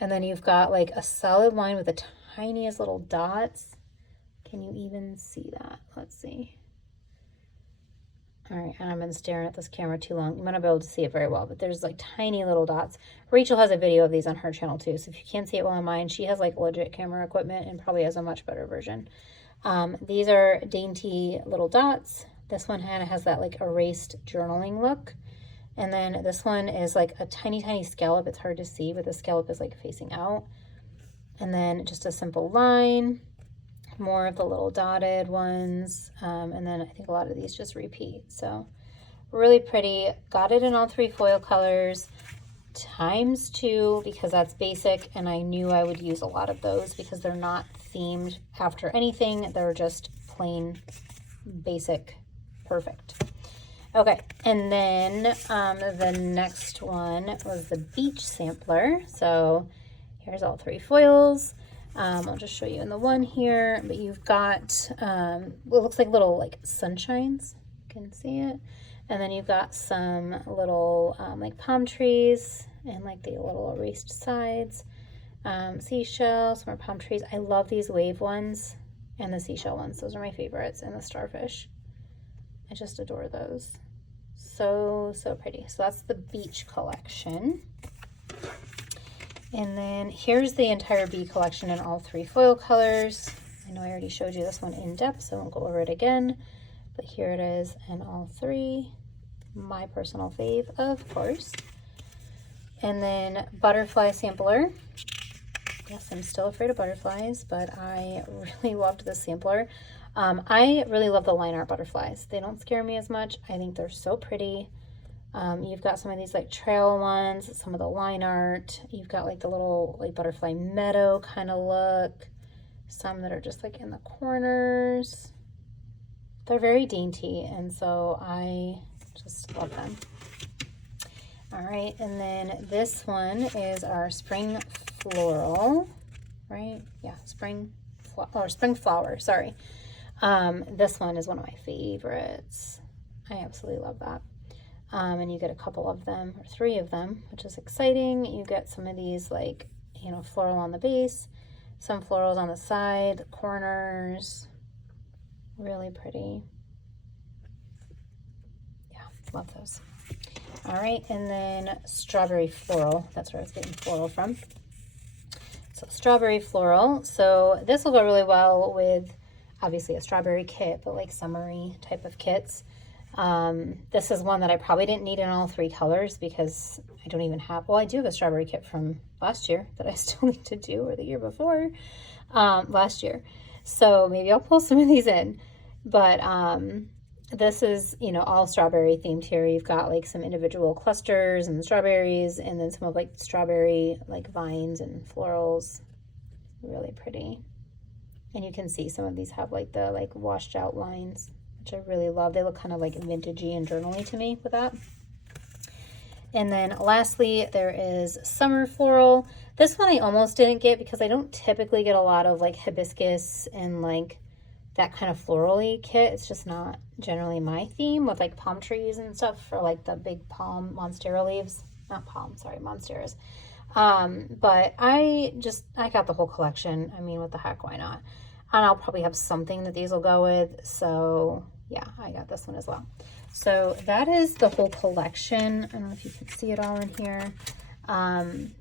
And then you've got like a solid line with the tiniest little dots. Can you even see that? Let's see. All right, and I've been staring at this camera too long. You might not be able to see it very well, but there's like tiny little dots. Rachel has a video of these on her channel too, so if you can't see it well on mine, she has like legit camera equipment and probably has a much better version. These are dainty little dots. This one kind of has that like erased journaling look. And then this one is like a tiny, tiny scallop. It's hard to see, but the scallop is like facing out. And then just a simple line. More of the little dotted ones, and then I think a lot of these just repeat. So really pretty. Got it in all 3 foil colors times 2 because that's basic, and I knew I would use a lot of those because they're not themed after anything. They're just plain basic, perfect. Okay, and then the next one was the beach sampler. So here's all 3 foils. I'll just show you in the one here, but you've got, well, it looks like little like sunshines, you can see it. And then you've got some little like palm trees and like the little erased sides, seashells, some more palm trees. I love these wave ones and the seashell ones. Those are my favorites, and the starfish. I just adore those. So, so pretty. So that's the beach collection. And then here's the entire bee collection in all 3 foil colors. I know I already showed you this one in depth, so I won't go over it again. But here it is in all 3. My personal fave, of course. And then butterfly sampler. Yes, I'm still afraid of butterflies, but I really loved this sampler. I really love the line art butterflies. They don't scare me as much. I think they're so pretty. You've got some of these like trail ones, some of the line art. You've got like the little like butterfly meadow kind of look. Some that are just like in the corners. They're very dainty, and so I just love them. All right, and then this one is our spring floral, right? Yeah, spring flower, sorry. This one is one of my favorites. I absolutely love that. And you get a couple of them, or 3 of them, which is exciting. You get some of these like, you know, floral on the base, some florals on the side, the corners. Really pretty. Yeah, love those. All right, and then strawberry floral. That's where I was getting floral from. So strawberry floral. So this will go really well with obviously a strawberry kit, but like summery type of kits. This is one that I probably didn't need in all 3 colors because I don't even have, well, I do have a strawberry kit from last year that I still need to do, or the year before, last year. So maybe I'll pull some of these in, but this is, you know, all strawberry themed here. You've got like some individual clusters and strawberries, and then some of like strawberry like vines and florals. Really pretty. And you can see some of these have like the like washed out lines, which I really love. They look kind of like vintagey and journaly to me with that. And then lastly, there is summer floral. This one I almost didn't get because I don't typically get a lot of like hibiscus and like that kind of florally kit. It's just not generally my theme with like palm trees and stuff, for like the big palm monstera leaves. Not palm, sorry, monsteras. But I got the whole collection. I mean, what the heck, why not? And I'll probably have something that these will go with. So yeah, I got this one as well. So that is the whole collection. I don't know if you can see it all in here.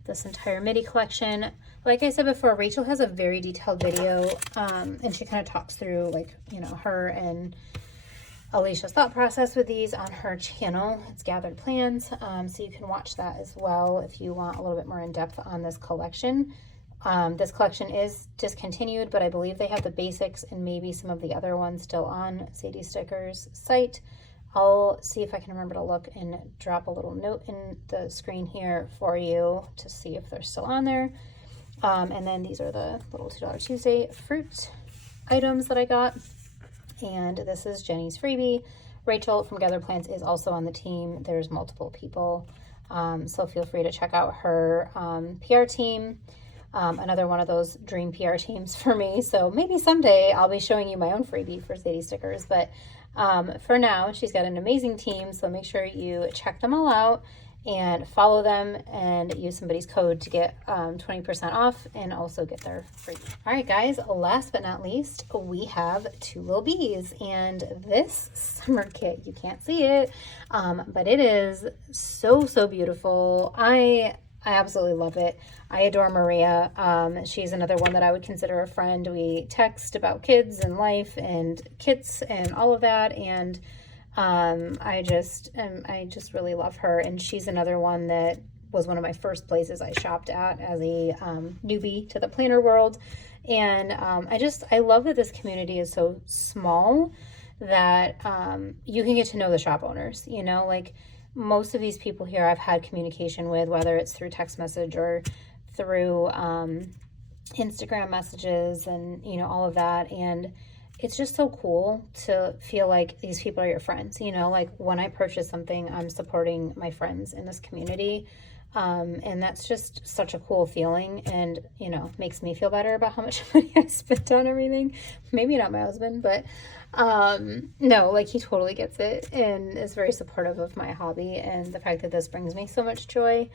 This entire midi collection. Like I said before, Rachel has a very detailed video, and she kind of talks through like, you know, her and Alicia's thought process with these on her channel. It's Gathered Plans, so you can watch that as well if you want a little bit more in depth on this collection. This collection is discontinued, but I believe they have the basics and maybe some of the other ones still on Sadie Stickers' site. I'll see if I can remember to look and drop a little note in the screen here for you to see if they're still on there. And then these are the little $2 Tuesday fruit items that I got. And this is Jenny's freebie. Rachel from Gather Plans is also on the team. There's multiple people. So feel free to check out her PR team. Another one of those dream PR teams for me. So maybe someday I'll be showing you my own freebie for Sadie Stickers. But for now, she's got an amazing team. So make sure you check them all out and follow them and use somebody's code to get 20% off and also get their free. All right, guys, last but not least, we have 2 Lil Bees, and this summer kit, you can't see it, but it is so, so beautiful. I absolutely love it. I adore Maria. She's another one that I would consider a friend. We text about kids and life and kits and all of that, and I just really love her. And she's another one that was one of my first places I shopped at as a newbie to the planner world. And I love that this community is so small that you can get to know the shop owners, you know, like most of these people here I've had communication with, whether it's through text message or through Instagram messages and, you know, all of that. And it's just so cool to feel like these people are your friends, you know, like when I purchase something, I'm supporting my friends in this community. And that's just such a cool feeling, and, you know, makes me feel better about how much money I spent on everything. Maybe not my husband, but no, like he totally gets it and is very supportive of my hobby and the fact that this brings me so much joy.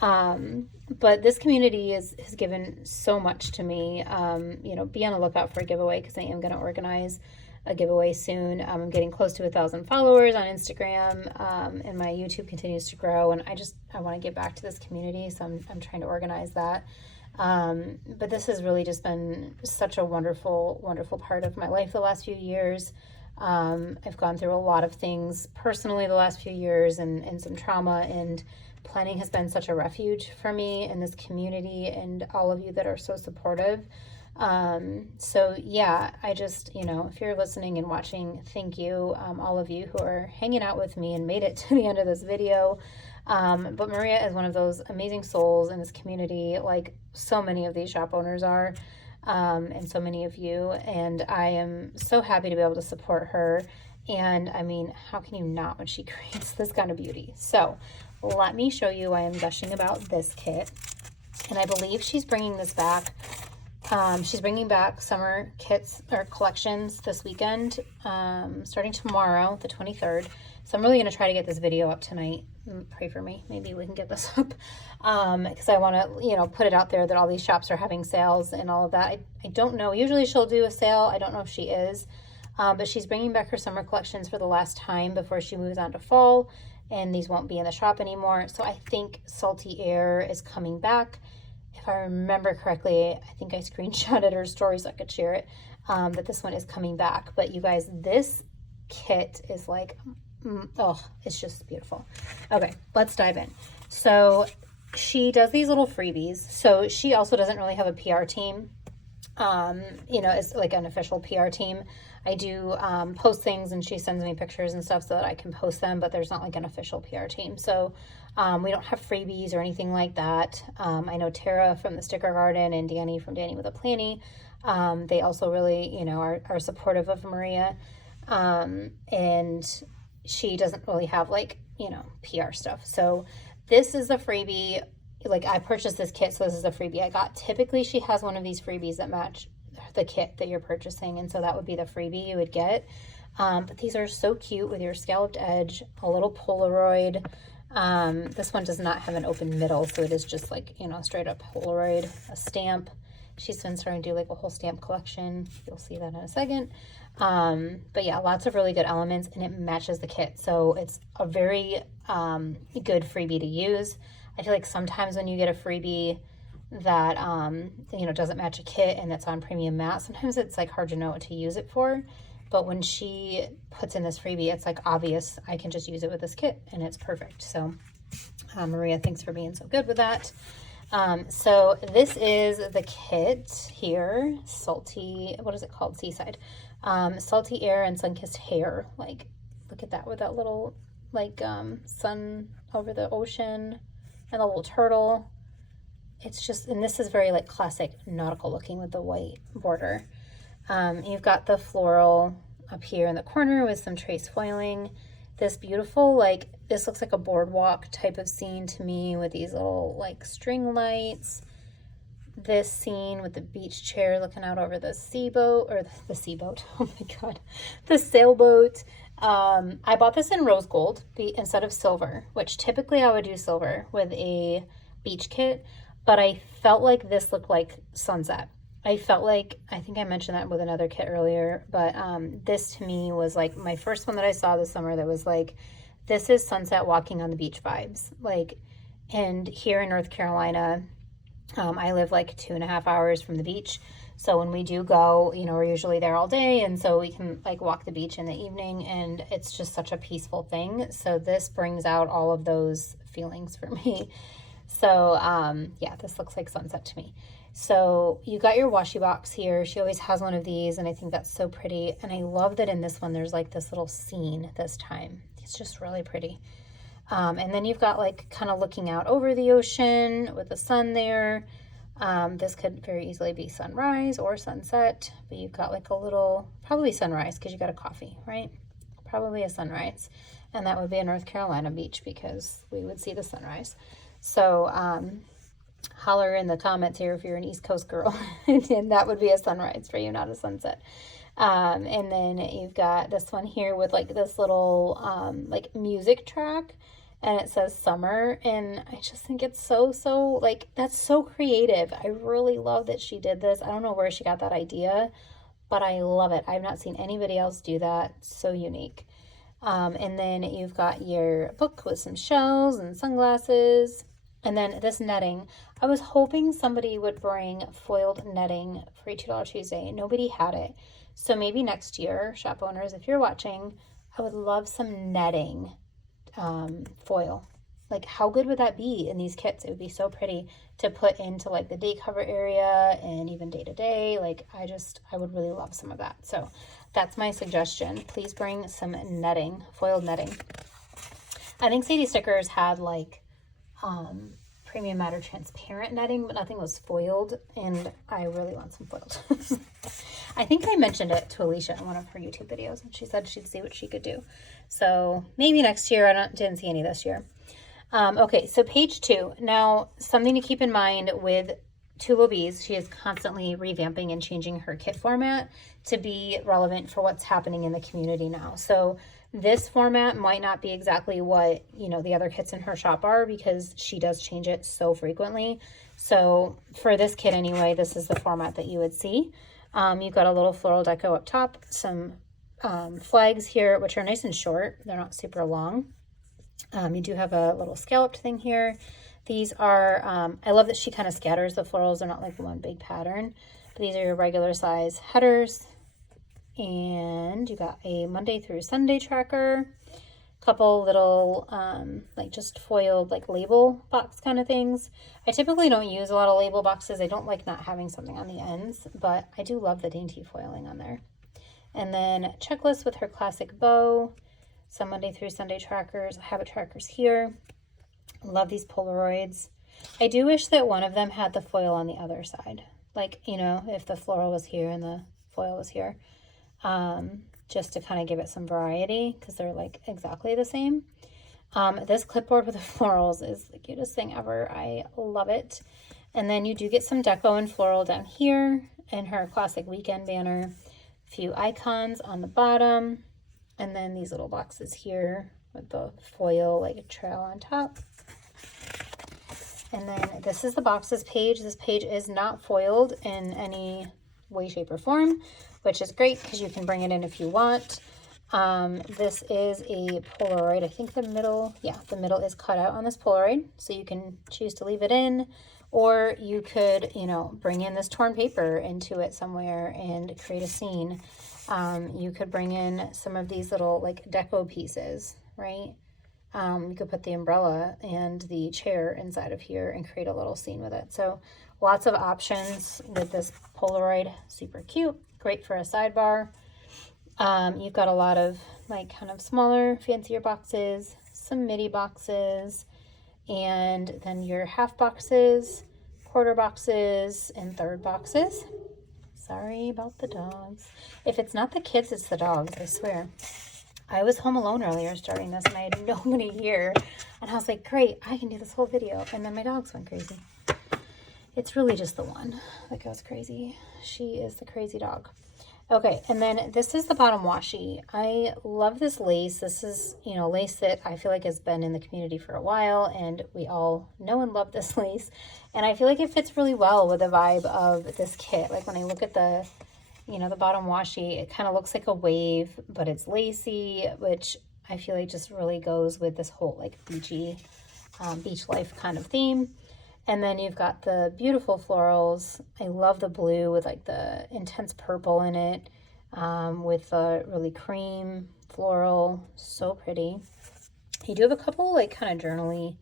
But this community has given so much to me. You know, be on the lookout for a giveaway because I am going to organize a giveaway soon. I'm getting close to 1,000 followers on Instagram, and my YouTube continues to grow, and I want to get back to this community, so I'm trying to organize that. But this has really just been such a wonderful, wonderful part of my life the last few years. I've gone through a lot of things personally the last few years and some trauma, and planning has been such a refuge for me in this community and all of you that are so supportive. So yeah, I just, you know, if you're listening and watching, thank you, all of you who are hanging out with me and made it to the end of this video. But Maria is one of those amazing souls in this community, like so many of these shop owners are, and so many of you, and I am so happy to be able to support her. And I mean, how can you not when she creates this kind of beauty? So let me show you why I'm gushing about this kit. And I believe she's bringing this back. She's bringing back summer kits or collections this weekend, starting tomorrow, the 23rd. So I'm really going to try to get this video up tonight. Pray for me. Maybe we can get this up, because I want to, you know, put it out there that all these shops are having sales and all of that. I don't know. Usually she'll do a sale. I don't know if she is, but she's bringing back her summer collections for the last time before she moves on to fall. and these won't be in the shop anymore. So I think Salty Air is coming back. If I remember correctly, I think I screenshotted her story so I could share it, that this one is coming back. But you guys, this kit is like, oh, it's just beautiful. Okay, let's dive in. So she does these little freebies. So she also doesn't really have a PR team. You know, it's like an official PR team. I do post things and she sends me pictures and stuff so that I can post them, but there's not like an official PR team. So we don't have freebies or anything like that. I know Tara from the Sticker Garden and Danny from Danny with a Planny. They also really, you know, are supportive of Maria. And she doesn't really have like, you know, PR stuff. So this is a freebie. Like I purchased this kit, so this is a freebie I got. Typically she has one of these freebies that match the kit that you're purchasing, and so that would be the freebie you would get. But these are so cute with your scalloped edge, a little Polaroid. This one does not have an open middle, so it is just like, you know, straight up Polaroid, a stamp. She's been starting to do like a whole stamp collection. You'll see that in a second. But yeah, lots of really good elements, and it matches the kit. So it's a very good freebie to use. I feel like sometimes when you get a freebie that, you know, doesn't match a kit and it's on premium matte, sometimes it's like hard to know what to use it for. But when she puts in this freebie, it's like obvious. I can just use it with this kit and it's perfect. So Maria, thanks for being so good with that. So this is the kit here. Salty, what is it called? Seaside. Salty Air and Sun-Kissed Hair. Like, look at that with that little, like, sun over the ocean and the little turtle. It's just, and this is very like classic nautical looking with the white border. You've got the floral up here in the corner with some trace foiling. This beautiful, like, this looks like a boardwalk type of scene to me with these little like string lights. This scene with the beach chair looking out over the seaboat, or the seaboat, oh my God, the sailboat. I bought this in rose gold instead of silver, which typically I would do silver with a beach kit, but I felt like this looked like sunset. I felt like, I think I mentioned that with another kit earlier, but this to me was like my first one that I saw this summer that was like, this is sunset walking on the beach vibes. Like, and here in North Carolina, I live like 2.5 hours from the beach. So when we do go, you know, we're usually there all day. And so we can like walk the beach in the evening, and it's just such a peaceful thing. So this brings out all of those feelings for me. So yeah, this looks like sunset to me. So you got your washi box here. She always has one of these, and I think that's so pretty. And I love that in this one, there's like this little scene this time. It's just really pretty. And then you've got like kind of looking out over the ocean with the sun there. This could very easily be sunrise or sunset, but you've got like a little, probably sunrise because you got a coffee, right? Probably a sunrise. And that would be a North Carolina beach because we would see the sunrise. So holler in the comments here if you're an East Coast girl, and that would be a sunrise for you, not a sunset. And then you've got this one here with like this little like music track, and it says summer, and I just think it's so like, that's so creative. I really love that she did this. I don't know where she got that idea, but I love it. I've not seen anybody else do that. So unique. And then you've got your book with some shells and sunglasses. And then this netting, I was hoping somebody would bring foiled netting for a $2 Tuesday. Nobody had it. So maybe next year, shop owners, if you're watching, I would love some netting foil. Like, how good would that be in these kits? It would be so pretty to put into like the day cover area and even day to day. Like, I would really love some of that. So that's my suggestion. Please bring some netting, foiled netting. I think Sadie Stickers had like premium matter transparent netting, but nothing was foiled, and I really want some foiled. I think I mentioned it to Alicia in one of her YouTube videos, and she said she'd see what she could do. So maybe next year. I didn't see any this year. Okay, so page 2. Now, something to keep in mind with Lil Bees, she is constantly revamping and changing her kit format to be relevant for what's happening in the community now. So this format might not be exactly what, you know, the other kits in her shop are, because she does change it so frequently. So for this kit anyway, this is the format that you would see. You've got a little floral deco up top, some flags here, which are nice and short. They're not super long. You do have a little scalloped thing here. These are, I love that she kind of scatters the florals. They're not like one big pattern. But these are your regular size headers. And you got a Monday through Sunday tracker. Couple little, like just foiled like label box kind of things. I typically don't use a lot of label boxes. I don't like not having something on the ends. But I do love the dainty foiling on there. And then checklist with her classic bow. Some Monday through Sunday trackers, habit trackers here. Love these Polaroids. I do wish that one of them had the foil on the other side. Like, you know, if the floral was here and the foil was here. Just to kind of give it some variety because they're like exactly the same. This clipboard with the florals is the cutest thing ever. I love it. And then you do get some deco and floral down here in her classic weekend banner. A few icons on the bottom. And then these little boxes here with the foil like a trail on top. And then this is the boxes page. This page is not foiled in any way, shape, or form, which is great because you can bring it in if you want. This is a Polaroid. I think the middle is cut out on this Polaroid, so you can choose to leave it in, or you could, you know, bring in this torn paper into it somewhere and create a scene. You could bring in some of these little like deco pieces, right? You could put the umbrella and the chair inside of here and create a little scene with it. So lots of options with this Polaroid. Super cute. Great for a sidebar. You've got a lot of like kind of smaller, fancier boxes, some midi boxes, and then your half boxes, quarter boxes, and third boxes. Sorry about the dogs. If it's not the kids, it's the dogs, I swear. I was home alone earlier starting this and I had nobody here. And I was like, great, I can do this whole video. And then my dogs went crazy. It's really just the one that goes crazy. She is the crazy dog. Okay, and then this is the bottom washi. I love this lace. This is, you know, lace that I feel like has been in the community for a while, and we all know and love this lace. And I feel like it fits really well with the vibe of this kit. Like when I look at the, you know, the bottom washi, it kind of looks like a wave, but it's lacy, which I feel like just really goes with this whole like beachy, beach life kind of theme. And then you've got the beautiful florals. I love the blue with like the intense purple in it, with the really cream floral. So pretty. You do have a couple like kind of journaly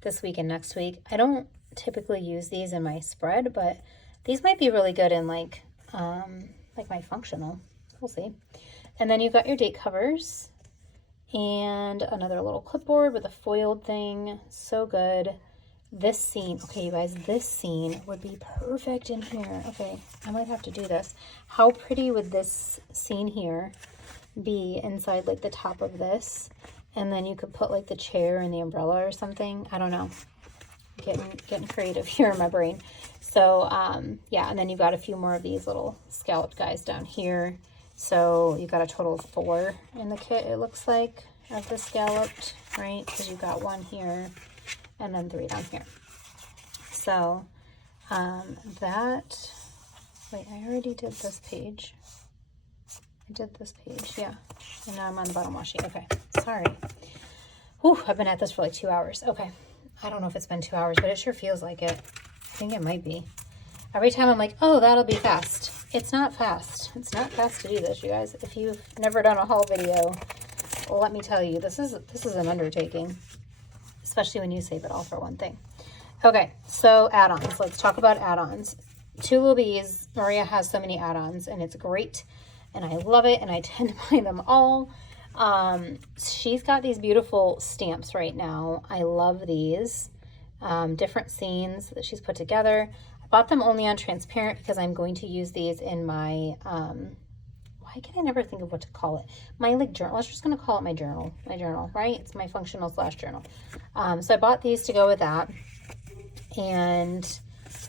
this week and next week. I don't typically use these in my spread, but these might be really good in like my functional. We'll see. And then you've got your date covers and another little clipboard with a foiled thing. So good. This scene, okay, you guys, this scene would be perfect in here. Okay, I might have to do this. How pretty would this scene here be inside like the top of this? And then you could put like the chair and the umbrella or something. I don't know. Getting creative here in my brain. So, yeah, and then you've got a few more of these little scalloped guys down here. So you've got a total of 4 in the kit, it looks like, of the scalloped, right? Because you've got 1 here. And then 3 down here. So wait, I already did this page. I did this page, yeah. And now I'm on the bottom washi. Okay, sorry. Whew, I've been at this for like 2 hours. Okay, I don't know if it's been 2 hours, but it sure feels like it. I think it might be. Every time I'm like, oh, that'll be fast. It's not fast. It's not fast to do this, you guys. If you've never done a haul video, well, let me tell you, this is an undertaking. Especially when you save it all for one thing. Okay, so add-ons. Let's talk about add-ons. To Lil Bees, Maria has so many add-ons, and it's great, and I love it, and I tend to buy them all. She's got these beautiful stamps right now. I love these. Different scenes that she's put together. I bought them only on transparent because I'm going to use these in my... why can I never think of what to call it? My like journal. Let's just gonna call it my journal. My journal, right? It's my functional / journal. So I bought these to go with that, and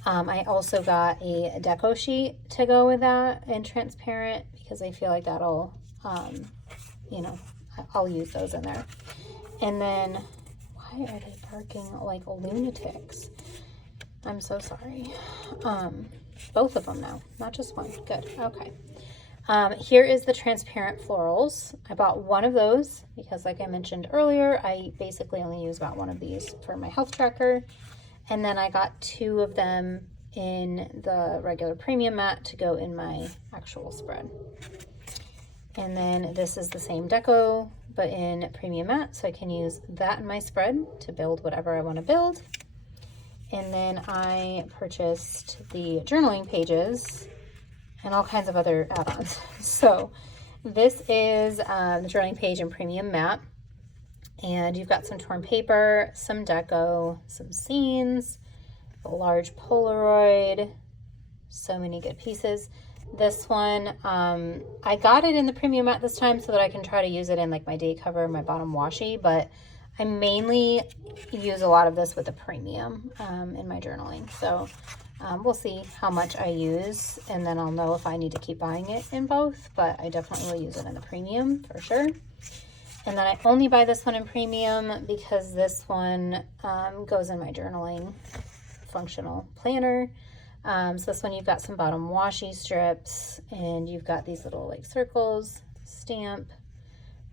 I also got a deco sheet to go with that in transparent because I feel like that'll, you know, I'll use those in there. And then why are they barking like lunatics? I'm so sorry. Both of them now, not just one. Good. Okay. Here is the transparent florals. I bought one of those because, like I mentioned earlier, I basically only use about one of these for my health tracker. And then I got two of them in the regular premium mat to go in my actual spread. And then this is the same deco, but in premium mat, so I can use that in my spread to build whatever I want to build. And then I purchased the journaling pages and all kinds of other add-ons. So this is the journaling page in premium mat. And you've got some torn paper, some deco, some scenes, a large Polaroid, so many good pieces. This one, I got it in the premium mat this time so that I can try to use it in like my day cover, my bottom washi, but I mainly use a lot of this with the premium in my journaling. So we'll see how much I use, and then I'll know if I need to keep buying it in both, but I definitely will use it in the premium for sure. And then I only buy this one in premium because this one goes in my journaling functional planner. So this one, you've got some bottom washi strips, and you've got these little like circles, stamp.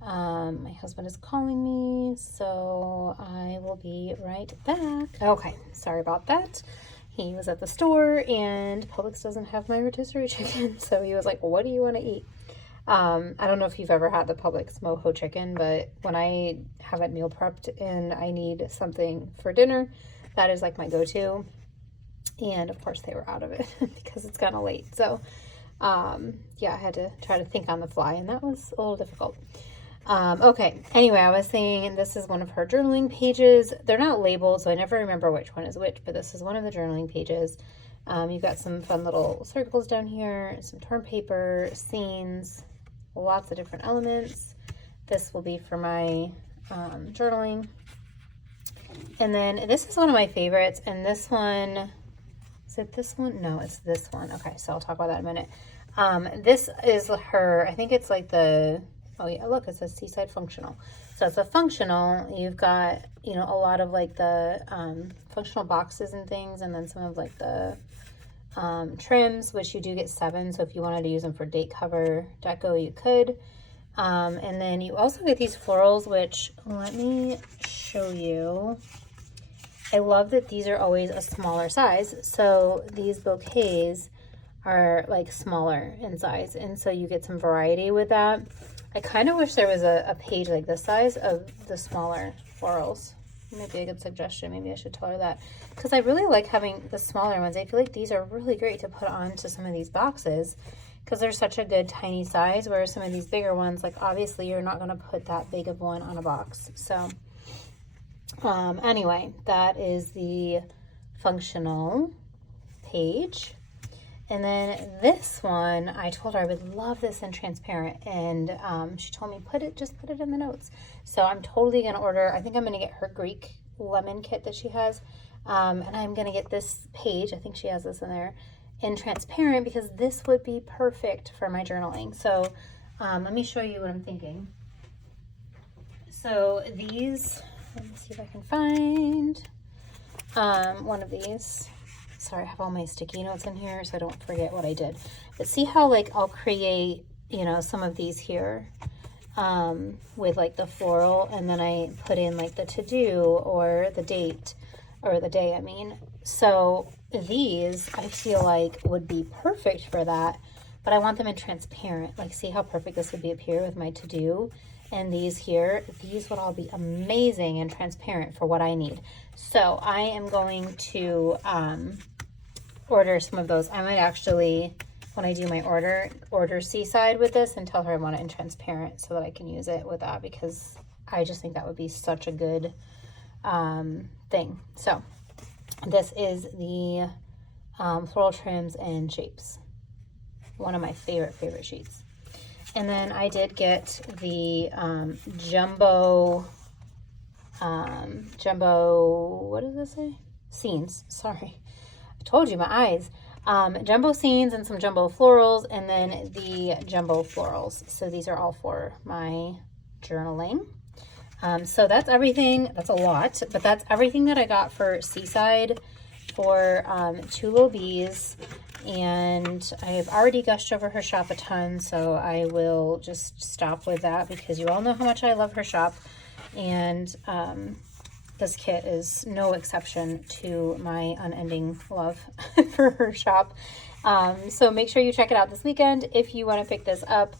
My husband is calling me, so I will be right back. Okay, sorry about that. He was at the store, and Publix doesn't have my rotisserie chicken, so he was like, what do you want to eat? I don't know if you've ever had the Publix mojo chicken, but when I have it meal prepped and I need something for dinner, that is like my go-to. And of course they were out of it because it's kind of late. So yeah, I had to try to think on the fly, and that was a little difficult. Okay, anyway, I was saying this is one of her journaling pages. They're not labeled, so I never remember which one is which, but this is one of the journaling pages. You've got some fun little circles down here, some torn paper, scenes, lots of different elements. This will be for my journaling. And then this is one of my favorites, and this one, is it this one? No, it's this one. Okay, so I'll talk about that in a minute. This is her, I think it's like the, oh yeah, look, it says Seaside Functional. So it's a functional. You've got, you know, a lot of like the functional boxes and things, and then some of like the trims, which you do get 7. So if you wanted to use them for date cover deco, you could. And then you also get these florals, which let me show you. I love that these are always a smaller size. So these bouquets are like smaller in size, and so you get some variety with that. I kind of wish there was a page like this size of the smaller florals. Maybe a good suggestion. Maybe I should tell her that, because I really like having the smaller ones. I feel like these are really great to put onto some of these boxes because they're such a good tiny size, whereas some of these bigger ones, like obviously you're not going to put that big of one on a box. So anyway, that is the functional page. And then this one, I told her I would love this in transparent, and she told me just put it in the notes. So I'm totally gonna order. I think I'm gonna get her Greek lemon kit that she has, and I'm gonna get this page. I think she has this in there in transparent because this would be perfect for my journaling. So let me show you what I'm thinking. So these, let me see if I can find one of these. Sorry, I have all my sticky notes in here so I don't forget what I did. But see how like I'll create, you know, some of these here with like the floral, and then I put in like the to-do or the date, or the day, I mean. So these I feel like would be perfect for that, but I want them in transparent. Like, see how perfect this would be up here with my to-do, and these here, these would all be amazing and transparent for what I need. So I am going to order some of those. I might actually, when I do my order Seaside with this and tell her I want it in transparent so that I can use it with that, because I just think that would be such a good thing. So this is the floral trims and shapes. One of my favorite sheets. And then I did get the jumbo, what does this say? Scenes, sorry. I told you, my eyes. Jumbo scenes and some jumbo florals, and then the jumbo florals. So these are all for my journaling. So that's everything. That's a lot, but that's everything that I got for Seaside. for 2 Lil Bees, and I've already gushed over her shop a ton, so I will just stop with that because you all know how much I love her shop, and this kit is no exception to my unending love for her shop. So make sure you check it out this weekend if you want to pick this up,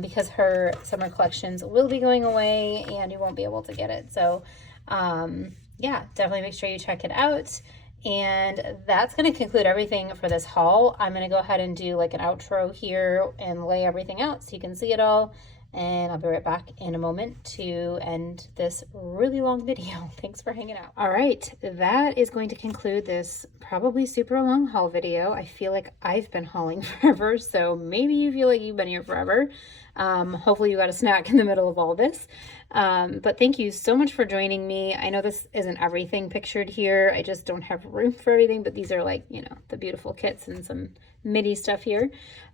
because her summer collections will be going away and you won't be able to get it. So yeah, definitely make sure you check it out. And that's going to conclude everything for this haul. I'm going to go ahead and do like an outro here and lay everything out so you can see it all. And I'll be right back in a moment to end this really long video. Thanks for hanging out. All right, that is going to conclude this probably super long haul video. I feel like I've been hauling forever, so maybe you feel like you've been here forever. Hopefully you got a snack in the middle of all this. But thank you so much for joining me. I know this isn't everything pictured here. I just don't have room for everything, but these are like, you know, the beautiful kits and some MIDI stuff here.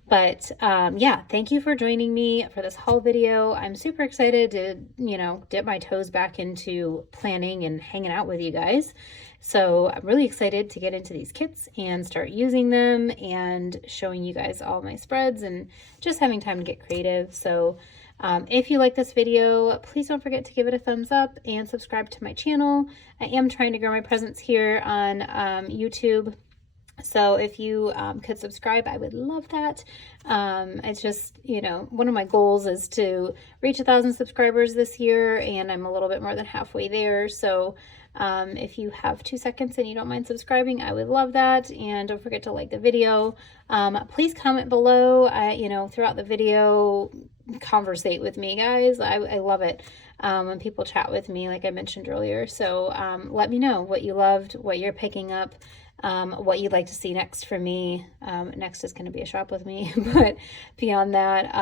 But yeah, thank you for joining me for this haul video. I'm super excited to, you know, dip my toes back into planning and hanging out with you guys. So I'm really excited to get into these kits and start using them and showing you guys all my spreads and just having time to get creative. So if you like this video, please don't forget to give it a thumbs up and subscribe to my channel. I am trying to grow my presence here on YouTube. So if you could subscribe, I would love that. It's just, you know, one of my goals is to reach 1,000 subscribers this year, and I'm a little bit more than halfway there. So if you have 2 seconds and you don't mind subscribing, I would love that. And don't forget to like the video. Please comment below, you know, throughout the video, conversate with me, guys. I love it when people chat with me, like I mentioned earlier. So let me know what you loved, what you're picking up, what you'd like to see next from me. Next is going to be a shop with me, but beyond that,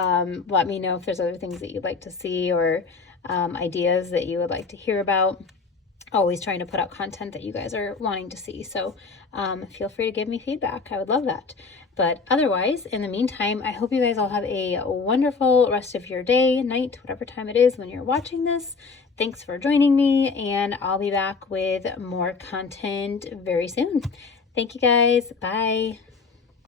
let me know if there's other things that you'd like to see or ideas that you would like to hear about. Always trying to put out content that you guys are wanting to see. So feel free to give me feedback. I would love that. But otherwise, in the meantime, I hope you guys all have a wonderful rest of your day, night, whatever time it is when you're watching this. Thanks for joining me, and I'll be back with more content very soon. Thank you guys. Bye.